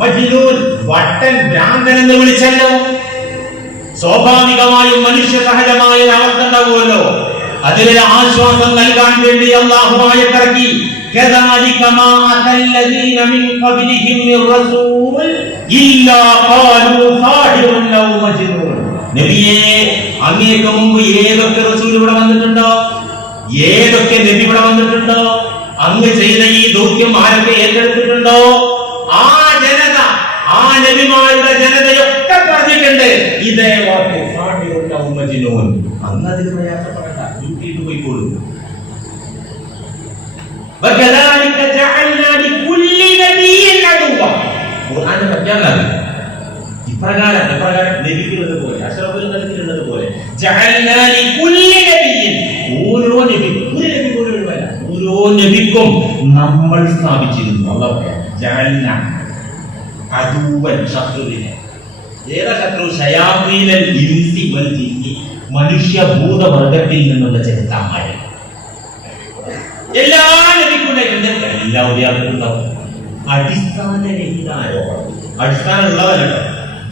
മജ്നൂൻ വട്ടൻ ഭ്രാന്തൻ എന്ന് വിളിച്ചല്ലോ. സ്വാഭാവികമായും മനുഷ്യ സഹജമായ ഒരു അവസ്ഥ ഉണ്ടാവുമല്ലോ. അതിലെ ആശ്വാസം നൽകാൻ വേണ്ടി അല്ലാഹു ആയത്തിറക്കി. كذلك ما أتى الذين من قبلهم من رسول إلا قالوا ساحر أو مجنون. നബിയേ, അങ്ങേക്ക് മുമ്പ് ഏതൊക്കെ റസൂൽ ഇവിടെ വന്നിട്ടുണ്ടോ, ഏതൊക്കെ നബി ഇവിടെ വന്നിട്ടുണ്ടോ, അങ്ങ് ചെയ്ത ഈ ദൗത്യം ആരൊക്കെ ഏറ്റെടുത്തിട്ടുണ്ടോ, ആ ജനത, ആ നബിമാരുടെ ജനതയൊക്കെ പറഞ്ഞിട്ടുണ്ട് ഇതേ വാക്ക്, സാഹിറുൻ ഔ മജ്നൂൻ. അന്ന് അതിന് പ്രയാസപ്പെടണ്ട, ഡ്യൂട്ടിയിട്ട് പോയിക്കോളൂ. وكذلك جعلنا لكل نبي عدوا. ഖുർആൻ പറഞ്ഞാലാണ് ഇപ്രകാരം നബിക്കുള്ളത് പോലെ, അഷ്റഫുൽ ഖൽഖിലുള്ളത് പോലെ ജഅൽനാ ലികുല്ലി നബിയ്യിൻ, ഓരോ നബിക്കും നമ്മൾ സ്ഥാപിച്ചിരുന്നു. അല്ലാഹു ജഅൽനാ അദുവൻ, ശത്രുവിനെ. ഏതാ ശത്രു? ശയാത്തീനൽ ഇൻസി വൽ ജിന്നി, മനുഷ്യ ഭൂതവർഗത്തിൽ നിന്നുള്ള ചെറുത്താന്മാർ. എല്ലാ നബിക്കുണ്ടായിട്ടുണ്ട്, എല്ലാ ഉദയാർക്കുണ്ടാവും. അടിസ്ഥാനരഹിത ആരോപണം, അടിസ്ഥാനമുള്ളവരല്ലോ.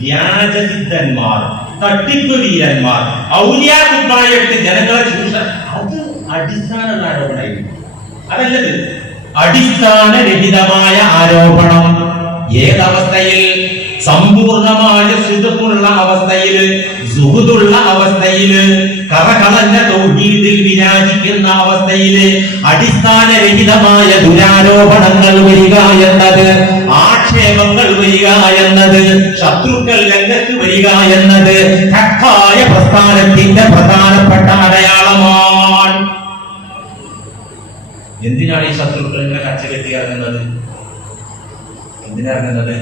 വ്യാജസിദ്ധന്മാർ, തട്ടിപ്പ് വീരന്മാർ, ഔലിയാക്കുപ്പായിട്ട് ജനങ്ങളെ ചൂഷണം, അത് അടിസ്ഥാനമുള്ള ആരോപണമായിരുന്നു. അതല്ലത് അടിസ്ഥാനരഹിതമായ ആരോപണം. ഏതവസ്ഥയിൽ? സമ്പൂർണമായ സിദ്ഖുള്ള അവസ്ഥയിൽ, സുഹുദുള്ള അവസ്ഥയിൽ, കറകളഞ്ഞ തൗഹീദിൽ വിരാജിക്കുന്ന അവസ്ഥയിൽ അടിസ്ഥാനരഹിതമായ ദുരാരോപണങ്ങൾ വരിക എന്നത്, ആക്ഷേപങ്ങൾ വരിക എന്നത്, ശത്രുക്കൾ രംഗത്ത് വരിക എന്നത് ഹഖായ പ്രസ്ഥാനത്തിന്റെ പ്രധാനപ്പെട്ട അടയാളമാണ്. എന്തിനാണ് ഈ ശത്രുക്കൾ ഇങ്ങനെ കച്ചകെട്ടി ഇറങ്ങുന്നത്? എന്തിനിറങ്ങുന്നത്?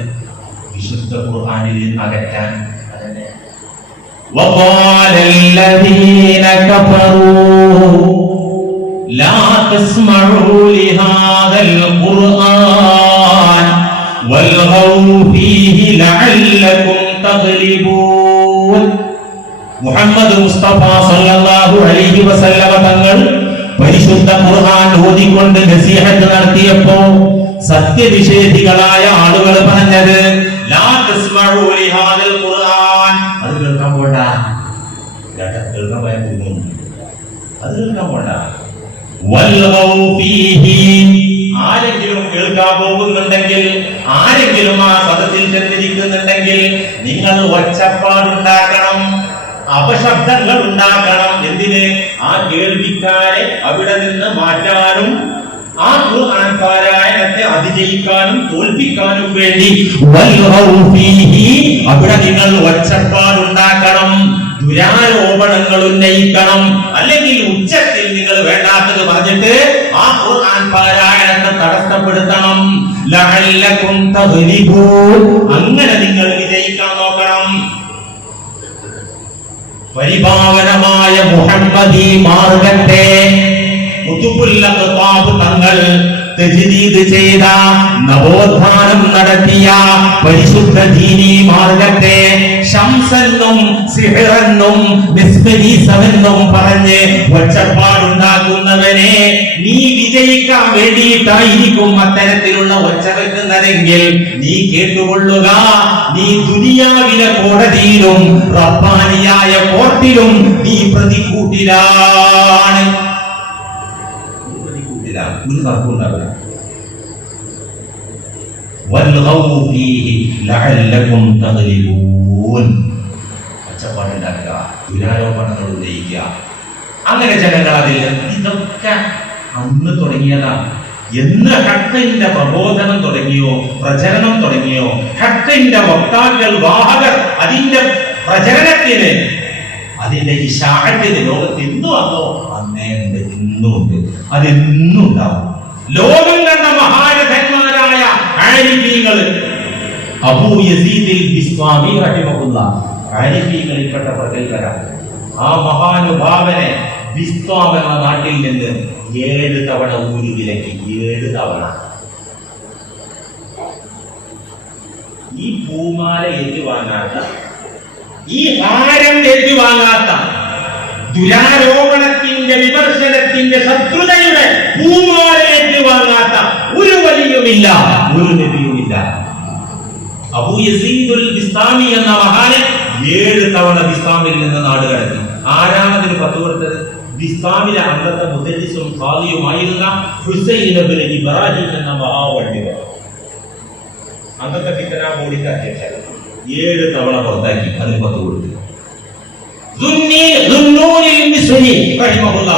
വിശുദ്ധ ഖുർആനിൽ നിന്ന് അകറ്റാൻ. അതന്നെ وقال الذين كفروا لا تسمعوا لهذا القرآن والغوا فيه لعلكم تغلبون. മുഹമ്മദ് മുസ്തഫ സല്ലല്ലാഹു അലൈഹി വസല്ലമ തങ്ങൾ പരിശുദ്ധ ഖുർആൻ ഓതിക്കൊണ്ട് നസീഹത്ത് നടത്തിയപ്പോൾ സത്യനിഷേധികളായ ആളുകൾ പറഞ്ഞത് ലാ തസ്മഉ ലിഹാദൽ ഖുർആൻ, അത് കേൾക്കാൻ പോണ്ട, കേൾക്കാൻ പോയാൽ പോകുന്നു, അത് കേൾക്കാൻ പോണ്ട. വൽഗൗ ഫീഹി, ആരെങ്കിലും കേൾക്കാൻ പോകുന്നുണ്ടെങ്കിൽ, ആരെങ്കിലും ആ സദസ്സിൽ ചെന്നിരിക്കുന്നുണ്ടെങ്കിൽ നിങ്ങൾ ഒച്ചപ്പാടുണ്ടാക്കണം, അപശബ്ദങ്ങൾ ഉണ്ടാക്കണം. എന്തിന്? ആ കേൾവിക്കാരെ അവിടെ നിന്ന് മാറ്റാനും ആ ഖുർആൻ പാരായണത്തെ അതിജയിക്കാനും തോൽപ്പിക്കാനും വേണ്ടി അവിടെ നിങ്ങൾ ഒച്ചപ്പാടുണ്ടാക്കണം, ദുരാരോപണങ്ങൾ ഉന്നയിക്കണം. അല്ലെങ്കിൽ ഉച്ചത്തിൽ നിങ്ങൾ വേണ്ടാത്തത് പറഞ്ഞിട്ട് ആ ഖുർആൻ പാരായണത്തെ തടസ്സപ്പെടുത്തണം. ലഅല്ലകും തഗ്ലിബൂൻ, അങ്ങനെ നിങ്ങൾ വിജയിക്കാൻ നോക്കണം. പരിപാവനമായ മുഹമ്മദി മാർഗത്തെ തങ്ങൾ തജ്ദീദ് ചെയ്ത, നവോത്ഥാനം നടത്തിയ പരിശുദ്ധ ദീനീ മാർഗത്തെ ശംസെന്നും സിഹ്റെന്നും മിസ്ബലീസമെന്നും പറഞ്ഞ് ഒച്ചപ്പാടുണ്ടാക്കുന്നവനെ നീ വിജയിക്കാൻ വേണ്ടിയിട്ടായിരിക്കും അത്തരത്തിലുള്ള ഒച്ച വെക്കുന്നതെങ്കിൽ നീ കേട്ടുകൊള്ളുക, നീ ദുനിയാവിലെ കോടതിയിലും റബ്ബാനിയായ കോർട്ടിലും നീ പ്രതികൂട്ടിലാണ്. ഒരു തർക്കമുണ്ടാവില്ല. ഒച്ചപ്പാടുണ്ടാക്കുക, ദുരാരോപണങ്ങൾ ഉന്നയിക്കുക. അങ്ങനെ ജനങ്ങൾ അതിൽ ഇതൊക്കെ അന്ന് തുടങ്ങിയതാണ്. എന്ന് ഹഖിന്റെ പ്രബോധനം തുടങ്ങിയോ, പ്രചരണം തുടങ്ങിയോ, ഹഖിന്റെ വക്താക്കൾ, വാഹകർ അതിന്റെ പ്രചരണത്തിന്, അതിന്റെ ഇശാഅത്തിന് ലോകത്ത് എന്നും വന്നോ അന്നേ ഉണ്ട്, ഇന്നും ഉണ്ട്, അതെന്നും ഉണ്ടാവും. ലോകം കണ്ട മഹാരഥന്മാരായ ആരിഫീങ്ങൾ, അബൂ യസീദിൽ ബിസ്വാമി റഹിമഹുല്ലാഹ് ആരിഫീകളിൽപ്പെട്ട പ്രഗൽഭരാണ്. ആ മഹാനുഭാവനെ ബിസ്വാം എന്ന നാട്ടിൽ നിന്ന് 7 തവണ ഊരി വിലക്കി. 7 തവണ. ഈ പൂമാല ഏറ്റുവാങ്ങാത്ത, ഈ ഹാരം ഏറ്റുവാങ്ങാത്ത, ദുരാരോപണത്തിന്റെ, വിമർശനത്തിന്റെ, ശത്രുതയുടെ പൂമാല ഏറ്റുവാങ്ങാത്ത ഒരു വലിയുമില്ല, ഒരു നബിയുമില്ല. അബൂ യസീദുൽ ബിസ്താമി എന്ന മഹാനെ 7 തവണ ബിസ്താമിൽ നിന്ന് നാട് കടത്തി. ആരാണതിന് 10 കൊടുത്തത്? ഇസ്ലാമിലെ അന്നത്തെ മുദരിസും ഖാദിയുമായിരുന്ന ഹുസൈൻ ഇബ്നു ഇബ്രാഹിം എന്ന മഹാപണ്ഡിതൻ അന്നത്തെ ഫിത്ന ബോർഡിന്റെ അധ്യക്ഷൻ 7 തവണ പുറത്താക്കി. അതിന് 10 കൊടുത്തു.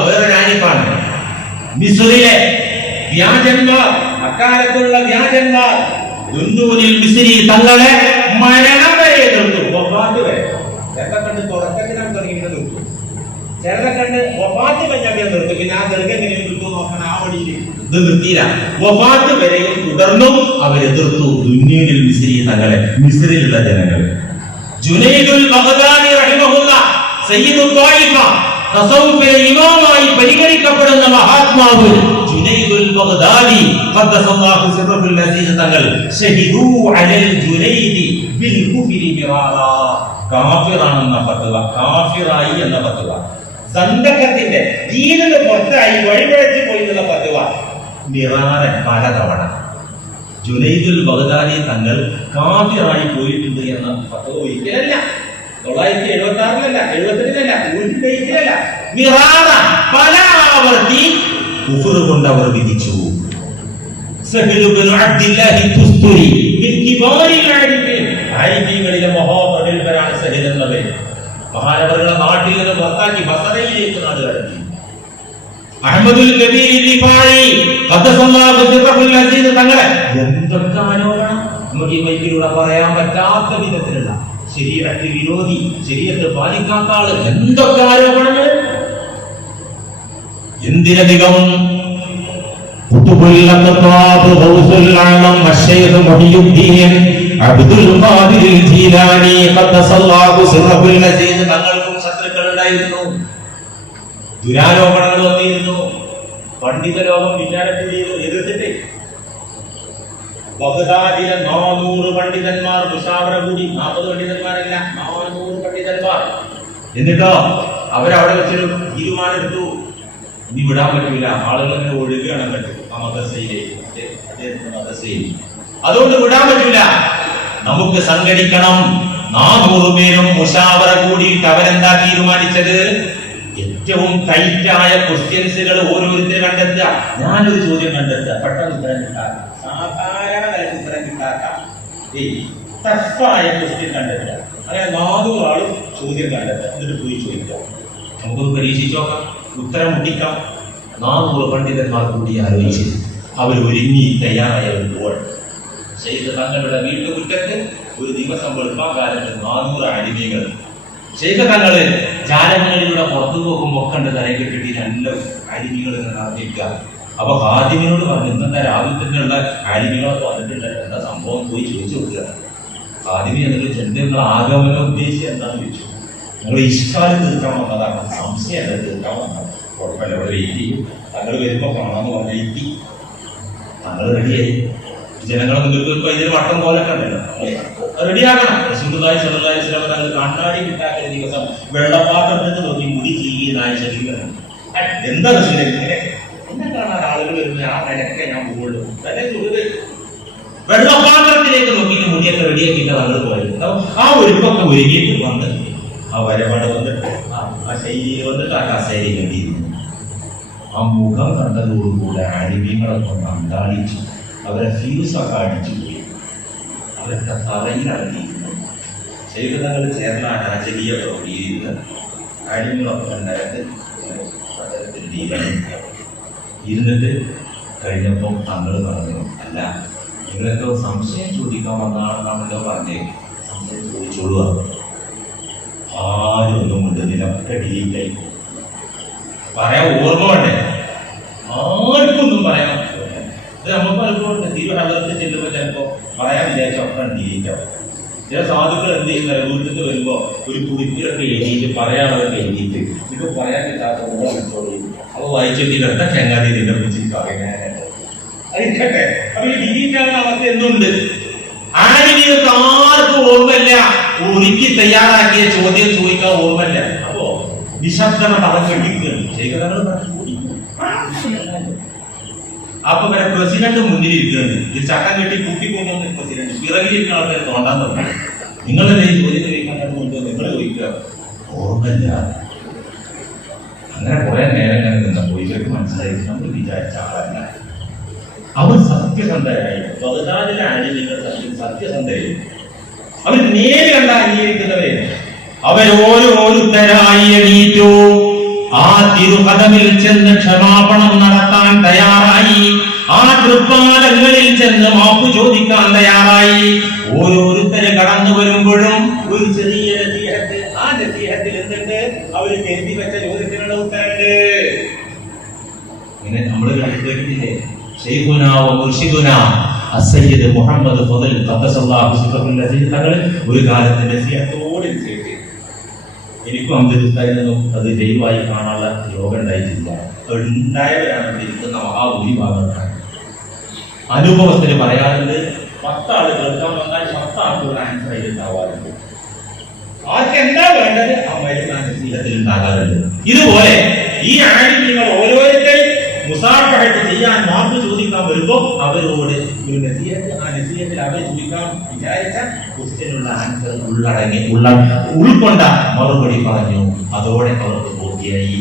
വേറെ ആരിഫാണ് മിസ്രിലെ വ്യാജന്മാർ, അക്കാലത്തുള്ള വ്യാജന്മാർ മിസ്രി തങ്ങളെ മരണം വരെ എതിർത്തു, വഫാത്ത് വരെ. ചിലരെ കണ്ട് തുടക്കത്തിനാണ് തുടങ്ങിയിട്ട് നിർത്തും, ചിലരെ കണ്ട് വഫാത്ത് കഴിഞ്ഞാൽ നിർത്തും. പിന്നെ ആ ദീർഘം എങ്ങനെ കിട്ടും നോക്കണം. ആ വഴിയിൽ ഇത് നിർത്തിയില്ല, വഫാത്ത് വരെയും തുടർന്നും അവരെതിർത്തു ദുന്യൂനിൽ മിസ്രി തങ്ങളെ, മിസ്രിലുള്ള ജനങ്ങൾ. ജുനൈദുൽ ബഗ്ദാദി റഹിമഹുല്ലാ സയ്യിദുൽ ത്വായിഫ, തസവ്വുഫിലെ ഇമാമായി പരിഗണിക്കപ്പെടുന്ന മഹാത്മാവ് ജുനൈദുൽ ബഗ്ദാദി ഖദ്ദസല്ലാഹു സിർറഹുൽ അസീസ് തങ്ങൾ ഷഹിദു അലൽ ജുനൈദി ബിൽ കുഫ്രി മിറാറാ, കാഫിറാണെന്ന ഫത്വ, കാഫിറായി എന്ന ഫത്വ, സന്ദഖത്തിന്റെ ദീനിന് പുറത്തായി വഴിപഴച്ചു പോയി എന്നുള്ള ഫത്വ മിറാറൻ പലതവണ ജുനൈദുൽ ബഗ്ദാദി തങ്ങൾ കാഫിറായി പോയിട്ടുണ്ട് എന്ന ഫത്വ ഒരിക്കലല്ല, 976-ലല്ല, 78-ലല്ല, 100-ലല്ല, മിറാറ പല ആവർത്തി കുഫ്ർ കൊണ്ട് അവർ വിധിച്ചു. സഹൽ ഇബ്നു അബ്ദില്ലാഹി തുസ്തുരി മിൻ കിബാരിൽ ആരിഫീൻ, ആരിഫീങ്ങളിലെ മഹാപ്രഗൽഭരാണ് സഹൽ എന്നവർ. മഹാനവറുകളെ നാട്ടിൽ നിന്ന് പുറത്താക്കി ബസറയിലേക്ക് നാട് കടത്തി. അഹ്മദുൽ കബീർ റിഫായി ഖദ്ദസല്ലാഹു സിർറഹുൽ അസീസ് തങ്ങളെ എന്തൊക്കെ ആരോപണം നമുക്ക് ഈ മൈക്കിലൂടെ പറയാൻ പറ്റാത്ത വിധത്തിലുള്ള ശരീഅത്ത് വിരോധി, ശരീഅത്ത് പാലിക്കാത്ത ആള്, എന്തൊക്കെ ആരോപണങ്ങൾ. എന്തിനധികം ഖുതുബുൽ അഖ്താബ് ഗൗസുൽ ആലം അശ്ശൈഖ് മുഹിയുദ്ദീൻ അബ്ദുൽ ഖാദിർ ജീലാനി ഖദ്ദസല്ലാഹു സിർറഹുൽ അസീസ് തങ്ങൾക്കും ശത്രുക്കൾ ഉണ്ടായിരുന്നു, ദുരാരോപണങ്ങൾ വന്നിരുന്നു. പണ്ഡിത ലോകം പിന്നാലെ എതിർത്തിട്ട് ബഗ്ദാദിലെ 400 പണ്ഡിതന്മാർ മുശാവറ കൂടി, 40 പണ്ഡിതന്മാരല്ല, 400 പണ്ഡിതന്മാർ. എന്നിട്ടോ അവരവിടെ വെച്ചൊരു തീരുമാനം എടുത്തു, ഇനി വിടാൻ പറ്റൂല, ആളുകൾ ഇങ്ങനെ ഒഴുകുകയാണ് പറ്റും ആ മദ്രസയിലേക്ക്, മദ്രസയിൽ. അതുകൊണ്ട് വിടാൻ പറ്റൂല, നമുക്ക് സംഘടിക്കണം. 400 പേരും മുശാവറ കൂടിയിട്ട് അവരെന്താ തീരുമാനിച്ചത്? ഏറ്റവും ടൈറ്റായ ക്വസ്റ്റ്യൻസുകൾ ഓരോരുത്തരും കണ്ടെത്തുക. ഞാനൊരു ചോദ്യം കണ്ടെത്തുക, പെട്ടെന്ന് ഉത്തരം കിട്ടാത്ത, സാധാരണ നിലക്ക് ഉത്തരം കിട്ടാത്ത ടഫായ ക്വസ്റ്റ്യൻ കണ്ടെത്തുക. അങ്ങനെ 400 ആളും ചോദ്യം കണ്ടെത്തുക, എന്നിട്ട് പോയി ചോദിക്കുക. നമുക്കൊന്ന് പരീക്ഷിച്ചു നോക്കാം, ഉത്തരം മുട്ടിക്കാം. 400 പണ്ഡിതന്മാർ കൂടി ആലോചിച്ച് അവർ ഒരുങ്ങി തയ്യാറായപ്പോൾ ശൈഖ് തങ്ങളുടെ വീട്ടുമുറ്റത്ത് ഒരു ദിവസം വെളുപ്പാകാലത്ത് 400 അടിമകൾ. ശൈഖ് തങ്ങള് ജാലങ്ങളിലൂടെ പുറത്തു പോകുമ്പോൾ കണ്ട് തലയിൽ കെട്ടി 2 അടിമകൾ നടത്തിക്കുക. അപ്പൊ ഹാദിമിനോട് പറഞ്ഞു, ഇന്നത്തെ രാവിലെ തന്നെയുള്ള അടിമകളൊക്കെ വന്നിട്ടുണ്ട്, എന്താ സംഭവം പോയി ചോദിച്ചു കൊടുക്കുക. ഹാദിമി എന്നിട്ട് നിങ്ങൾ ആഗമന ഉദ്ദേശിച്ച് എന്താണെന്ന് ചോദിച്ചു. നിങ്ങൾ ഇഷ്കാല് തീർക്കാൻ വന്നതാണ്, സംശയം എന്താ തീർക്കാൻ വന്നത്, കുഴപ്പമില്ല, ഇവിടെ വെയിറ്റ് ചെയ്യും, തങ്ങൾ വരുമ്പോ കാണാന്ന് പറഞ്ഞ എത്തി. തങ്ങൾ റെഡിയായി. ജനങ്ങളെ നിങ്ങൾക്ക് ഇപ്പൊ ഇതിന് വട്ടം പോലെ കണ്ടല്ലോ, റെഡിയാക്കണം. റസൂലുള്ളാഹി സ്വല്ലല്ലാഹി അലൈഹി വസല്ലം തങ്ങൾ കണ്ണാടി കിട്ടാത്ത ദിവസം വെള്ളപ്പാത്രത്തിൽ നോക്കി മുടി ചീകിയതായ ശരീരം. എന്താ റസൂലേ ഇങ്ങനെ എന്നെ കാണാൻ ആളുകൾ വരുന്ന ആ നിലക്കെ ഞാൻ പോകുള്ളൂ, വെള്ളപ്പാത്രത്തിലേക്ക് നോക്കി മുടിയൊക്കെ റെഡിയാക്കിയിട്ട് തങ്ങൾ പോയി. ആ ഒരുക്കൊക്കെ ഒരുങ്ങിയിട്ട് വന്ന് ആ വരപാട് വന്നിട്ട് ആ ശൈലിയിൽ വന്നിട്ട് ആ കസേരയിൽ കണ്ടിരുന്നു. ആ മുഖം കണ്ടതോടുകൂടെ അടിമകളൊക്കെ അന്താളിച്ചു, അവരെ ഫ്യൂസൊക്കെ അടിച്ചു പോയി, അവരൊക്കെ തറയിൽ അടങ്ങിയിരുന്നു. ശൈഖ് തങ്ങൾ ചേർന്ന ചെറിയ പ്രവൃത്തിയിരുന്ന് അടിമകളൊക്കെ ഉണ്ടായിട്ട് ഇരുന്നിട്ട് കഴിഞ്ഞപ്പോൾ തങ്ങൾ പറഞ്ഞു, അല്ല നിങ്ങളെന്തോ സംശയം ചോദിക്കാൻ വന്നാണെന്നാണല്ലോ പറഞ്ഞേ, സംശയം ചോദിച്ചോളുക. ആരും ഒന്നും മുണ്ടുന്നിലൊക്കെ ഡീലായി പറയാൻ ഓർമ്മ വേണ്ടേ, ആർക്കൊന്നും പറയാൻ പറ്റില്ല. ഇത് നമുക്ക് പലപ്പോഴും തിരുവനന്തപുരത്ത് ചെല്ലുമ്പോൾ ചിലപ്പോൾ പറയാൻ വിചാരിച്ചൊക്കെ ഡീലാവും. ചില സാധുക്കൾ എന്ത് ചെയ്യുന്ന വീട്ടിൽ വരുമ്പോൾ ഒരു കുറിപ്പിലൊക്കെ എഴുതിയിട്ട് പറയാനുള്ളതൊക്കെ എഴുതിയിട്ട് ഇത് പറയാൻ കിട്ടാത്ത ഓർമ്മ വെച്ചോളൂ. അപ്പൊ വായിച്ചിട്ടില്ല ചങ്ങാതി നിന്നെ പിടിച്ചിട്ട് അതിരിക്കട്ടെ. അപ്പൊ ഈ ഡിലീറ്റാവുന്ന അവസ്ഥ എന്തുണ്ട്? ആരെങ്കിലും ആർക്കും ഓർമ്മയില്ല, ഒരുക്കി തയ്യാറാക്കിയ ചോദ്യം ചോദിക്കാൻ ഓർമ്മയില്ല. അപ്പോ നിശബ്ദത തളക്കെട്ടിക്കുകയാണ്. ശൈഖ് അപ്പൊ വരെ പ്രസിഡന്റ് മുന്നിൽ ഇരിക്കുന്നത്, ഈ ചട്ടം കെട്ടി കൂട്ടിക്കൊണ്ടുവന്ന പ്രസിഡന്റ് പിറകിലിരിക്കുന്ന ആൾക്കാർ തോണ്ടാൻ തുടങ്ങി. നിങ്ങളുടെ ചോദ്യം ചോദിക്കാൻ മുൻപ് നിങ്ങൾ ചോദിക്കുക ഓർമ്മയില്ല. അങ്ങനെ കുറെ നേരം നിന്നപ്പോൾ ഇവർക്ക് മനസ്സിലായി നമ്മൾ വിചാരിച്ച ആളല്ല. അവർ സത്യസന്ധരായി ബഗ്ദാദിലെ ആലിമീങ്ങൾ സത്യസന്ധരായി. അവർ നേര് കണ്ട അംഗീകരിക്കുന്നവരെ അവരോരോരുത്തരായി എണീറ്റു. ആ തിരുകഥമിൽ ചെന്ന് ക്ഷമാപണം നടത്താൻ തയ്യാറായി. ആ തൃപ്പാദങ്ങളിൽ ചെന്ന് മാപ്പ് ചോദിക്കാൻ തയ്യാറായി. ഓരോരുത്തര് കടന്നു വരുമ്പോഴും ഒരു ചെറിയ നസീഹത്ത്. ആ നസീഹത്തിൽ എന്തുണ്ട്? അവര് കരുതി വെച്ച ചോദ്യത്തിനുള്ള ഉത്തരമുണ്ട്. ഇങ്ങനെ നമ്മൾ കേട്ടില്ലേ, ശൈഖുനാ വ മുർശിദുനാ അസ്സയ്യിദ് മുഹമ്മദ് ഫദൽ ഖദ്ദസല്ലാഹു സിറഹുൽ അസീസ് തങ്ങൾ ഒരു കാലത്ത് നസീഹത്തോടെ ചെയ്തു. എനിക്കും അംബേദ്കറിനൊന്നും അത് ദൈവമായി കാണാനുള്ള യോഗം ഉണ്ടായിട്ടില്ല. ഉണ്ടായവരാണ് ഇരിക്കുന്ന മഹാഭൂരിഭാഗം. അനുഭവത്തിന് പറയാറുണ്ട്, 10 ആള് കേൾക്കാൻ വന്നാൽ 10 ആൾക്കുള്ള ആൻസർ അതിലുണ്ടാവാറുണ്ട്. ആർക്ക് എന്താ വേണ്ടത് ആ മരുന്ന് നസീഹത്തിൽ ഉണ്ടാകാറുണ്ട്. ഇതുപോലെ ഈ ആലിമീങ്ങൾ ഓരോരുത്തരും മുസാഫഹത്ത് ചെയ്യാൻ മാപ്പ് ചോദിക്കാൻ വരുമ്പോൾ അവരോട് ഒരു നസീഹത്ത്, ആ നസീഹത്തിൽ അവർ ചോദിക്കാൻ വിചാരിച്ച ക്വസ്റ്റ്യനുള്ള ആൻസർ ഉൾക്കൊണ്ട മറുപടി പറഞ്ഞു. അതോടെ അവർക്ക് ബോധ്യായി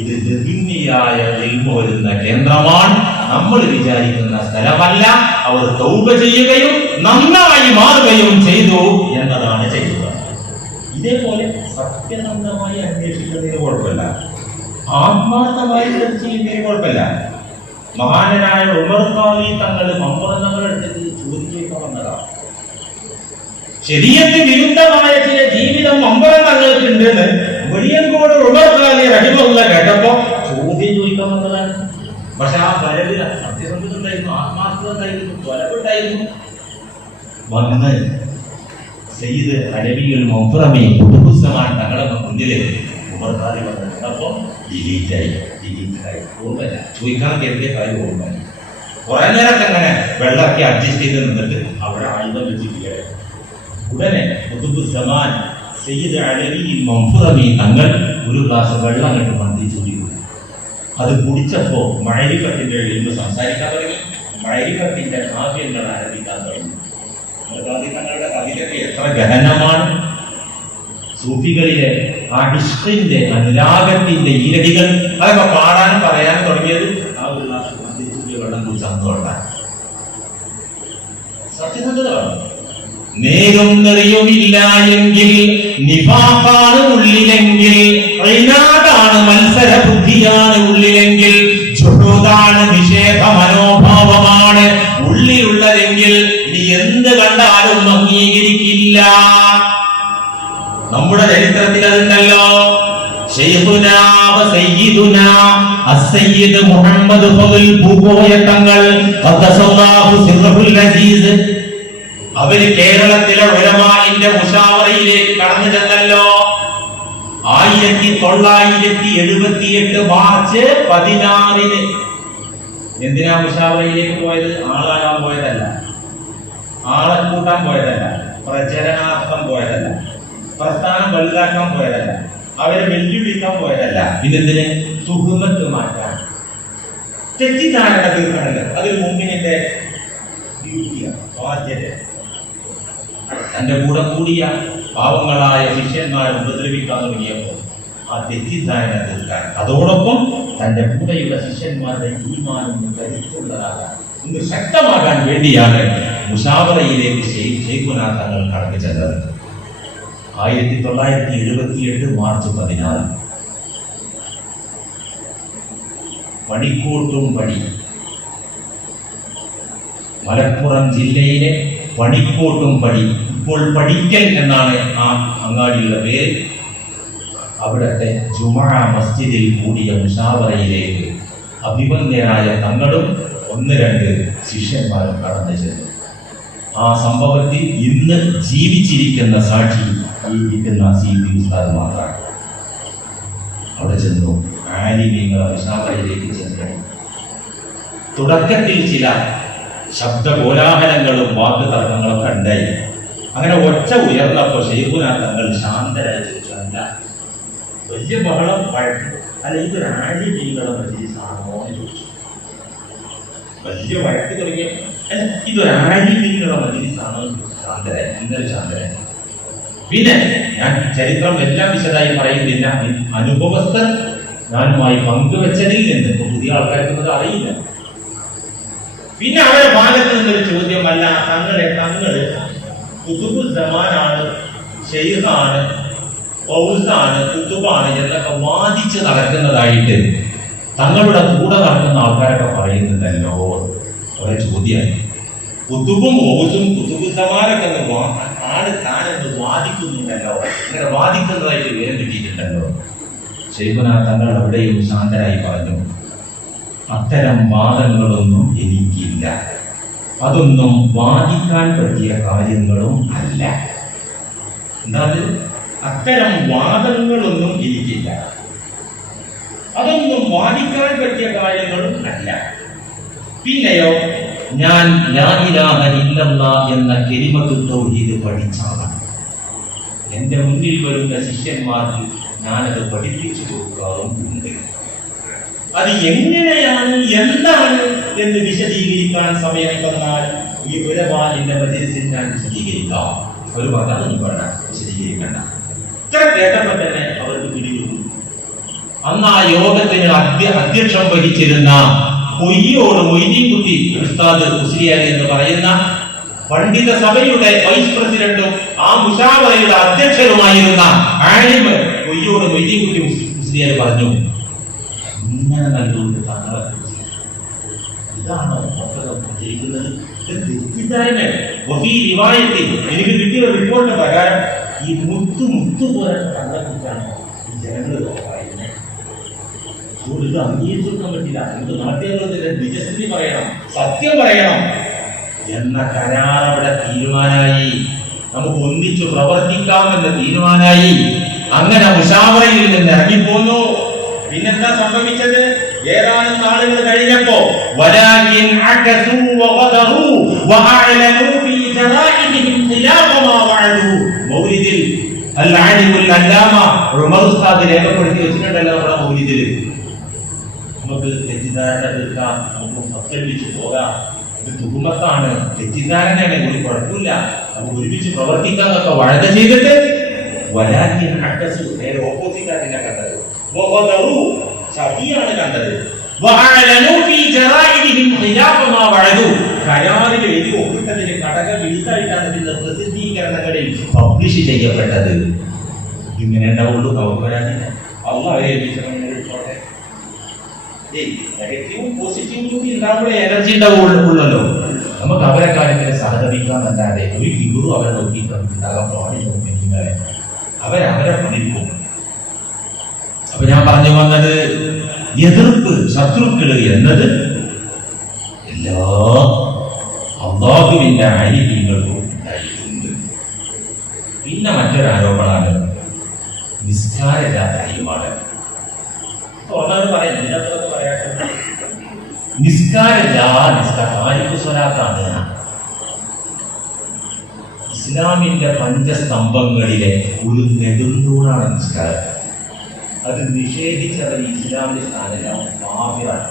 ഇത് ദീനിയായ ഇൽമു വരുന്ന കേന്ദ്രമാണ്, നമ്മൾ വിചാരിക്കുന്ന സ്ഥലമല്ല. അവർ തൗബ ചെയ്യുകയും നന്നായി മാറുകയും ചെയ്തു എന്നതാണ് ചെയ്യുക. ഇതേപോലെ സത്യസന്ധമായി അന്വേഷിക്കുന്നതിന് കുഴപ്പമില്ല, ആത്മാർത്ഥമായി ചെയ്യുന്നതിന് കുഴപ്പമില്ല. മഹാനായ ഉമർ ഖാലി തങ്ങൾ മമ്പറന്നവരെടുത്ത് ചോദിച്ചേക്കാൻ വന്നതാണ്. ശരീഅത്തിന് വിരുദ്ധമായ ചില ജീവിതം മമ്പറം തങ്ങൾക്കുണ്ടെന്ന് വെളിയങ്കോട് ഉമർ ഖാലി റഹിമഹുല്ലാഹ് കേട്ടപ്പോ ചോദ്യം ചോദിക്കാൻ വന്നതാണ്. പക്ഷെ ആ വരവിൽ സത്യസന്ധത ഉണ്ടായിരുന്നു, ആത്മാർത്ഥത ഉണ്ടായിരുന്നു, ത്വരവുണ്ടായിരുന്നു. വന്ന് സയ്യിദ് അലവിയുൽ മുഅ്റമി ഖുദ്ദുസ്സമാൻ തങ്ങളുടെ മുന്നിൽ ഉമർ ഖാലി വന്നപ്പോ ഡിലീറ്റായി. ഓർമ്മയില്ല, ചോദിക്കാൻ കരുതിയ കാര്യം ഓർമ്മയില്ല. കുറെ നേരത്തെ അങ്ങനെ വെള്ളമൊക്കെ അഡ്ജസ്റ്റ് ചെയ്ത് നിന്നിട്ട് അവിടെ ആയുധം വെച്ചിരിക്കുകയാണ്. ഉടനെ ഖുദ്ദുസ്സമാൻ സയ്യിദ് അലവിയുൽ മുഅ്റമി തങ്ങൾ ഒരു ഗ്ലാസ് വെള്ളം അങ്ങോട്ട് മന്ദിച്ചു കുടിക്കും. അത് കുടിച്ചപ്പോ മഅരിഫത്തിന്റെ ഇൽമു സംസാരിക്കാൻ തുടങ്ങി, മഅരിഫത്തിന്റെ കാവ്യങ്ങൾ ആരംഭിക്കാൻ തുടങ്ങി. തങ്ങളുടെ കവിതയ്ക്ക് എത്ര ഗഹനമാണ്! സൂഫികളിലെ ആ ഇഷ്കിന്റെ അനുരാഗത്തിന്റെ ഈരടികൾ അതൊക്കെ പാടാനും പറയാനും തുടങ്ങിയത് ആ ഒരു വെള്ളം കുടിച്ചോണ്ടാണ്. സത്യസന്ധത വേണം. നേരും നെറിയുമില്ല എങ്കിൽ നിഫാഖാണ് ഉള്ളിലെങ്കിൽ, ഇനാദാണ് മത്സര ബുദ്ധിയാണ് ഉള്ളിലെങ്കിൽ, ജുഹൂദാണ് നിഷേധ മനോഭാവമാണ് ഉള്ളിലുള്ളതെങ്കിൽ ഇനി എന്ത് കണ്ടാലും അംഗീകരിക്കില്ല. നമ്മുടെ ചരിത്രത്തിൽ അതുണ്ടല്ലോ. ശൈഖുനാ വ സയ്യിദുനാ അസ്സയ്യിദ് മുഹമ്മദ് ഫദൽ പൂക്കോയ തങ്ങൾ ഖദ്ദസല്ലാഹു സിറഹുൽ അസീസ് അവര് കേരളത്തിലെ ഉലമാഇന്റെ മുശാവറയിലേക്ക് കടന്നു ചെന്നല്ലോ. 1978 മാർച്ച് 16 എന്തിനാ മുശാവറയിലേക്ക് പോയത്? ആളാകാൻ പോയതല്ല, ആളെ കൂട്ടാൻ പോയതല്ല, പ്രചരണാർത്ഥം പോയതല്ല, പ്രസ്ഥാനം വലുതാക്കാൻ പോയതല്ല, അവരെ വെല്ലുവിളിക്കാൻ പോയതല്ല. പിന്നെന്തിന്? തുഹ്മത്ത് മാറ്റാൻ, തെറ്റിദ്ധാരണ തീർക്കണല്ലോ. അതിൽ മുമ്പിന്റെ ഡ്യൂട്ടിയാണ്, ബാധ്യത. തന്റെ കൂടെ കൂടിയ പാവങ്ങളായ ശിഷ്യന്മാരെ ഉപദ്രവിക്കാൻ തുടങ്ങിയപ്പോൾ ആ തെറ്റിദ്ധാരണ തീർക്കാൻ, അതോടൊപ്പം തന്റെ കൂടെയുള്ള ശിഷ്യന്മാരുടെ ഈമാനും കരുത്തുള്ളതാകാൻ, ഒന്ന് ശക്തമാകാൻ വേണ്ടിയാണ് മുശാവറയിലേക്ക് ശൈഖുനാ തങ്ങൾ കടന്നു ചെന്നത്. 1978 മാർച്ച് 16 പണിക്കോട്ടും പടി, മലപ്പുറം ജില്ലയിലെ പണിക്കോട്ടും പടി, ഇപ്പോൾ പടിക്കൽ എന്നാണ് ആ അങ്ങാടിയുള്ള പേര്. അവിടുത്തെ ജുമുഅ മസ്ജിദിൽ കൂടിയ മുശാവറയിലേക്ക് അഭിമന്യനായ തങ്ങളും 1-2 ശിഷ്യന്മാരും കടന്നു ചെന്നു. ആ സംഭവത്തിൽ ഇന്ന് ജീവിച്ചിരിക്കുന്ന സാക്ഷി ഈ ഇരിക്കുന്ന CP ഉസ്താദ് മാത്രമാണ്. അവിടെ ചെന്നു, ആലിമീങ്ങൾ മുശാവറയിലേക്ക് ചെന്നു. തുടക്കത്തിൽ ചില ശബ്ദ കോലാഹലങ്ങളും വാക്ക് തർക്കങ്ങളൊക്കെ ഉണ്ടായി. അങ്ങനെ ഒച്ച ഉയർന്നപ്പോൾ ശൈഖുനാ തങ്ങൾ ശാന്തരായി ചോദിച്ചു, അല്ല വലിയ ബഹളം വഴക്ക്, അല്ല ഇതൊരു ആലിമീങ്ങളുടെ മജ്‌ലിസാണോ എന്ന് ചോദിച്ചു. വലിയ വഴക്ക് തുടങ്ങിയ, അല്ല ഇതൊരു ആലിമീങ്ങളുടെ മജ്‌ലിസാണോ? ശാന്തരായി, ഇന്നലെ ശാന്തരായി. പിന്നെ ഞാൻ ചരിത്രം എല്ലാം വിശദമായി പറയുന്നില്ല, അനുഭവസ്ഥർ ഞാനുമായി പങ്കുവെച്ചതിൽ നിന്ന് പുതിയ ആൾക്കാർക്കൊന്നും അറിയില്ല. പിന്നെ അവരുടെ ഭാഗത്ത് നിന്നൊരു ചോദ്യമല്ല, തങ്ങള് കുതുബു സമാനാണ്, ഷെയ്ഖാണ്, ഫൗസാണ്, കുത്തുബാണ് എന്നൊക്കെ വാദിച്ച് നടക്കുന്നതായിട്ട് തങ്ങളുടെ കൂടെ നടക്കുന്ന ആൾക്കാരൊക്കെ പറയുന്നുണ്ടല്ലോ. അവരെ ചോദ്യമാണ്, കുത്തുബും ഫൗസും കുതുബു സമാനൊക്കെ ആണ് താനെന്ന് വാദിക്കുന്നുണ്ടല്ലോ, ഇങ്ങനെ വാദിക്കുന്നതായിട്ട് വിവരം കിട്ടിയിട്ടുണ്ടല്ലോ. ശൈഖുന തങ്ങൾ അവിടെയും ശാന്തരായി പറഞ്ഞു, അത്തരം വാദങ്ങളൊന്നും എനിക്കില്ല, അതൊന്നും വാദിക്കാൻ പറ്റിയ കാര്യങ്ങളും അല്ല. എന്താ അത്തരം വാദങ്ങളൊന്നും എനിക്കില്ല, അതൊന്നും വാദിക്കാൻ പറ്റിയ കാര്യങ്ങളും അല്ല. പിന്നെയോ ഞാൻ ലാ ഇലാഹ ഇല്ലല്ലാഹ് എന്ന കലിമത്തു തൗഹീദ് പഠിച്ചാണ്. എന്റെ മുന്നിൽ വരുന്ന ശിഷ്യന്മാർക്ക് ഞാനത് പഠിപ്പിച്ചു കൊടുക്കാറുമുണ്ട്. അത് എങ്ങനെയാണ്, എന്താണ് എന്ന് വിശദീകരിക്കാൻ സമയം തന്നാൽ ഈ ഒരു വാലിന്റെ മജ്‌ലിസിൽ ഞാൻ വിശദീകരിക്കാം. ഒരു പറഞ്ഞാൽ വിശദീകരിക്കണ്ട. ഇത്ര കേട്ടപ്പോൾ തന്നെ അവർക്ക് പിടികിട്ടു. അന്ന് ആ യോഗത്തിന് അധ്യക്ഷം വഹിച്ചിരുന്ന കൊയ്യോട് മൊയ്തീൻകുട്ടി ഉസ്താദ് മുസ്ലിയാർ എന്ന് പറയുന്ന പണ്ഡിത സഭയുടെ വൈസ് പ്രസിഡന്റും ആ മുശാവറയുടെ അധ്യക്ഷനുമായിരുന്ന ആലിമ് കൊയ്യോട് മൊയ്തീൻകുട്ടി മുസ്ലിയാർ പറഞ്ഞു, ഇങ്ങനെ നല്ലൊരു തങ്ങളെ ഇതാണോ പ്രചരിക്കുന്നത്? തെറ്റിദ്ധാരണ. എനിക്ക് കിട്ടിയ റിപ്പോർട്ട് പ്രകാരം ഈ മുത്തു പോലെ തങ്ങളെ കുറിച്ചാണ് ഈ ജനങ്ങൾ പറയുന്നത്. ഇത് അംഗീകരിച്ചെടുക്കാൻ പറ്റില്ല. നമുക്ക് നാട്ടുകാരുടെ നിജസ്ഥിതി പറയണം, സത്യം പറയണം എന്ന കരാർ അവിടെ തീരുമാനമായി. നമുക്ക് ഒന്നിച്ചു പ്രവർത്തിക്കാമെന്ന് തീരുമാനമായി. അങ്ങനെ മുശാവറയിൽ നിന്ന് ഇറങ്ങിപ്പോന്നു. പിന്നെന്താ സംഭവിച്ചത്? ഏതാനും നാളുകൾ കഴിഞ്ഞപ്പോ വലാകിൻ അകസു വഗദറു വഅലനു ഫീ ജറാഇഹിം ഖിലാഫ മാ വഅദു. മൗലിദിൽ അൽ ആലിമുൽ അല്ലാമ ഉമർ ഉസ്താദ് രേഖപ്പെടുത്തി വെച്ചിട്ടുണ്ടല്ലോ നമ്മുടെ മൗലിദിൽ. നമുക്ക് തെറ്റിദ്ധാരണ തീർക്കാം, നമുക്ക് സത്യമിച്ച് പോകാം. ഇത് തുകുമത്താണ്, തെറ്റിദ്ധാരണയാണ്, ഒരു കുഴപ്പമില്ല, നമുക്ക് ഒരുമിച്ച് പ്രവർത്തിക്കാന്നൊക്കെ വഴക ചെയ്തിട്ട് വലാകിൻ അകസു നേരെ ഓപ്പോസിറ്റ് ആയിട്ടാണ് കണ്ടത്. വഗദറു ചതിയാണ് കണ്ടത്. വഅലനു ഫീ ജറാഇഹിം ഖിലാഫ മാ വഅദു. കരാറിൽ എഴുതി ഒപ്പിട്ടതിന് കടക വിരുദ്ധമായിട്ടാണ് ഇതിന്റെ പ്രസിദ്ധീകരണങ്ങളിൽ പബ്ലിഷ് ചെയ്യപ്പെട്ടത്. ഇങ്ങനെ ഉണ്ടാവുള്ളൂ, നമുക്ക് വരാനില്ല. അള്ളാഹ് അവരെ ഏൽപ്പിച്ചോട്ടെ. നെഗറ്റീവും പോസിറ്റീവും കൂടി ഉണ്ടാവുമ്പോഴേ എനർജി ഉണ്ടാവുള്ളല്ലോ. നമുക്ക് അവരെ കാര്യത്തിൽ സഹകരിക്കാന്നല്ലാതെ ഒരു കിബിറും അവരെ നോക്കിയിട്ടുണ്ടാകാൻ പാടില്ല. അവരെ പണിക്കും. അപ്പൊ ഞാൻ പറഞ്ഞു വന്നത്, എതിർപ്പ്, ശത്രുക്കള് എന്നത് എല്ലാ അല്ലാഹുവിന്റെ ആലിമീങ്ങൾക്കും ഉണ്ടായിട്ടുണ്ട്. പിന്നെ മറ്റൊരു ആരോപണമാണ് നിസ്കാരമില്ലാത്ത അയ്യമാണ്. നിസ്കാരത്താരിഫുസ്വലാത്താണ് ഇസ്ലാമിന്റെ പഞ്ചസ്തംഭങ്ങളിലെ ഒരു നെടുന്തൂണാണ് നിസ്കാരം. അത് നിഷേധിച്ചവർ ഇസ്ലാമിന്റെ സ്ഥാനമാണ്, കാഫിറാണ്.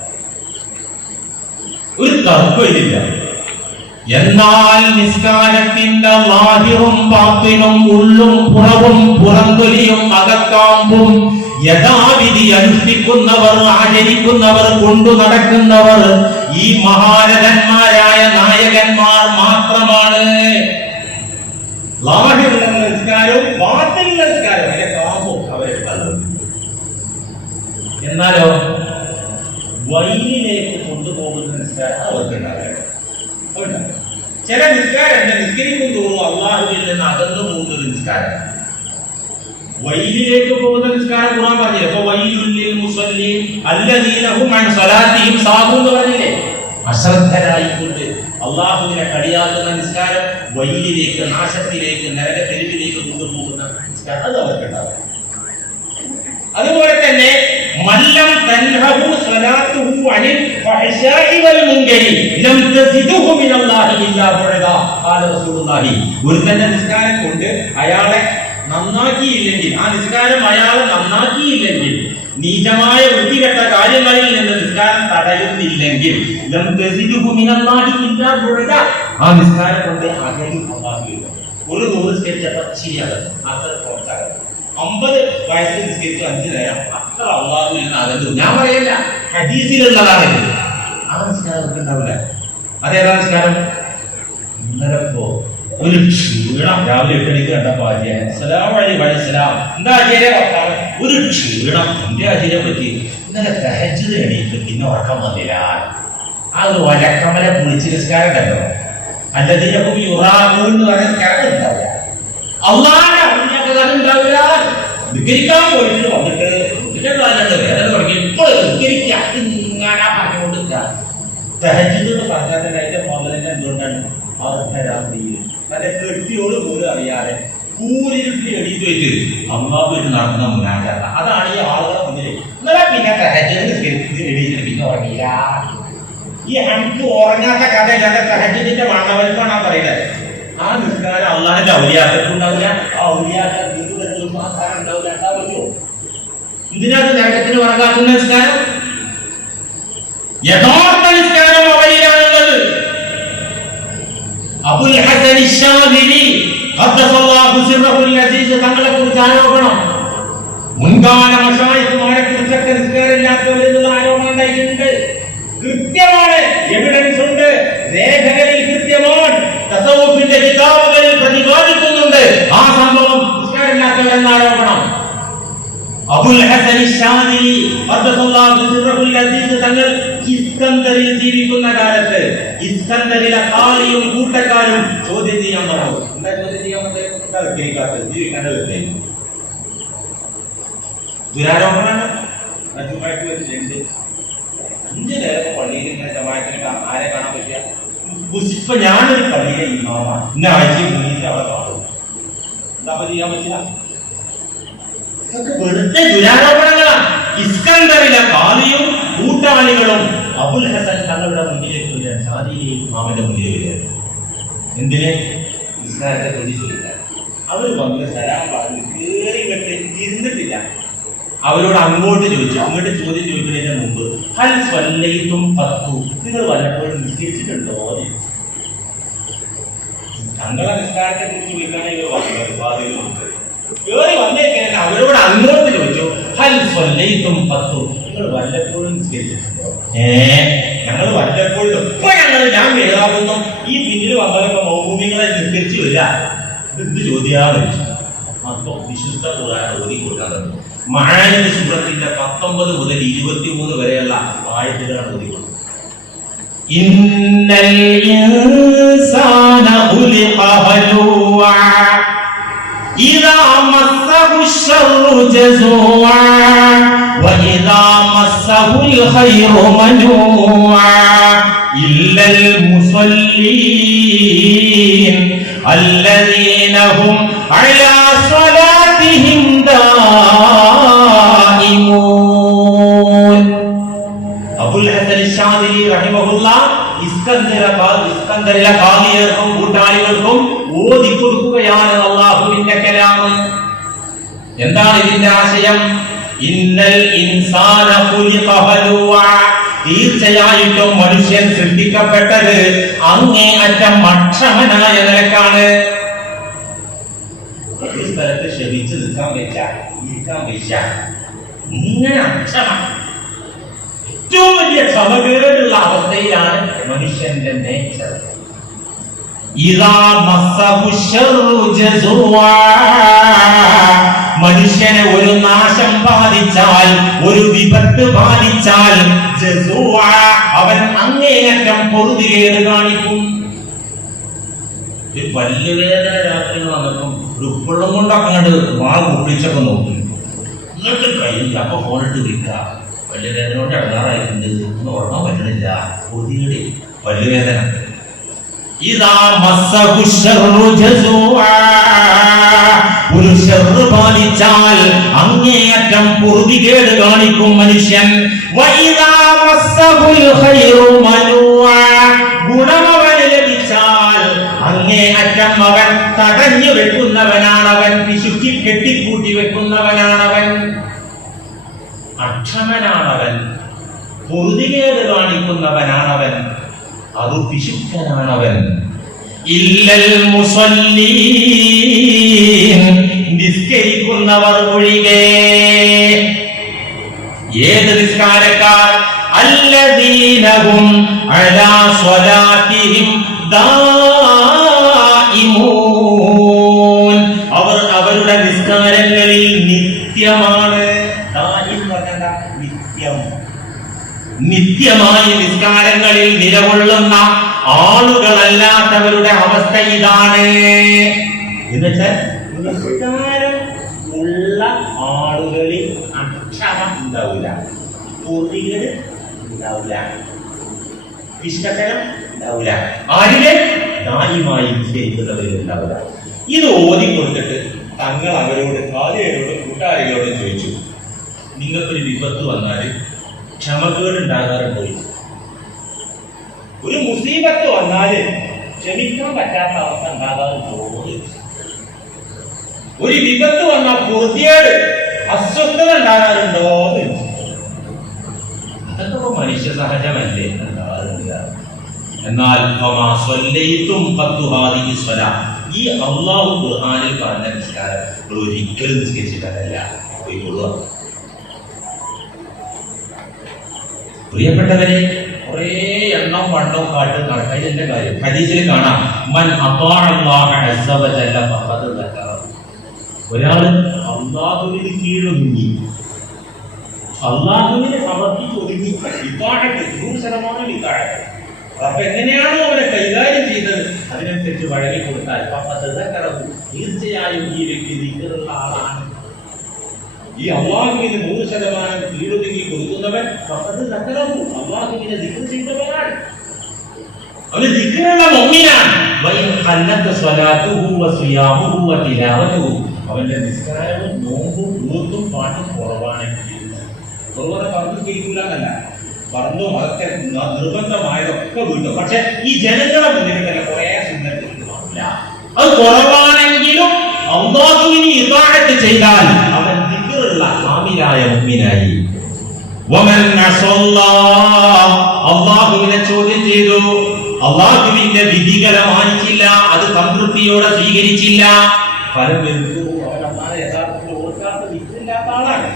ഒരു തർക്കമില്ല. എന്നാൽ നിസ്കാരത്തിന്റെ ലാഹിറും ബാത്തിനും ഉള്ളും പുറവും പുറംതൊലിയും അകക്കാമ്പും യഥാവിധി അനുഷ്ഠിക്കുന്നവർ, ആചരിക്കുന്നവർ, കൊണ്ടു നടക്കുന്നവർ ഈ മഹാരഥന്മാരായ നായകന്മാർ മാത്രമാണ്. ലാഹിറുള്ള നിസ്കാരവും ബാത്തിലുള്ള നിസ്കാരവും അതിന്റെ കാമ്പും അവരെ കലർന്നു. എന്നാലോ വൈലിലേക്ക് കൊണ്ടുപോകുന്ന നിസ്കാരം അവർക്കുണ്ടാകട്ടെ. ചില നിസ്കാരം നിസ്കരിക്കും തോറും അള്ളാഹുവിൽ നിന്ന് അകന്നു പോകുന്ന ഒരു നിസ്കാരം. വൈലിലേക്ക് പോകുന്ന നിസ്കാരം ഖുർആൻ പറഞ്ഞില്ലേ? അപ്പൊ വൈലുൽ ലിൽ മുസല്ലീൻ അല്ലദീന ഹും അൻ സ്വലാത്തിഹിം സാഹൂൻ എന്ന് പറഞ്ഞില്ലേ? അശ്രദ്ധരായിക്കൊണ്ട് അള്ളാഹുവിനെ കളിയാക്കുന്ന നിസ്കാരം വൈലിലേക്ക്, നാശത്തിലേക്ക്, നരകത്തെരുവിലേക്ക് കൊണ്ടുപോകുന്ന നിസ്കാരം അത് അവർക്കുണ്ടാകും. അതുപോലെ തന്നെ മല്ലം തൻഹു സ്വലാത്തുഹു അനിൽ ഫഹ്ശാഇ വൽ മുൻകരി ലം തസിദുഹു മിനല്ലാഹി ഇല്ലാ ബുഅദാ ഖാല റസൂലുള്ളാഹി. ഒരുത്തന്റെ നിസ്കാരം കൊണ്ട് അയാളെ നന്നാക്കിയില്ലെങ്കിൽ, ആ നിസ്കാരം അയാളെ നന്നാക്കിയില്ലെങ്കിൽ, നീചമായ വൃത്തികെട്ട കാര്യങ്ങളിൽ നിന്ന് നിസ്കാരം തടയുന്നില്ലെങ്കിൽ ലം തസിദുഹു മിനല്ലാഹി ഇല്ലാ ബുഅദാ, ആ നിസ്കാരം കൊണ്ട് അകലും അല്ലാഹുവിൽ. ഒരു നൂറ് സ്കരിച്ചപ്പോൾ ശരിയാകും, അസർ പുറത്താകും. 50 വയസ്സിൽ നിസ്കരിച്ചു 5 നേരം അത്ര അള്ളാഹുവിൽ നിന്ന് അകന്നു. ഞാൻ പറയല്ല, ഹദീസിലുള്ളതാണ്. ആ നിസ്കാരം അവർക്ക് ഉണ്ടാവില്ല. അതേതാ നിസ്കാരം? ഇന്നലെ ഒരു ക്ഷീണം രാവിലെ 8 മണിക്ക് കണ്ടപ്പോ എന്താ ആചാര്യ വർത്താനം? ഒരു ക്ഷീണം. എന്റെ ആചാര്യെ പറ്റി ഇന്നലെ തഹജ്ജുദ് എണീറ്റ് പിന്നെ ഉറക്കം വന്നില്ല. ആ ഒരു ഒലക്കമല കുളിച്ച് നിസ്കാരം കണ്ടോ? അല്ലതിനൊക്കെ യുറാമെന്ന് പറഞ്ഞ നിസ്കാരം ഉണ്ടാവില്ല. അള്ളാഹുവിന്റെ അവർക്ക് അത് ഉണ്ടാവില്ല. നിസ്കരിക്കാൻ പോയിട്ട് വന്നിട്ട് വേദന തുടങ്ങി ഇപ്പോൾ നിസ്കരിക്കാൻ ഇങ്ങനെ പറഞ്ഞുകൊണ്ടിരിക്കുക. തഹജ്ജുദ് പറഞ്ഞാൽ തന്നെ അതിന്റെ മുതലിന്റെ എന്തുകൊണ്ടാണ്? അർദ്ധരാത്രിയിൽ തന്റെ കെട്ടിയോട് പോലും അറിയാതെ കൂരിരുട്ടി എണീറ്റ് വെച്ച് അള്ളാഹുവിട്ട് നടത്തുന്ന മുനാജാത്ത. അതാണ് ഈ ആളുകളെ മുന്നിൽ. ഇന്നലെ പിന്നെ തഹജ്ജുദ് എണീറ്റിട്ട് പിന്നെ ഉറങ്ങിയില്ല. ഈ ഹംക്ക് ഉറങ്ങാത്ത കഥ ഇല്ലാത്ത തഹജ്ജുദിന്റെ മണവൽക്കാണ് ആ പറയുന്നത്. ആ നിസ്കാരം അള്ളാഹിന്റെ ഔലിയാക്കൾക്ക് ഉണ്ടാവില്ല. ആ ഔലിയാക്കൾ ഉണ്ടാവില്ല. ഉണ്ടാവുമല്ലോ. ഇതിനകത്ത് നരകത്തിന് ഉറങ്ങാക്കുന്ന നിസ്കാരം യഥാർത്ഥ നിസ്കാരം അവയിലാണുള്ളത്. അബുൽ ഹസൻ അശ്ശാദിലി ഖദ്ദസല്ലാഹു സിർറഹുൽ അസീസ് തങ്ങളെ കുറിച്ച് ആരോപണം. മുൻകാല മശായിഖുമാരെ കുറിച്ചൊക്കെ നിസ്കാരമില്ലാത്തവരെന്നുള്ള ആരോപണം ഉണ്ടായിട്ടുണ്ട്. കൃത്യമാണ്, എവിഡൻസ് ഉണ്ട്, രേഖകളിൽ കൃത്യമാണ്, തസവ്വുഫിന്റെ കിതാബുകളിൽ പ്രതിപാദിക്കുന്നുണ്ട് ആ സംഭവം നിസ്കാരമില്ലാത്തവരെന്ന ആരോപണം. അബുൽ ഹസൻ അശ്ശാദിലി ഖദ്ദസല്ലാഹു സിർറഹുൽ അസീസ് തങ്ങൾ ഇസ്കന്ദറിൽ ജീവിക്കുന്ന കാലത്ത് ഇസ്കന്ദറിലെ കാളിയും കൂട്ടക്കാരും ചോദ്യം ചെയ്യാൻ പറഞ്ഞു. എന്താ ചോദ്യം ചെയ്യാൻ പറ്റാത്തത്? ജീവിക്കേണ്ടത് ദുരാരോപണമാണ്. 5 നേരത്തെ പള്ളിയിൽ ഇങ്ങനെ ജമാഅത്തിന് ആരെ കാണാൻ പറ്റിയ? ഇപ്പൊ ഞാനൊരു പള്ളിയിലെ ഇമാമാണ്, ഇന്ന ആഴ്ചയിൽ മുന്നിട്ട് അവിടെ കാണും. എന്താ ചെയ്യാൻ പറ്റില്ല? വെറുതെ ദുരാരോപണങ്ങളാണ്. ഇസ്കന്ദറിലെ കാളിയും കൂട്ടാളികളും അബുൽ ഹസൻ തങ്ങളുടെ മുന്നിലേക്ക് വരിക, ഷാദി ഇമാമിന്റെ മുന്നിൽ വരിക. എന്തിന്? നിസ്കാരത്തെ കുറിച്ച് ചോദിക്കാൻ. അവർ വന്ന് സലാം പറഞ്ഞ് കേറി കെട്ടി ഇരുന്നിട്ടില്ല. അവരോട് അങ്ങോട്ട് ചോദിച്ചു. അങ്ങോട്ട് ചോദ്യം ചോദിക്കുന്നതിന് മുമ്പ് ഹൽ സ്വല്ലൈതും ഖത്തു, നിങ്ങൾ വല്ലപ്പോഴും നിസ്കരിച്ചിട്ടുണ്ടോ? തങ്ങളെ നിസ്കാരത്തെ കുറിച്ച് വിളിക്കാനായി കേറി വന്നേക്കാൻ അവരോട് അങ്ങോട്ട് ചോദിച്ചു. ഹൽ സ്വല്ലൈതും ഖത്തു, നിങ്ങൾ വല്ലപ്പോഴും നിസ്കരിച്ചിട്ടുണ്ടോ? ഞങ്ങൾ വല്ലപ്പോഴും. ഇപ്പൊ ഞാൻ എഴുതാവുന്നു. ഈ പിന്നിൽ വന്നവരൊക്കെ മൗഭൂമികളെ നിസ്കരിച്ചു വരിക. ഇത് ചോദ്യാന്ന് വെച്ചു. അപ്പൊ വിശുദ്ധ ഖുർആൻ ഓതി കൊടുക്കാൻ മഅാരിജ് സൂറത്തിന്റെ 19 മുതൽ 23 വരെയുള്ള ആയത്തുകളാണ് ഓതി കൊടുക്കുന്നത്. ഇന്നൽ ഇൻസാന ഖുലിഖ ഹലൂഅ ഇദാ മസ്സഹു ശർറു ജസൂഅ വഇദാ മസ്സഹുൽ ഖൈറു മനൂഅ ഇല്ലൽ മുസല്ലീൻ الذين هم على صلاتهم دائمون. അബുൽ ഹസൻ അശ്ശാദിലി റഹിമഹുല്ലാഹ് ഇസ്കന്ദറിലെ കാളികൾക്കും കൂട്ടാളികൾക്കും ഓതി കൊടുക്കുകയാണ് അല്ലാഹുവിന്റെ കലാം. എന്താണ് ഇതിന്റെ ആശയം? ഇന്നൽ ഇൻസാന ഖുലിഖ ഹലൂഅ, തീർച്ചയായിട്ടും മനുഷ്യൻ സൃഷ്ടിക്കപ്പെട്ടത് അങ്ങേയറ്റം അക്ഷമനായ നിലക്കാണ്. ഒരു സ്ഥലത്ത് ക്ഷമിച്ച് നിൽക്കാൻ വെച്ചാൽ ഇരിക്കാൻ വെച്ചാൽ ഇങ്ങനെ അക്ഷമ, ഏറ്റവും വലിയ ക്ഷമകേടുള്ള അവസ്ഥയിലാണ് മനുഷ്യന്റെ നേച്ചർ. ഇദാ മസ്സഹു ശർറു ജസൂഅ, മനുഷ്യനെ ഒരു നാശം ബാധിച്ചാൽ, ഒരു വിപത്ത് ബാധിച്ചാൽ, ജസൂഅ, അവൻ അങ്ങേയറ്റം പൊറുതികേട് കാണിക്കും. പല്ലുവേദന രാത്രി വന്നപ്പം ഉപ്പുള്ളം കൊണ്ടൊക്കെ അങ്ങോട്ട് വാൾ കുപ്പിച്ചൊക്കെ നോക്കി, എന്നിട്ട് കഴിയില്ല. അപ്പൊ ഫോണിട്ട് വിൽക്കുക, പല്ലുവേദന കൊണ്ട് ഇടങ്ങാറായിട്ടുണ്ട്, ഒന്നും ഉറങ്ങാൻ പറ്റണില്ല, പൊറുതികേട് പല്ലുവേദന. ഇദാ മസ്സഹു ശർറു ജസൂഅ, ഒരു ശർറ് ബാധിച്ചാൽ അങ്ങേയറ്റം പൊറുതികേട് കാണിക്കും മനുഷ്യൻ. വഇദാ മസ്സഹുൽ ഖൈറു മനൂഅ, ഗുണമവന് ലഭിച്ചാൽ അങ്ങേയറ്റം അവൻ തടഞ്ഞു വെക്കുന്നവനാണവൻ, പിശുക്കി കെട്ടിക്കൂട്ടി വെക്കുന്നവനാണവൻ, അക്ഷമനാണവൻ, പൊറുതികേട് കാണിക്കുന്നവനാണവൻ, അത് പിശുക്കനാണവൻ. ഇല്ലൽ മുസല്ലീൻ, നിസ്കരിക്കുന്നവർ ഒഴികെ. ഏത് നിസ്കാരക്കാർ അല്ലദീനഹും അലാ സ്വലാത്തിഹിം ദായിമൂൻ, അവർ അവരുടെ നിസ്കാരങ്ങളിൽ നിത്യമാണ്. നിത്യമായി നിസ്കാരങ്ങളിൽ നിലകൊള്ളുന്ന ആളുകളല്ലാത്തവരുടെ അവസ്ഥ ഇതാണ്. എന്നുവെച്ചാൽ നിസ്കാരം ഉള്ള ആളുകളിൽ അക്ഷമ ഉണ്ടാവില്ല, പൂർത്തികേട് ഉണ്ടാവില്ല, ഇഷ്ടകരം ഉണ്ടാവില്ല. ആരിലെ ദായിമായി നിശ്ചയിക്കുന്നവരിൽ ഉണ്ടാവില്ല. ഇത് ഓതി കൊടുത്തിട്ട് തങ്ങൾ അവരോട് കാലികളോടും കൂട്ടുകാരികളോടും ചോദിച്ചു, നിങ്ങൾക്കൊരു വിപത്ത് വന്നാൽ ക്ഷമക്കേട് ഉണ്ടാകാറുണ്ടോ? ഒരു മുസീബത്ത് വന്നാല് ക്ഷമിക്കാൻ പറ്റാത്ത അവസ്ഥ ഉണ്ടാകാറുണ്ടോ? ഒരു വിപത്ത് വന്നാൽ പൂർത്തിയേട് അസ്വസ്ഥത ഉണ്ടാകാറുണ്ടോ? അതൊക്കെ മനുഷ്യ സഹജമല്ലേ? എന്നാൽ ഈ അള്ളാഹു ഖുർആനിൽ പറഞ്ഞ നിസ്കാരം ഒരിക്കലും നിസ്കരിച്ചിട്ടല്ല പോയിക്കൊള്ളുക. പ്രിയപ്പെട്ടവരെ, കുറെ എണ്ണം വണ്ണം കാട്ട് നടക്കുന്നതിന്റെ കാര്യം ഹദീസിൽ കാണാം. മൻ അതാഅല്ലാഹ അസ്സ വജല്ല ഫഖദ് ദക്കറ. ഒരാൾ അല്ലാഹുവിന് കീഴൊതുങ്ങി, അല്ലാഹുവിനെ സമർപ്പിച്ച് ഒതുങ്ങി, ഇതാഅത്ത് 100% ഇതാഅത്ത്. അപ്പൊ എങ്ങനെയാണോ അവരെ കൈകാര്യം ചെയ്തത് അതിനനുസരിച്ച് വഴങ്ങി കൊടുത്താൽ ഫഖദ് ദക്കറ, തീർച്ചയായും ഈ വ്യക്തി ദിക്റുള്ള ആളാണ്. ഈ അള്ളാഹുവിന് 100% കീഴൊതുങ്ങി കൊടുക്കുന്നവൻ അള്ളാഹുവിനെ ദിക്ർ ചെയ്തവനാണ്, അവന് ദിക്റുള്ള മുഅ്മിനാണ്. അവന്റെ നിസ്കാരവും നോമ്പും ഊർത്തും പാട്ടും കുറവാണെങ്കിൽ പറഞ്ഞു കേൾക്കില്ല എന്നല്ല, പറഞ്ഞു അതൊക്കെ നിർബന്ധമായതൊക്കെ വീട്ടും. പക്ഷെ ഈ ജനങ്ങളെ മുന്നിൽ തന്നെ കുറെ സുന്നത്തില്ല. അത് കുറവാണെങ്കിലും അള്ളാഹുവിനെ ഇതാഅത്ത് ചെയ്താൽ അവൻ ദിക്റുള്ള കാമിലായ മുഅ്മിനായി. വമൻ അസല്ലാഹ്, അള്ളാഹുവിനെ ചോദ്യം ചെയ്തു, അള്ളാഹുവിന്റെ വിധികളെ മാനിച്ചില്ല, അത് സംതൃപ്തിയോടെ സ്വീകരിച്ചില്ല, ഫലം വരുന്നു അവൻ അല്ലാഹുവിനെ യഥാർത്ഥത്തിൽ ഓർക്കാത്ത ദിക്റില്ലാത്ത ആളാണ്.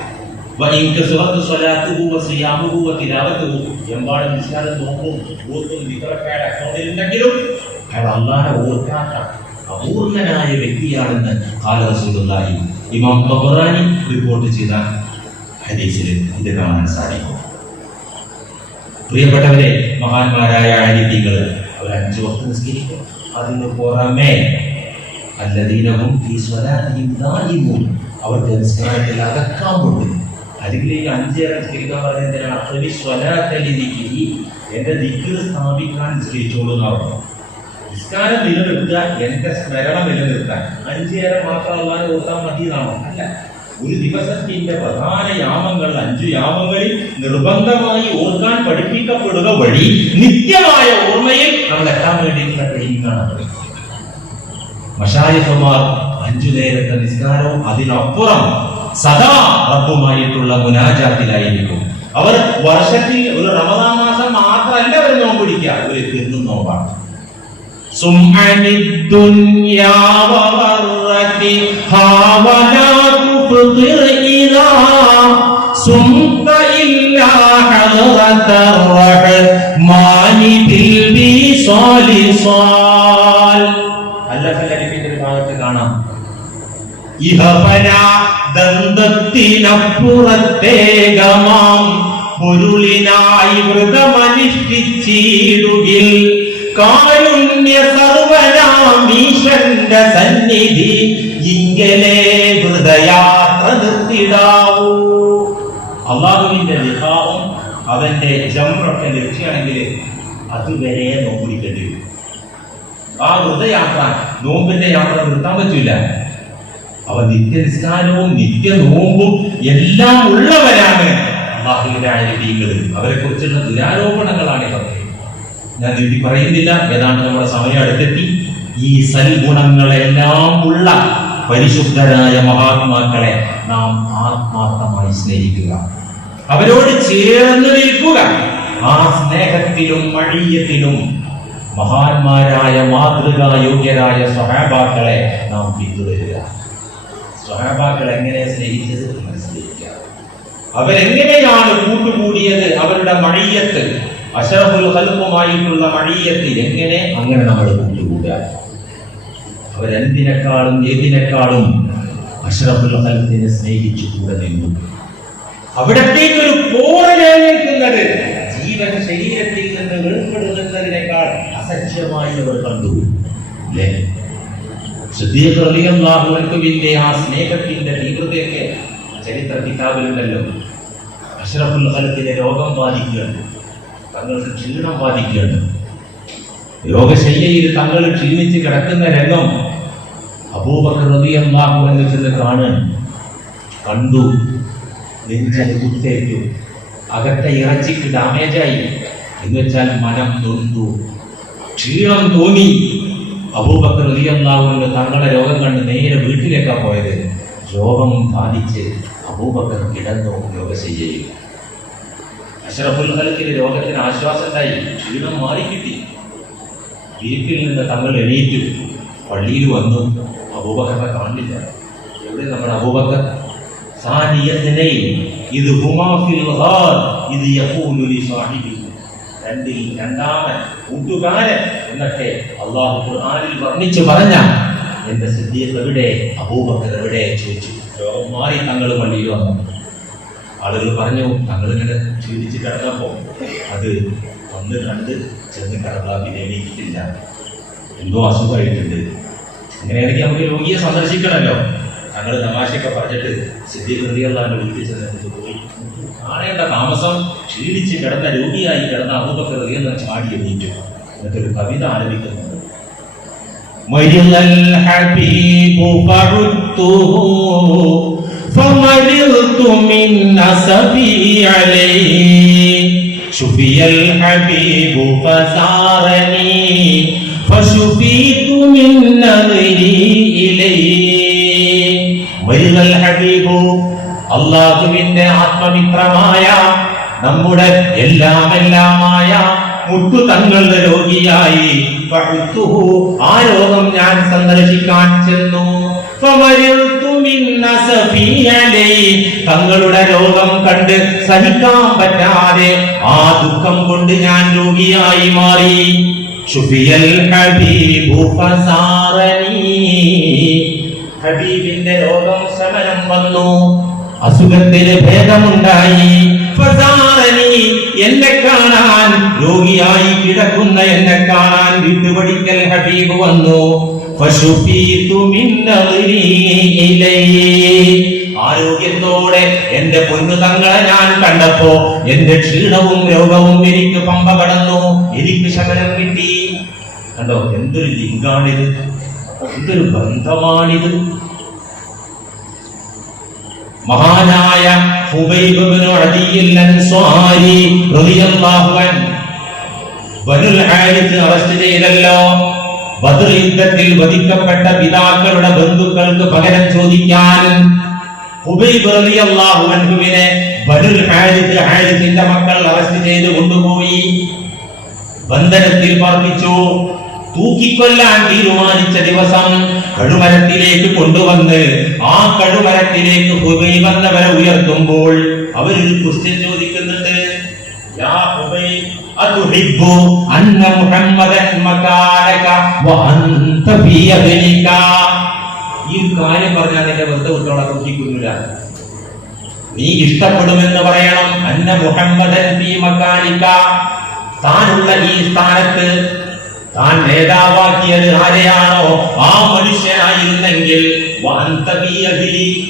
എമ്പാടും നിസ്കാരം നോക്കും ഓർക്കും ദിക്റൊക്കെ അക്കൗണ്ടിലുണ്ടെങ്കിലും അയാൾ അല്ലാഹുവിനെ ഓർക്കാത്ത അപൂർണനായ വ്യക്തിയാണെന്ന് ഖാല റസൂലുള്ളാഹി. ഇമാം ഖബറാനി റിപ്പോർട്ട് ചെയ്ത ഹദീസിൽ ഇത് കാണാൻ സാധിക്കും. പ്രിയപ്പെട്ടവരെ, മഹാന്മാരായ ആലിമീങ്ങൾ അവർ 5 വക്ത് നിസ്കരിക്കും. അതിന് പുറമെ അല്ലദീനഹും ഫീ സ്വലാത്തിഹിം ദായിമൂൻ, അവർക്ക് നിസ്കാരത്തിൽ അടക്കാമുണ്ട്. അല്ലെങ്കിൽ ഈ 5 നേരം നിസ്കരിക്കാൻ പറയുന്നതിനാണ് അഖ്റബി സ്വലാത്തലി ദിക്രി, എന്റെ ദിക്ർ സ്ഥാപിക്കാൻ നിസ്കരിച്ചോളൂ എന്ന് പറഞ്ഞു. നിസ്കാരം നിലനിർത്തുക, എന്റെ സ്മരണ നിലനിർത്താൻ 5 നേരം മാത്രം അല്ലാതെ ഓർത്താൽ മതി എന്നാണോ? അല്ല, ഒരു ദിവസത്തിന്റെ പ്രധാന യാമങ്ങൾ 5 യാമങ്ങളിൽ നിർബന്ധമായി ഓർക്കാൻ പഠിപ്പിക്കപ്പെടുക വഴി നിത്യമായ ഓർമ്മയിൽ നമ്മൾ എത്താൻ വേണ്ടിയിട്ടുള്ള ട്രെയിനിങ്ങാണ്. മശായിഖുമാർ 5 നേരത്തെ നിസ്കാരവും അതിനപ്പുറം സദാ റബ്ബുമായിട്ടുള്ള മുനാജാത്തിലായിരിക്കും. അവർ വർഷത്തിൽ ഒരു റമദാൻ മാസം മാത്രമല്ല അവർ നോമ്പ് പിടിക്കുക, അവർ എന്നും നോമ്പാണ്. സുംഅനി ദുനിയാ വററതിഹാ വലാ തുഫ്തിർ ഇലാ സുംത ഇല്ലാ ഹദറതർ റഹ്മാനി ബിൽ ബിസാലി സാൽ. അല്ലാഹുവിന്റെ ഭാഗത്ത് കാണാം, ഇഹപര ദന്തത്തിനപ്പുറത്തേകമാം പൊരുളിനായി വ്രതമനുഷ്ഠിച്ചിടുകിൽ കാരുണ്യ സർവനാമീശ്വരന്റെ സന്നിധി ഇങ്ങനെ വ്രതയാത്ര നിർത്തിടാവൂ. അള്ളാഹുവിന്റെ ലിഖാവും അവന്റെ ജംറൊക്കെ ലക്ഷ്യമാണെങ്കിൽ അതുവരെ നോക്കിക്കേണ്ടി വരും. ആ വ്രതയാത്ര, നോമ്പിന്റെ യാത്ര നിർത്താൻ പറ്റില്ല. അവ നിത്യനിസ്കാരവും നിത്യ നോമ്പും എല്ലാം ഉള്ളവരാണ് അള്ളാഹുവിന്റെ ആലിമീങ്ങൾ. അവരെ കുറിച്ചുള്ള ദുരാരോപണങ്ങളാണ് ഇതൊക്കെ. ഞാൻ നീട്ടി പറയുന്നില്ല, ഏതാണ്ട് നമ്മുടെ സമയം അടുത്തെത്തി. ഈ സൽഗുണങ്ങളെല്ലാം ഉള്ള പരിശുദ്ധരായ മഹാത്മാക്കളെ നാം ആത്മാർത്ഥമായി സ്നേഹിക്കുക, അവരോട് ചേർന്ന് നിൽക്കുക. ആ സ്നേഹത്തിലും മഴീയത്തിലും മഹാന്മാരായ മാതൃകായോഗ്യരായ സ്വഹാബാക്കളെ നാം പിന്തുടരുക. സ്വഹാബാക്കൾ എങ്ങനെ സ്നേഹിച്ചത് സ്നേഹിക്കുക. അവരെങ്ങനെയാണ് കൂട്ടുകൂടിയത്? അവരുടെ മഴയത്ത്, അശറഫുൽ ഖൽഖുമായിട്ടുള്ള മഴയത്ത് എങ്ങനെ അങ്ങനെ നമ്മൾ കൂട്ടുകൂടുക? അവരെന്തിനേക്കാളും ഏതിനേക്കാളും അശറഫുൽ ഖൽഖിനെ സ്നേഹിച്ചു കൂടെ നിന്നു. അവിടത്തേക്കൊരു പോറലേൽക്കുന്നത് ജീവൻ ശരീരത്തിൽ നിന്ന് വേർപെടുന്നതിനേക്കാൾ അസഹ്യമായി അവർ കണ്ടു. അല്ലേ? സിദ്ദീഖ് റളിയല്ലാഹു അൻഹുവിന്റെ ആ സ്നേഹത്തിന്റെ തീവ്രതയൊക്കെ ചരിത്ര കിതാബിലുണ്ടല്ലോ. അഷ്റഫുൽ ഖൽഖിനെ രോഗം ബാധിക്കുകയാണ്, തങ്ങൾക്ക് ക്ഷീണം ബാധിക്കുകയാണ്. രോഗശയ്യയിൽ തങ്ങൾ ക്ഷീണിച്ച് കിടക്കുന്ന രംഗം അബൂബക്കർ റളിയല്ലാഹു അൻഹു ചെന്ന് കണ്ടു. നെഞ്ചിന് കുത്തേറ്റു, അകത്തെ ഇറച്ചിക്ക് ഡാമേജായി, എന്ന് വെച്ചാൽ മനം നൊന്തു, ക്ഷീണം തോന്നി. അബൂബക്കർ റളിയല്ലാഹു അൻഹു തങ്ങളുടെ രോഗം കണ്ട് നേരെ വീട്ടിലേക്കാ പോയത്. രോഗം ബാധിച്ച് അബൂബക്കർ കിടന്നു രോഗശയ്യയിൽ. അഷ്റഫുൽ ഖൽഖിന്റെ രോഗത്തിന് ആശ്വാസം ഉണ്ടായി, ക്ഷീണം മാറിക്കിട്ടി. വീട്ടിൽ നിന്ന് തങ്ങൾ എണീറ്റു, പള്ളിയിൽ വന്നു. അബൂബക്കറിനെ കാണില്ല. എവിടെ നമ്മുടെ അബൂബക്കർ? രണ്ടാമൻ കൂട്ടുകാരൻ എന്നൊക്കെ അല്ലാഹു ഖുർആനിൽ വർണ്ണിച്ചു പറഞ്ഞ എന്റെ സിദ്ദീഖ് എവിടെ, അബൂബക്കർ എവിടെ ചോദിച്ചു. രോഗം മാറി തങ്ങൾ പള്ളിയിൽ വന്നു. ആളുകൾ പറഞ്ഞു, തങ്ങൾ ഇങ്ങനെ ക്ഷീണിച്ച് കിടന്നപ്പോ അത് ഒന്ന് കണ്ട് ചെന്ന് കിടന്നാ പിന്നെ എണീറ്റിട്ടില്ല, എന്തോ അസുഖമായിട്ടുണ്ട്. അങ്ങനെയാണെങ്കിൽ നമുക്ക് രോഗിയെ സന്ദർശിക്കണമല്ലോ. തങ്ങൾ തമാശയൊക്കെ പറഞ്ഞിട്ട് സിദ്ദീഖ് റളിയല്ലാഹു അൻഹു വീട്ടിൽ ചെന്നിട്ട് പോയി. കാണേണ്ട താമസം ക്ഷീണിച്ച് കിടന്ന രോഗിയായി കിടന്ന അബൂബക്കർ റളിയല്ലാഹു അൻഹു ചാടി എണീറ്റു. എന്നിട്ടൊരു കവിത ആലപിക്കുന്നുണ്ട്. മരിളൽ ഹബീബു ഫഉത്തുഹു ഫമരിൽതു മിൻ നസബി അലൈഹി ശുഫിയൽ ഹബീബു ഫസാറനി ഫശുഫീതു മിൻ നദരി ഇലൈഹി. മരിളൽ ഹബീബു, അല്ലാഹുവിന്റെ ആത്മമിത്രമായ നമ്മുടെ എല്ലാമായ മുത്തു തങ്ങളുടെ രോഗിയായി ആ രോഗം ഞാൻ സന്ദർശിക്കാൻ ചെന്നു. തങ്ങളുടെ രോഗം കണ്ട് സഹിക്കാൻ പറ്റാതെ ആ ദുഃഖം കൊണ്ട് ഞാൻ രോഗിയായി മാറി. ശുഫിയൽ ഹബീബു ഫസാറനി, ഹബീബിന്റെ രോഗം ശമനം വന്നു, അസുഖത്തിന് ഭേദമുണ്ടായി. ഫസാറനി, എന്നെ കാണാൻ, രോഗിയായി കിടക്കുന്ന എന്നെ കാണാൻ വീട്ടുപടിക്കൽ ഹബീബ് വന്നു. ഫശുഫീതു മിൻ നദരി ഇലൈഹി, ആരോഗ്യത്തോടെ എന്റെ പൊന്നു തങ്ങളെ ഞാൻ കണ്ടപ്പോ എന്റെ ക്ഷീണവും രോഗവും എനിക്ക് പമ്പ കടന്നു, എനിക്ക് ശമനം കിട്ടി. കണ്ടോ, എന്തൊരു ലിങ്കാണിത്, എന്തൊരു ബന്ധമാണിത്. മഹാനായ ഹുബൈബ് ഇബ്നു അദിയിൽ അൻസ്വാരി റളിയല്ലാഹു അൻഹു ബനുൽ ഹാരിസ് അറസ്റ്റ് ചെയ്തല്ലോ. ബദർ യുദ്ധത്തിൽ വധിക്കപ്പെട്ട പിതാക്കളുടെ ബന്ധുക്കൾക്ക് പകരം ചോദിക്കാൻ ഹുബൈബ് റളിയല്ലാഹു അൻഹുവിനെ ബനുൽ ഹാരിസിന്റെ മക്കൾ അറസ്റ്റ് ചെയ്ത് കൊണ്ടുപോയി ബന്ധനത്തിൽ പാർപ്പിച്ചു. തൂക്കിക്കൊല്ലാൻ തീരുമാനിച്ച ദിവസം കഴുമരത്തിലേക്ക് കൊണ്ടുവന്ന് ആ കഴുമരത്തിലേക്ക് ഹുബൈബ് എന്നവരെ ഉയർത്തുമ്പോൾ അവരൊരു ക്വസ്റ്റ്യൻ ചോദിക്കുന്നുണ്ട്. യാ ഹുബൈബ് അതുഹിബ്ബു അന്ന മുഹമ്മദൻ മകാനക വഅൻത ഫീ യബ്നിക. ഈ കാര്യം പറഞ്ഞാൽ നിന്നെ വെറുതെ വിട്ടോളാം, തൂക്കിക്കൊല്ലില്ല. നീ ഇഷ്ടപ്പെടുമെന്ന് പറയണം. അന്ന മുഹമ്മദൻ ഫീ മകാനിക, താനുള്ള ഈ സ്ഥാനത്ത് താൻ നേതാവാക്കിയത് ആരെയാണോ ആ മനുഷ്യനായിരുന്നെങ്കിൽ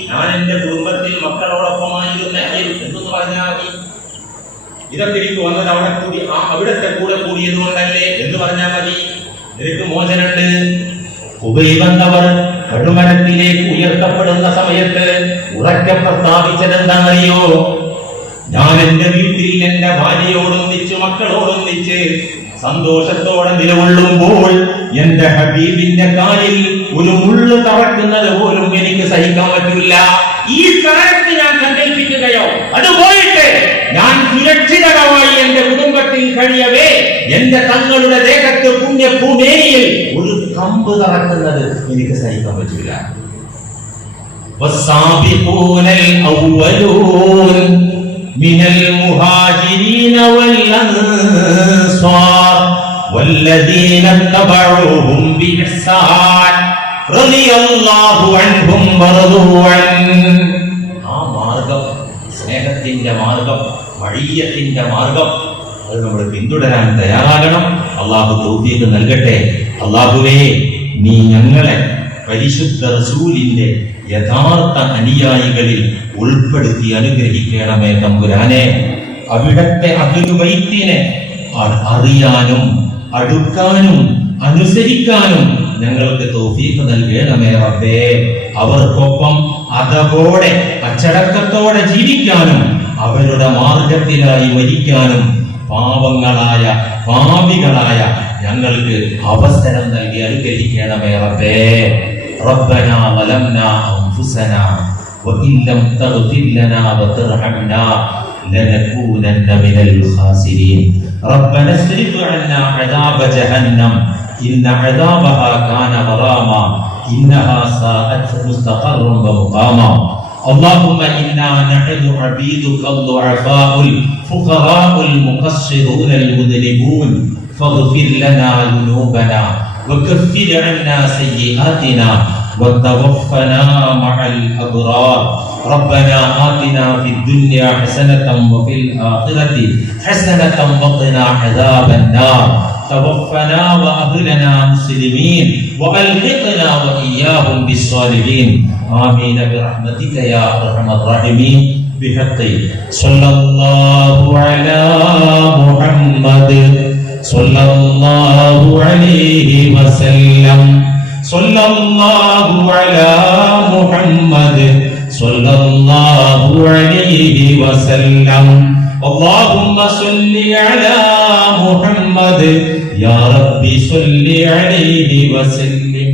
ഞാൻ എന്റെ കുടുംബത്തിൽ മക്കളോടൊപ്പമായിരുന്നെങ്കിൽ എന്തെന്ന് പറഞ്ഞാൽ മതി. ഇതൊക്കെ എനിക്ക് വന്നത് അവിടെ കൂടി അവിടത്തെ കൂടെ കൂടിയത് കൊണ്ടല്ലേ എന്ന് പറഞ്ഞാൽ മതി, നിനക്ക് മോചനുണ്ട്. ഹുബൈബ് കടുമരത്തിലേക്ക് ഉയർത്തപ്പെടുന്ന സമയത്ത് ഉറക്കെ പ്രസ്താവിച്ചത് എന്താണെന്നറിയോ? ഞാൻ എന്റെ വീട്ടിൽ എന്റെ ഭാര്യയോടൊന്നിച്ച് മക്കളോടൊന്നിച്ച് സന്തോഷത്തോടെ നിലകൊള്ളുമ്പോൾ എന്റെ ഹബീബിന്റെ കാലിൽ ഒരു മുള്ളു തറക്കുന്നത് പോലും എനിക്ക് സഹിക്കാൻ പറ്റില്ല. ഈ സ്ഥാനത്ത് ഞാൻ സങ്കല്പിക്കുകയോ അത് പോയിട്ട് ഞാൻ സുരക്ഷിതമായി എന്റെ കുടുംബത്തിൽ കഴിയവേ എന്റെ തങ്ങളുടെ ദേഹത്ത് പുണ്യഭൂമിയിൽ ഒരു കമ്പ് തറക്കുന്നത് എനിക്ക് സഹിക്കാൻ പറ്റില്ല. والسابقون الأولون من المهاجرين والأنصار والذين اتبعوهم بإحسان رضي الله عنهم ورضوا عنه. ആ മാർഗം, സ്നേഹത്തിന്റെ മാർഗം, വഴിയത്തിന്റെ മാർഗം, അത് നമ്മൾ പിന്തുടരാൻ തയ്യാറാകണം. അള്ളാഹു തൗഫീഖ് നൽകട്ടെ. അള്ളാഹുവേ, നീ ഞങ്ങളെ പരിശുദ്ധ റസൂലിന്റെ യഥാർത്ഥ അനുയായികളിൽ ഉൾപ്പെടുത്തി അനുഗ്രഹിക്കണമേ തമ്പുരാനെ. അവിടത്തെ അഹ്ലുബൈത്തിനെ അറിയാനും അടുക്കാനും അനുസരിക്കാനും ഞങ്ങൾക്ക് തൗഫീഖ് നൽകണമേ റബ്ബേ. അവർക്കൊപ്പം അതവോടെ അച്ചടക്കത്തോടെ ജീവിക്കാനും അവരുടെ മാർഗത്തിലായി മരിക്കാനും പാവങ്ങളായ പാപികളായ ഞങ്ങൾക്ക് അവസരം നൽകി അനുഗ്രഹിക്കണമേ റബ്ബേ. റബ്ബനാ വലംനാ അൻഫുസനാ വഇൻ ലം തഗ്ഫിർ ലനാ വതർഹംനാ ലനകൂനന്ന മിനൽ ഖാസിരീൻ. റബ്ബനാ സ്രിഫ് അന്നാ അദാബ ജഹന്നം ഇന്ന അദാബഹാ കാന ഗറാമാ ഇന്നഹാ സാഅത് മുസ്തഖറൻ വമുഖാമാ. اللهم إنا نحن عبيدك الضعفاء الفقراء المقصرون المذنبون فاغفر لنا ذنوبنا وكفر عنا سيئاتنا وتوفنا مع الأبرار. ربنا آتنا في الدنيا حسنة وفي الآخرة حسنة وقنا عذاب النار. توفنا وأهلنا مسلمين وألحقنا وإياهم بالصالحين. آمين برحمتك يا أرحم الراحمين. بحق صلى الله على محمد صلى الله عليه وسلم. صلى الله على محمد صلى الله عليه وسلم. اللهم صل على محمد يا ربي صل عليه وسلم.